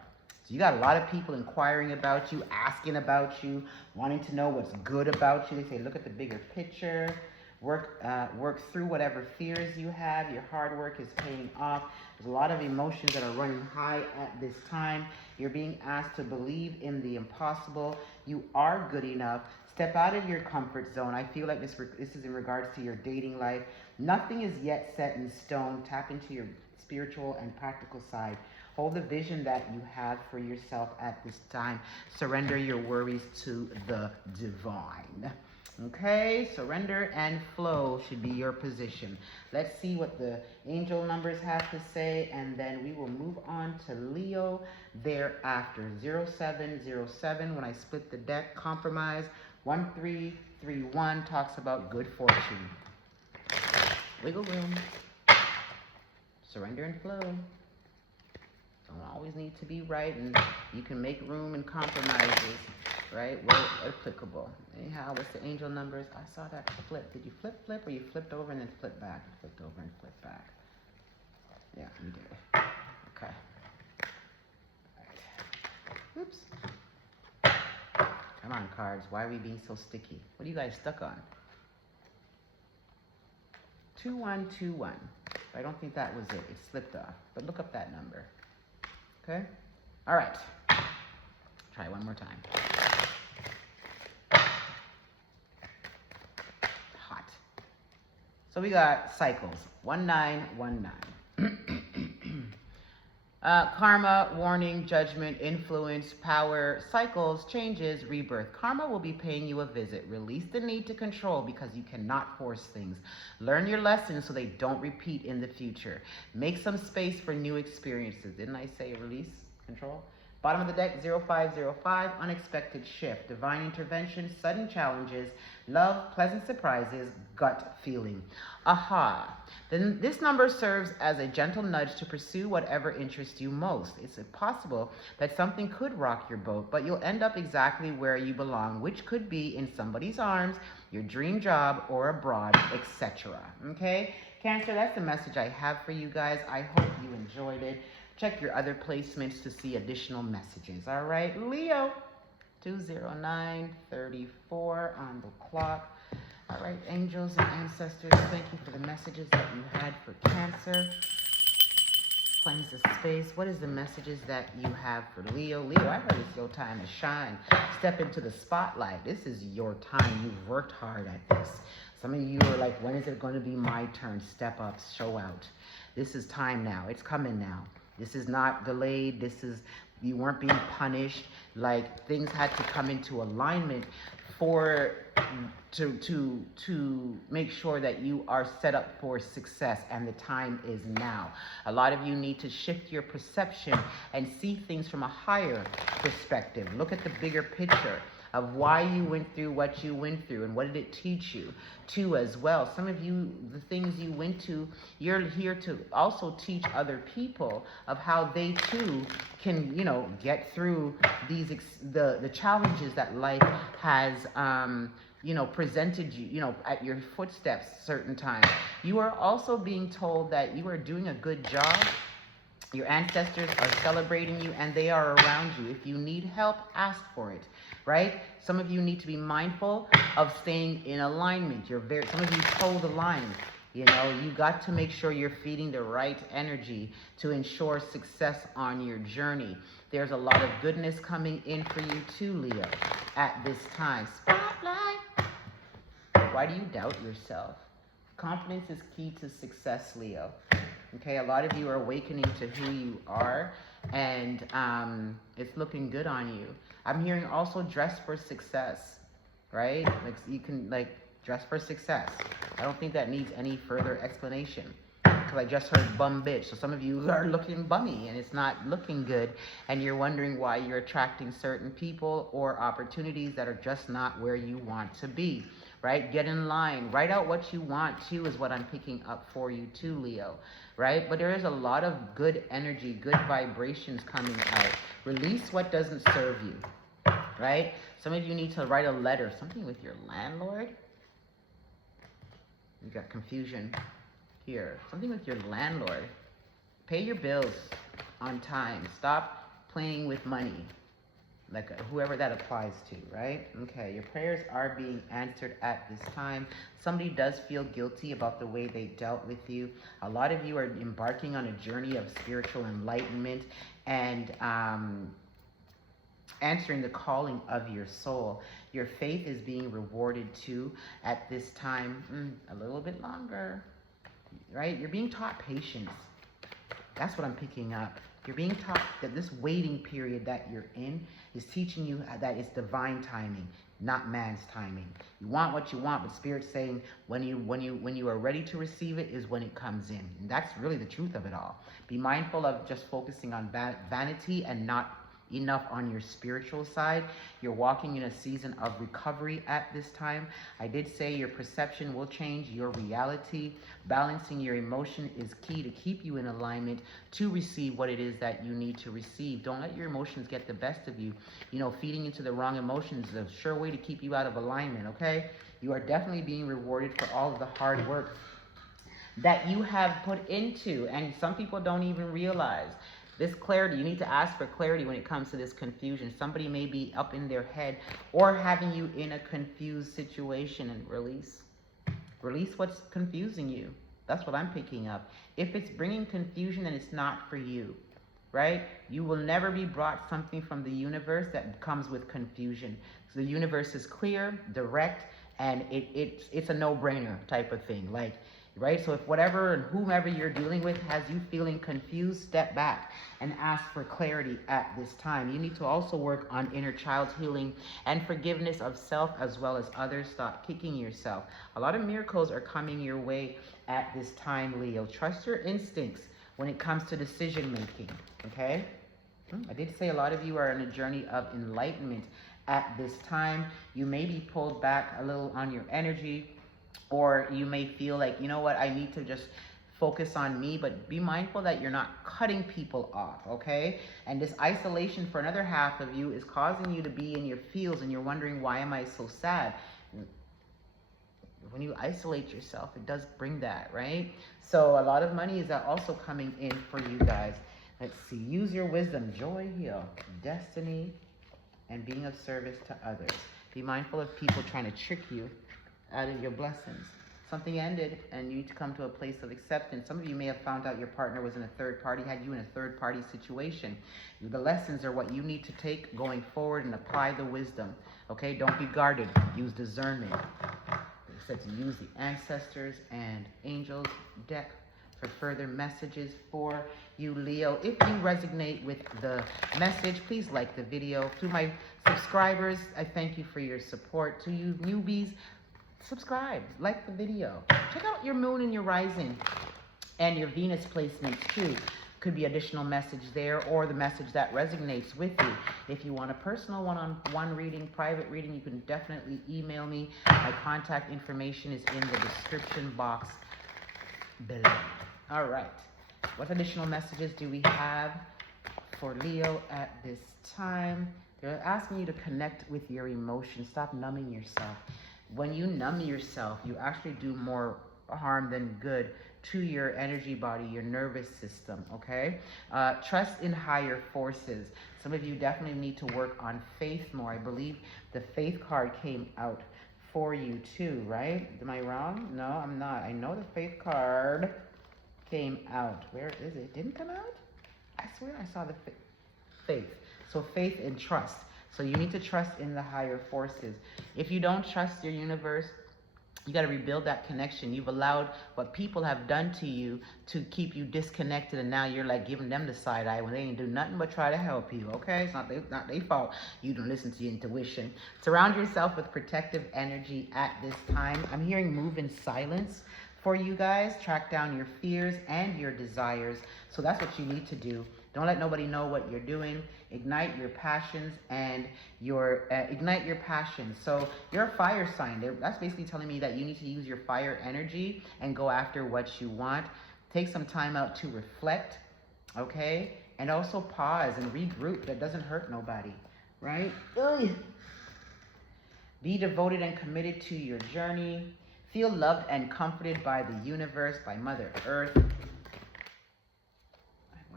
So you got a lot of people inquiring about you, asking about you, wanting to know what's good about you. They say, look at the bigger picture. Work through whatever fears you have. Your hard work is paying off. There's a lot of emotions that are running high at this time. You're being asked to believe in the impossible. You are good enough. Step out of your comfort zone. I feel like this is in regards to your dating life. Nothing is yet set in stone. Tap into your spiritual and practical side. Hold the vision that you have for yourself at this time. Surrender your worries to the divine. Okay, surrender and flow should be your position. Let's see what the angel numbers have to say, and then we will move on to Leo thereafter. 0707, when I split the deck, compromise. 1331 talks about good fortune. Wiggle room. Surrender and flow. Don't always need to be right, and you can make room and compromises, right, where applicable. Anyhow, what's the angel numbers? I saw that flip. Did you flip, or you flipped over and then flipped back? You flipped over and flipped back. Yeah, you did. Okay. All right. Oops. Come on, cards. Why are we being so sticky? What are you guys stuck on? 2121. I don't think that was it. It slipped off. But look up that number. Okay? All right. Try one more time. Hot. So we got cycles. 1919. Karma, warning, judgment, influence, power, cycles, changes, rebirth. Karma will be paying you a visit. Release the need to control because you cannot force things. Learn your lessons so they don't repeat in the future. Make some space for new experiences. Didn't I say release, control? Bottom of the deck, 0505, unexpected shift, divine intervention, sudden challenges, love, pleasant surprises, gut feeling. Aha. Then this number serves as a gentle nudge to pursue whatever interests you most. It's possible that something could rock your boat, but you'll end up exactly where you belong, which could be in somebody's arms, your dream job, or abroad, etc. Okay? Cancer, that's the message I have for you guys. I hope you enjoyed it. Check your other placements to see additional messages. All right, Leo, 20934 on the clock. All right, angels and ancestors, thank you for the messages that you had for Cancer. Cleanse the space. What is the messages that you have for Leo? Leo, I heard it's your time to shine. Step into the spotlight. This is your time. You've worked hard at this. Some of you are like, when is it going to be my turn? Step up, show out. This is time now. It's coming now. This is not delayed. This is, you weren't being punished. Like, things had to come into alignment to make sure that you are set up for success, and the time is now. A lot of you need to shift your perception and see things from a higher perspective. Look at the bigger picture of why you went through what you went through and what did it teach you too as well. Some of you, the things you went to, you're here to also teach other people of how they too can, you know, get through these the challenges that life has you know, presented you, you know, at your footsteps certain times. You are also being told that you are doing a good job. Your ancestors are celebrating you and they are around you. If you need help, ask for it, right? Some of you need to be mindful of staying in alignment. Some of you toe the line. You know, you got to make sure you're feeding the right energy to ensure success on your journey. There's a lot of goodness coming in for you too, Leo, at this time. Spotlight. Why do you doubt yourself? Confidence is key to success, Leo. Okay, a lot of you are awakening to who you are, and it's looking good on you. I'm hearing also dress for success, right? Like, you can, like, dress for success. I don't think that needs any further explanation, because I just heard bum bitch. So some of you are looking bummy and it's not looking good, and you're wondering why you're attracting certain people or opportunities that are just not where you want to be, right? Get in line. Write out what you want too is what I'm picking up for you too, Leo, right? But there is a lot of good energy, good vibrations coming out. Release what doesn't serve you, right? Some of you need to write a letter, something with your landlord. You got confusion here. Something with your landlord. Pay your bills on time. Stop playing with money. like whoever that applies to, right? Okay, your prayers are being answered at this time. Somebody does feel guilty about the way they dealt with you. A lot of you are embarking on a journey of spiritual enlightenment and answering the calling of your soul. Your faith is being rewarded too at this time. A little bit longer, right? You're being taught patience. That's what I'm picking up. You're being taught that this waiting period that you're in is teaching you that it's divine timing, not man's timing. You want what you want, but Spirit's saying when you are ready to receive it is when it comes in. And that's really the truth of it all. Be mindful of just focusing on vanity and not enough on your spiritual side. You're walking in a season of recovery at this time. I did say your perception will change your reality. Balancing your emotion is key to keep you in alignment to receive what it is that you need to receive. Don't let your emotions get the best of you. You know, feeding into the wrong emotions is a sure way to keep you out of alignment, okay? You are definitely being rewarded for all of the hard work that you have put into, and some people don't even realize. This clarity, you need to ask for clarity when it comes to this confusion. Somebody may be up in their head or having you in a confused situation, and release. Release what's confusing you. That's what I'm picking up. If it's bringing confusion, then it's not for you, right? You will never be brought something from the universe that comes with confusion. So the universe is clear, direct, and it's a no-brainer type of thing. Like, right? So if whatever and whomever you're dealing with has you feeling confused, step back and ask for clarity at this time. You need to also work on inner child healing and forgiveness of self as well as others. Stop kicking yourself. A lot of miracles are coming your way at this time, Leo. Trust your instincts when it comes to decision making, okay? I did say a lot of you are on a journey of enlightenment at this time. You may be pulled back a little on your energy, or you may feel like, you know what, I need to just focus on me, but be mindful that you're not cutting people off, okay? And this isolation for another half of you is causing you to be in your feels, and you're wondering, why am I so sad? When you isolate yourself, it does bring that, right? So a lot of money is also coming in for you guys. Let's see, use your wisdom, joy, heal, destiny, and being of service to others. Be mindful of people trying to trick you out of your blessings. Something ended and you need to come to a place of acceptance. Some of you may have found out your partner was in a third party, had you in a third party situation. The lessons are what you need to take going forward and apply the wisdom. Okay, don't be guarded. Use discernment. It said to use the ancestors and angels deck for further messages for you, Leo. If you resonate with the message, please like the video. To my subscribers, I thank you for your support. To you newbies, subscribe, like the video. Check out your moon and your rising and your Venus placements too. Could be additional message there, or the message that resonates with you. If you want a personal one-on-one reading, private reading, you can definitely email me. My contact information is in the description box below. All right. What additional messages do we have for Leo at this time? They're asking you to connect with your emotions. Stop numbing yourself. When you numb yourself, you actually do more harm than good to your energy body, your nervous system, okay? Trust in higher forces. Some of you definitely need to work on faith more. I believe the faith card came out for you too, right? Am I wrong? No, I'm not. I know the faith card came out. Where is it? It didn't come out? I swear I saw the faith. So faith and trust. So you need to trust in the higher forces. If you don't trust your universe, you got to rebuild that connection. You've allowed what people have done to you to keep you disconnected, and now you're like giving them the side eye when they ain't do nothing but try to help you, okay? It's not their fault. You don't listen to your intuition. Surround yourself with protective energy at this time. I'm hearing move in silence for you guys. Track down your fears and your desires. So that's what you need to do. Don't let nobody know what you're doing. Ignite your passions and ignite your passions. So you're a fire sign. That's basically telling me that you need to use your fire energy and go after what you want. Take some time out to reflect, okay? And also pause and regroup. That doesn't hurt nobody, right? Ugh. Be devoted and committed to your journey. Feel loved and comforted by the universe, by Mother Earth.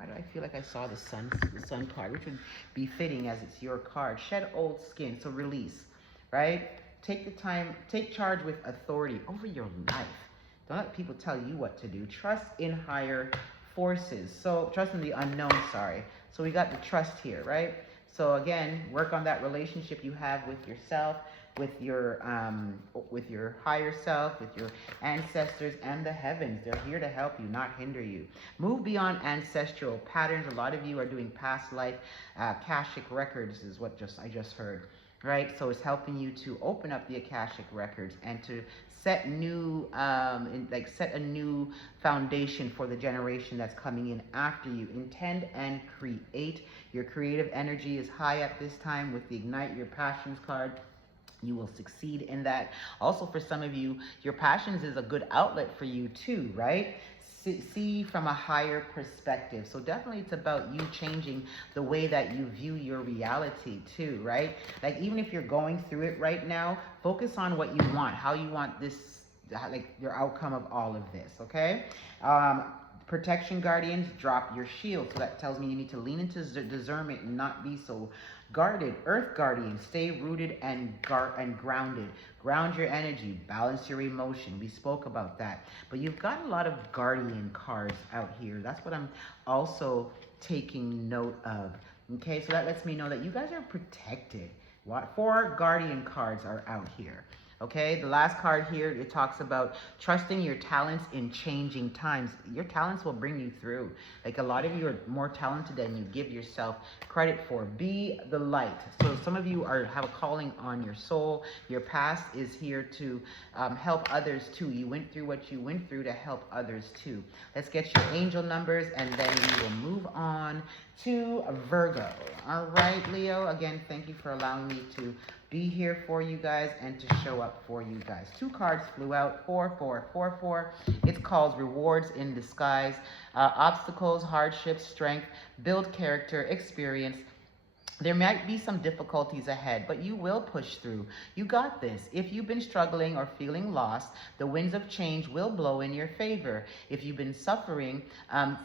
Why do I feel like I saw the sun card, which would be fitting as it's your card. Shed old skin, so release, right? Take the time, take charge with authority over your life. Don't let people tell you what to do. Trust in higher forces. So trust in the unknown, sorry. So we got the trust here, right? So again, work on that relationship you have with yourself, with your higher self, with your ancestors and the heavens. They're here to help you, not hinder you. Move beyond ancestral patterns. A lot of you are doing past life Akashic records is what I just heard, right? So it's helping you to open up the Akashic records and to set new set a new foundation for the generation that's coming in after you. Intend and create. Your creative energy is high at this time with the Ignite Your Passions card. You will succeed in that. Also, for some of you, your passions is a good outlet for you too, right? See from a higher perspective. So definitely it's about you changing the way that you view your reality too, right? Like even if you're going through it right now, focus on what you want, how you want this, like your outcome of all of this, okay? Protection guardians, drop your shield. So that tells me you need to lean into discernment and not be so guarded. Earth guardians, stay rooted and grounded. Ground your energy, balance your emotion. We spoke about that. But you've got a lot of guardian cards out here. That's what I'm also taking note of. Okay, so that lets me know that you guys are protected. What 4 guardian cards are out here? Okay, the last card here, it talks about trusting your talents in changing times. Your talents will bring you through. Like a lot of you are more talented than you give yourself credit for. Be the light. So some of you have a calling on your soul. Your past is here to help others too. You went through what you went through to help others too. Let's get your angel numbers and then we will move on to Virgo. All right, Leo, again, thank you for allowing me to be here for you guys and to show up for you guys. 2 cards flew out, 4, 4, 4, 4. It's called Rewards in Disguise. Obstacles, hardships, strength, build character, experience. There might be some difficulties ahead, but you will push through. You got this. If you've been struggling or feeling lost, the winds of change will blow in your favor. If you've been suffering,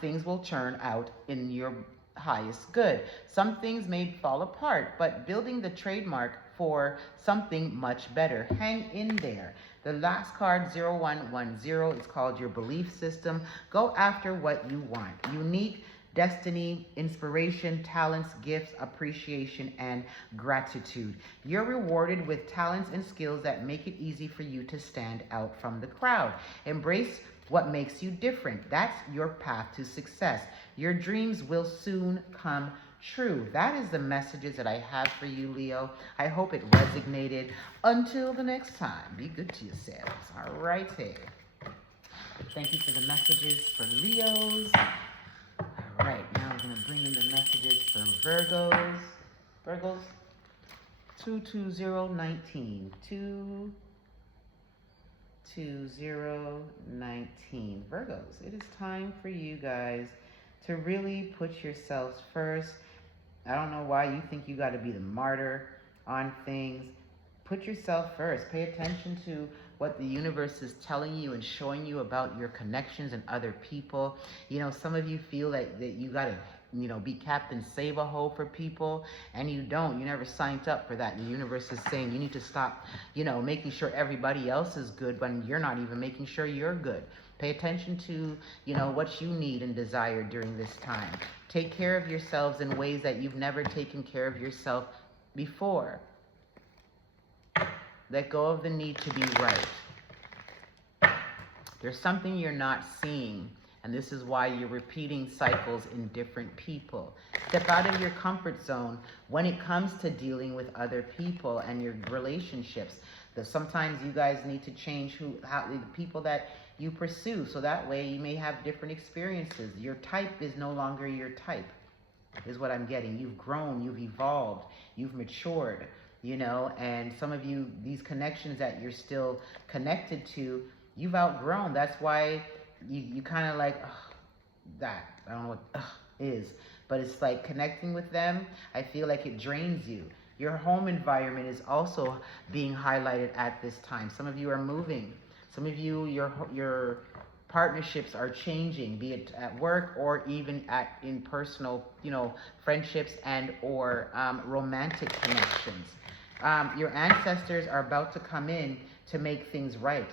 things will turn out in your highest good. Some things may fall apart, but building the trademark for something much better. Hang in there. The last card, 0110, is called Your Belief System. Go after what you want. Unique, destiny, inspiration, talents, gifts, appreciation, and gratitude. You're rewarded with talents and skills that make it easy for you to stand out from the crowd. Embrace what makes you different. That's your path to success. Your dreams will soon come true. That is the messages that I have for you, Leo. I hope it resonated. Until the next time, be good to yourselves. All right, here. Thank you for the messages for Leos. All right, now we're going to bring in the messages for Virgos. Virgos, 22019. 22019. Virgos, it is time for you guys to really put yourselves first. I don't know why you think you got to be the martyr on things. Put yourself first. Pay attention to what the universe is telling you and showing you about your connections and other people. You know, some of you feel that you got to, be Captain Save-A-Ho for people, and you don't. You never signed up for that. The universe is saying you need to stop, making sure everybody else is good when you're not even making sure you're good. Pay attention to, what you need and desire during this time. Take care of yourselves in ways that you've never taken care of yourself before. Let go of the need to be right. There's something you're not seeing, and this is why you're repeating cycles in different people. Step out of your comfort zone when it comes to dealing with other people and your relationships. Sometimes you guys need to change the people that you pursue, so that way you may have different experiences. Your type is no longer your type, is what I'm getting. You've grown, you've evolved, you've matured, and some of you, these connections that you're still connected to, you've outgrown. That's why you kind of like, that, I don't know what is, but it's like connecting with them, I feel like it drains you. Your home environment is also being highlighted at this time. Some of you are moving. Some of you, your partnerships are changing, be it at work or even in personal, friendships and or romantic connections. Your ancestors are about to come in to make things right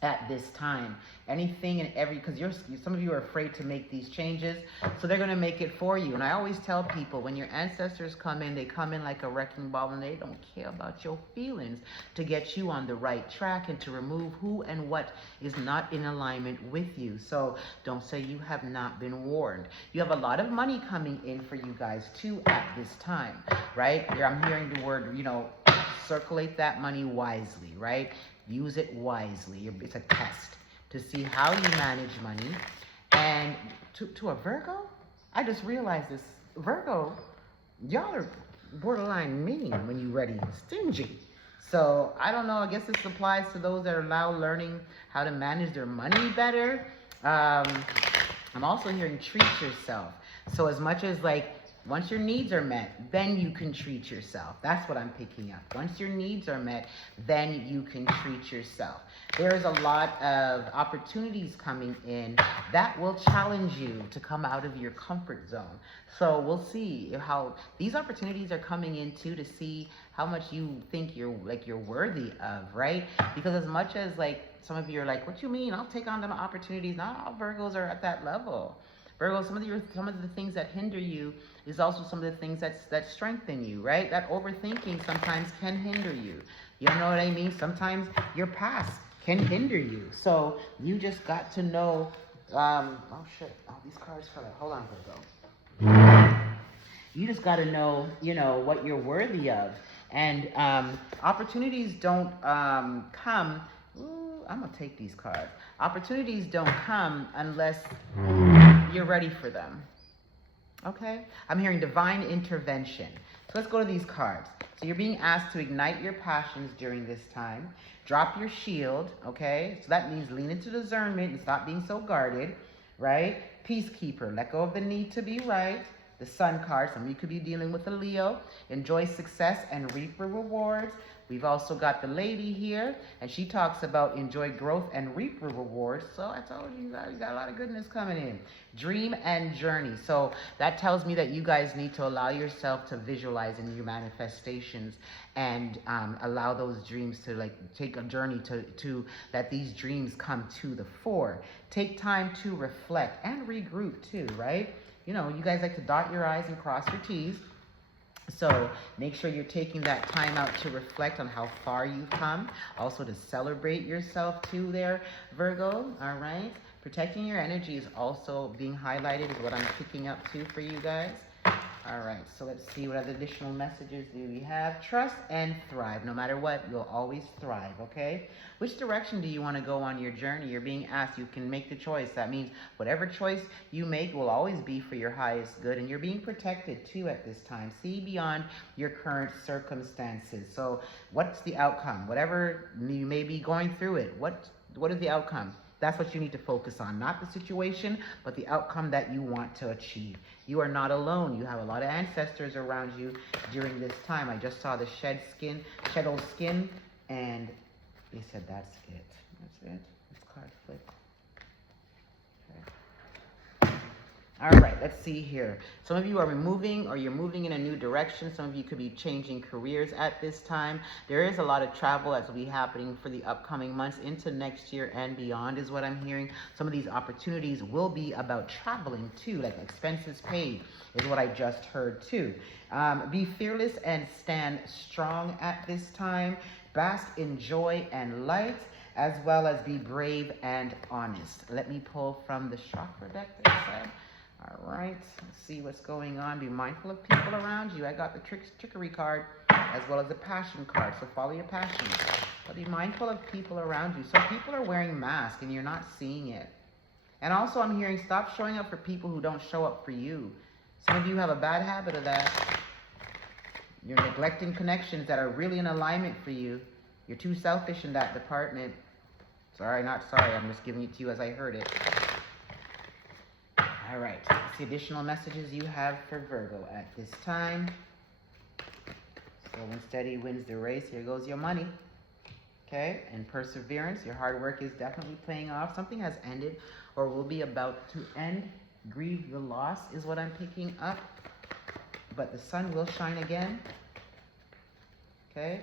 at this time. Anything and every, because some of you are afraid to make these changes, so they're going to make it for you. And I always tell people, when your ancestors come in, they come in like a wrecking ball, and they don't care about your feelings to get you on the right track and to remove who and what is not in alignment with you. So don't say you have not been warned. You have a lot of money coming in for you guys too at this time, right? I'm hearing the word, circulate that money wisely, right? Use it wisely. It's a test to see how you manage money. And to a Virgo, I just realized this. Virgo, y'all are borderline mean when you're ready, stingy. So I don't know. I guess this applies to those that are now learning how to manage their money better. I'm also hearing treat yourself. So as much as once your needs are met, then you can treat yourself. That's what I'm picking up. Once your needs are met, then you can treat yourself. There's a lot of opportunities coming in that will challenge you to come out of your comfort zone. So we'll see how these opportunities are coming in too, to see how much you think you're worthy of, right? Because as much as some of you are like, what you mean? I'll take on the opportunities. Not all Virgos are at that level. Virgo, some of the things that hinder you is also some of the things that strengthen you, right? That overthinking sometimes can hinder you. You know what I mean? Sometimes your past can hinder you. So you just got to know, oh shit, oh, these cards fell out. Hold on, Virgo. You just got to know, what you're worthy of. And opportunities don't come. Ooh, I'm going to take these cards. Opportunities don't come unless you're ready for them. Okay? I'm hearing divine intervention. So let's go to these cards. So you're being asked to ignite your passions during this time. Drop your shield, okay? So that means lean into discernment and stop being so guarded, right? Peacekeeper, let go of the need to be right. The Sun card, some of you could be dealing with a Leo. Enjoy success and reap the rewards. We've also got the Lady here, and she talks about enjoy growth and reap the rewards. So I told you, you got a lot of goodness coming in. Dream and journey. So that tells me that you guys need to allow yourself to visualize in your manifestations and allow those dreams to take a journey to let these dreams come to the fore. Take time to reflect and regroup too, right? You guys like to dot your I's and cross your T's. So make sure you're taking that time out to reflect on how far you've come. Also to celebrate yourself too there, Virgo, all right? Protecting your energy is also being highlighted is what I'm picking up too for you guys. All right, so let's see what other additional messages do we have. Trust and thrive. No matter what, you'll always thrive, okay? Which direction do you want to go on your journey? You're being asked. You can make the choice. That means whatever choice you make will always be for your highest good, and you're being protected too at this time. See beyond your current circumstances. So what's the outcome? Whatever you may be going through it, what is the outcome? That's what you need to focus on, not the situation, but the outcome that you want to achieve. You are not alone. You have a lot of ancestors around you during this time. I just saw the shed old skin, and they said that's it. That's it. This card flipped. Okay. All right, let's see here. Some of you are moving, or you're moving in a new direction. Some of you could be changing careers at this time. There is a lot of travel that's will be happening for the upcoming months into next year and beyond is what I'm hearing. Some of these opportunities will be about traveling too, like expenses paid is what I just heard too. Be fearless and stand strong at this time. Bask in joy and light, as well as be brave and honest. Let me pull from the chakra deck they said. All right, let's see what's going on. Be mindful of people around you. I got the trickery card as well as the passion card, so follow your passion. But be mindful of people around you. So people are wearing masks and you're not seeing it. And also I'm hearing stop showing up for people who don't show up for you. Some of you have a bad habit of that. You're neglecting connections that are really in alignment for you. You're too selfish in that department. Sorry, not sorry. I'm just giving it to you as I heard it. All right, let's see additional messages you have for Virgo at this time. So when steady wins the race, here goes your money. Okay, and perseverance, your hard work is definitely paying off. Something has ended or will be about to end. Grieve the loss is what I'm picking up. But the sun will shine again. Okay.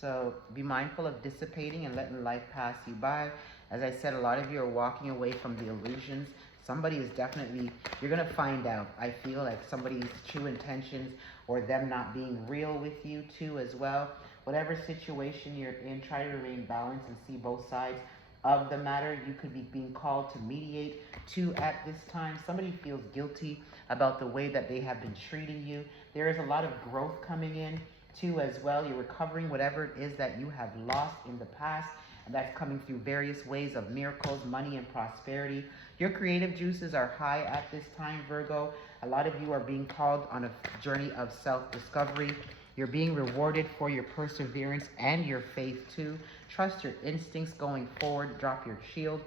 So be mindful of dissipating and letting life pass you by. As I said, a lot of you are walking away from the illusions. Somebody is definitely, you're going to find out. I feel like somebody's true intentions or them not being real with you too as well. Whatever situation you're in, try to remain balanced and see both sides of the matter. You could be being called to mediate too at this time. Somebody feels guilty about the way that they have been treating you. There is a lot of growth coming in too as well. You're recovering whatever it is that you have lost in the past, and that's coming through various ways of miracles, money, and prosperity. Your creative juices are high at this time, Virgo. A lot of you are being called on a journey of self-discovery. You're being rewarded for your perseverance and your faith too. Trust your instincts going forward. Drop your shield.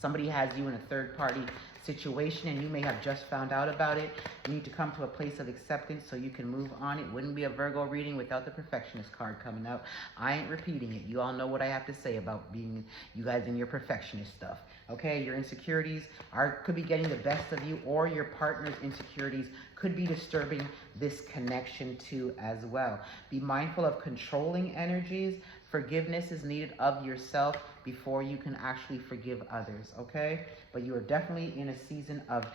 Somebody has you in a third-party situation and you may have just found out about it. You need to come to a place of acceptance so you can move on. It wouldn't be a Virgo reading without the perfectionist card coming out. I ain't repeating it. You all know what I have to say about being you guys in your perfectionist stuff. Okay, your insecurities could be getting the best of you, or your partner's insecurities could be disturbing this connection too as well. Be mindful of controlling energies. Forgiveness is needed of yourself before you can actually forgive others, okay? But you are definitely in a season of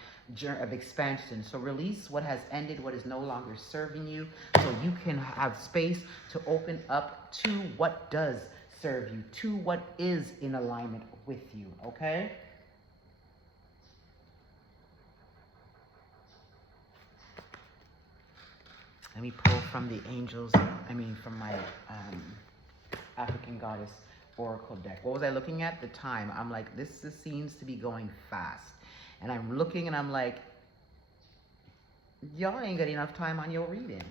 expansion. So release what has ended, what is no longer serving you, so you can have space to open up to what does serve you, to what is in alignment with you, okay? Let me pull from the angels, from my African Goddess Oracle deck. What was I looking at? The time. I'm like, this seems to be going fast. And I'm looking and I'm like, y'all ain't got enough time on your reading,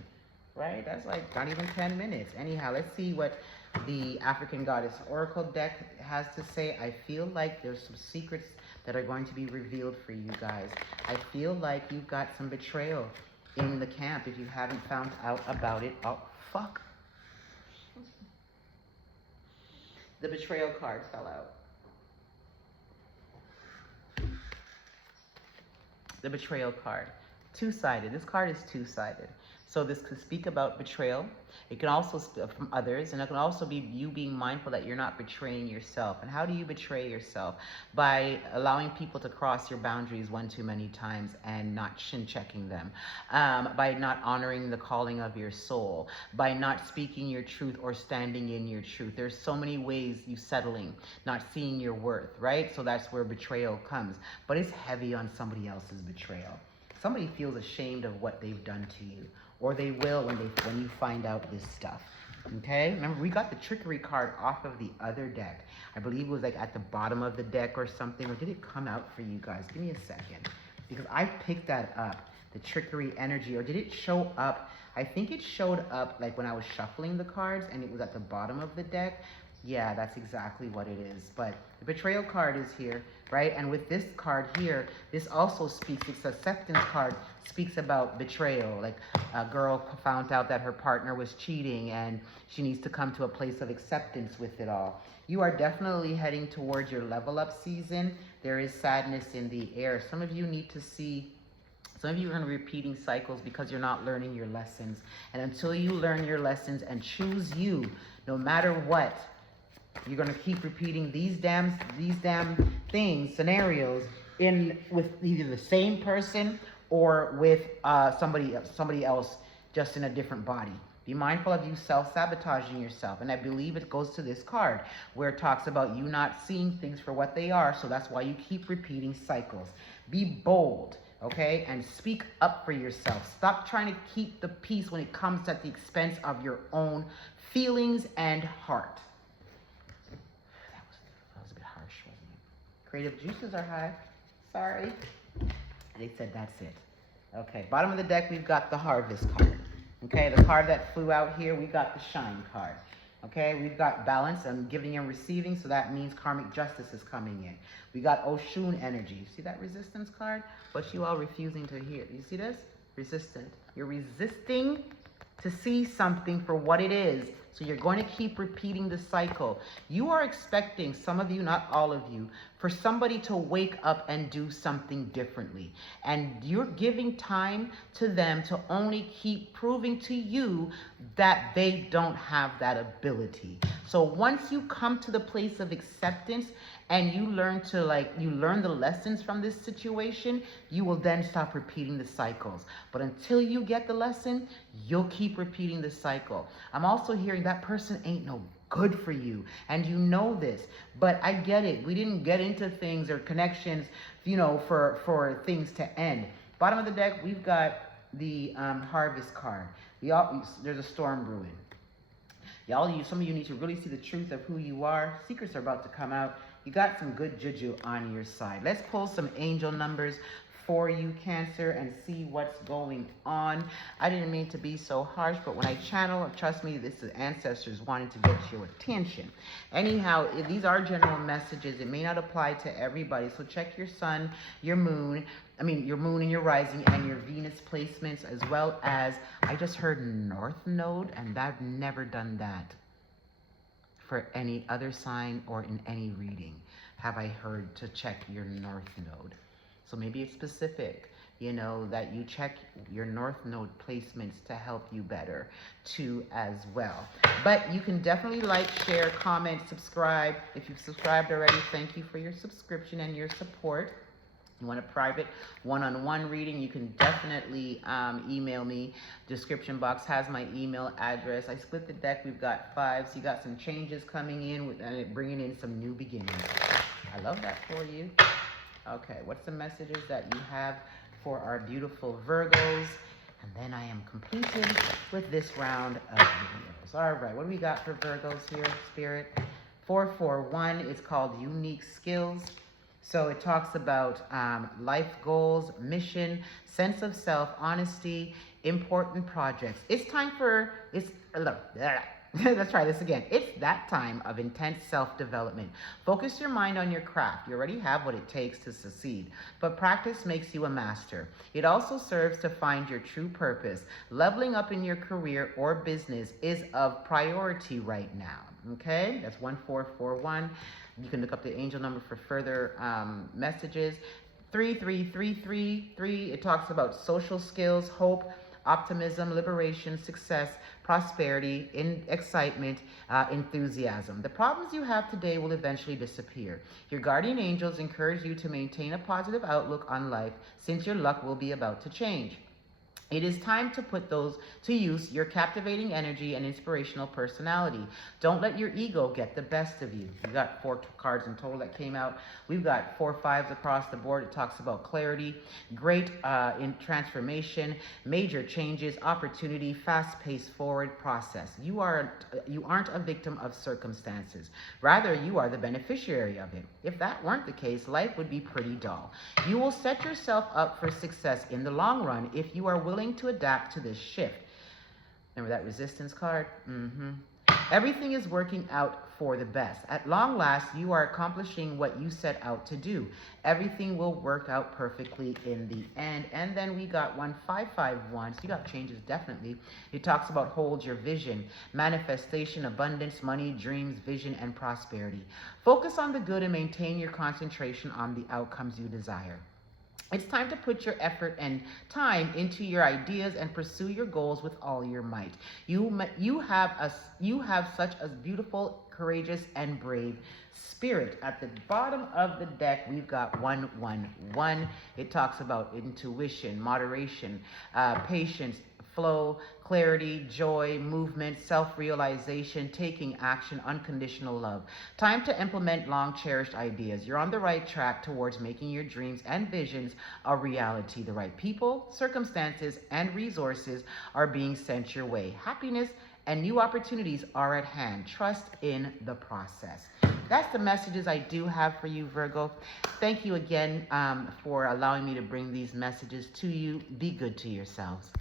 right? That's like not even 10 minutes. Anyhow, let's see what the African Goddess Oracle deck has to say. I feel like there's some secrets that are going to be revealed for you guys. I feel like you've got some betrayal in the camp if you haven't found out about it. Oh, fuck. The betrayal card fell out. The betrayal card. Two-sided. This card is two-sided. So this could speak about betrayal. It can also speak from others, and it can also be you being mindful that you're not betraying yourself. And how do you betray yourself? By allowing people to cross your boundaries one too many times and not chin-checking them. By not honoring the calling of your soul. By not speaking your truth or standing in your truth. There's so many ways you settling, not seeing your worth, right? So that's where betrayal comes. But it's heavy on somebody else's betrayal. Somebody feels ashamed of what they've done to you, or they will when you find out this stuff. Okay? Remember, we got the trickery card off of the other deck. I believe it was like at the bottom of the deck or something. Or did it come out for you guys? Give me a second. Because I picked that up, the trickery energy. Or did it show up? I think it showed up like when I was shuffling the cards and it was at the bottom of the deck. Yeah, that's exactly what it is. But the betrayal card is here, right? And with this card here, this also speaks, it's acceptance card, speaks about betrayal. Like a girl found out that her partner was cheating and she needs to come to a place of acceptance with it all. You are definitely heading towards your level up season. There is sadness in the air. Some of you need to see, some of you are in repeating cycles because you're not learning your lessons. And until you learn your lessons and choose you, no matter what, you're going to keep repeating these damn things, scenarios, with either the same person or with somebody else just in a different body. Be mindful of you self-sabotaging yourself. And I believe it goes to this card where it talks about you not seeing things for what they are. So that's why you keep repeating cycles. Be bold, okay? And speak up for yourself. Stop trying to keep the peace when it comes at the expense of your own feelings and heart. Creative juices are high. Sorry. They said that's it. Okay, bottom of the deck, we've got the Harvest card. Okay, the card that flew out here, we got the Shine card. Okay, we've got balance and giving and receiving, so that means karmic justice is coming in. We got Oshun energy. See that resistance card? What you all refusing to hear. You see this? Resistant. You're resisting to see something for what it is. So you're going to keep repeating the cycle. You are expecting, some of you, not all of you, for somebody to wake up and do something differently. And you're giving time to them to only keep proving to you that they don't have that ability. So once you come to the place of acceptance and you learn to you learn the lessons from this situation, you will then stop repeating the cycles. But until you get the lesson, you'll keep repeating the cycle. I'm also hearing that person ain't no good for you, and you know this, but I get it. We didn't get into things or connections, for things to end. Bottom of the deck, we've got the Harvest card. There's a storm brewing. Some of you need to really see the truth of who you are. Secrets are about to come out. You got some good juju on your side. Let's pull some angel numbers for you, Cancer, and see what's going on. I didn't mean to be so harsh, but when I channel, trust me, this is ancestors wanting to get your attention. Anyhow, these are general messages. It may not apply to everybody, so check your sun, your moon and your rising, and your Venus placements, as well as, I just heard North Node, and I've never done that for any other sign or in any reading. Have I heard to check your North Node? So maybe it's specific, that you check your North Node placements to help you better too as well. But you can definitely like, share, comment, subscribe. If you've subscribed already, thank you for your subscription and your support. You want a private one-on-one reading, you can definitely email me. Description box has my email address. I split the deck. We've got 5, so you got some changes coming in and bringing in some new beginnings. I love that for you. Okay, what's the messages that you have for our beautiful Virgos? And then I am completed with this round of videos. All right, what do we got for Virgos here, Spirit? 441 is called Unique Skills. So it talks about life goals, mission, sense of self, honesty, important projects. It's time for, let's try this again. It's that time of intense self-development. Focus your mind on your craft. You already have what it takes to succeed, but practice makes you a master. It also serves to find your true purpose. Leveling up in your career or business is of priority right now. Okay, that's 1441. You can look up the angel number for further messages. 3333, it talks about social skills, hope, optimism, liberation, success, prosperity, excitement, enthusiasm. The problems you have today will eventually disappear. Your guardian angels encourage you to maintain a positive outlook on life, since your luck will be about to change. It is time to put those to use, your captivating energy and inspirational personality. Don't let your ego get the best of you. You got 4 cards in total that came out. We've got 4 5s across the board. It talks about clarity, great in transformation, major changes, opportunity, fast-paced forward process. You aren't a victim of circumstances. Rather, you are the beneficiary of it. If that weren't the case, life would be pretty dull. You will set yourself up for success in the long run if you are willing to adapt to this shift. Remember that resistance card? Everything is working out for the best. At long last, you are accomplishing what you set out to do. Everything will work out perfectly in the end. And then we got 1551. So you got changes, definitely. It talks about hold your vision, manifestation, abundance, money, dreams, vision, and prosperity. Focus on the good and maintain your concentration on the outcomes you desire. It's time to put your effort and time into your ideas and pursue your goals with all your might. You have such a beautiful, courageous, and brave spirit. At the bottom of the deck, we've got 111. It talks about intuition, moderation, patience, flow, clarity, joy, movement, self-realization, taking action, unconditional love. Time to implement long-cherished ideas. You're on the right track towards making your dreams and visions a reality. The right people, circumstances, and resources are being sent your way. Happiness and new opportunities are at hand. Trust in the process. That's the messages I do have for you, Virgo. Thank you again for allowing me to bring these messages to you. Be good to yourselves.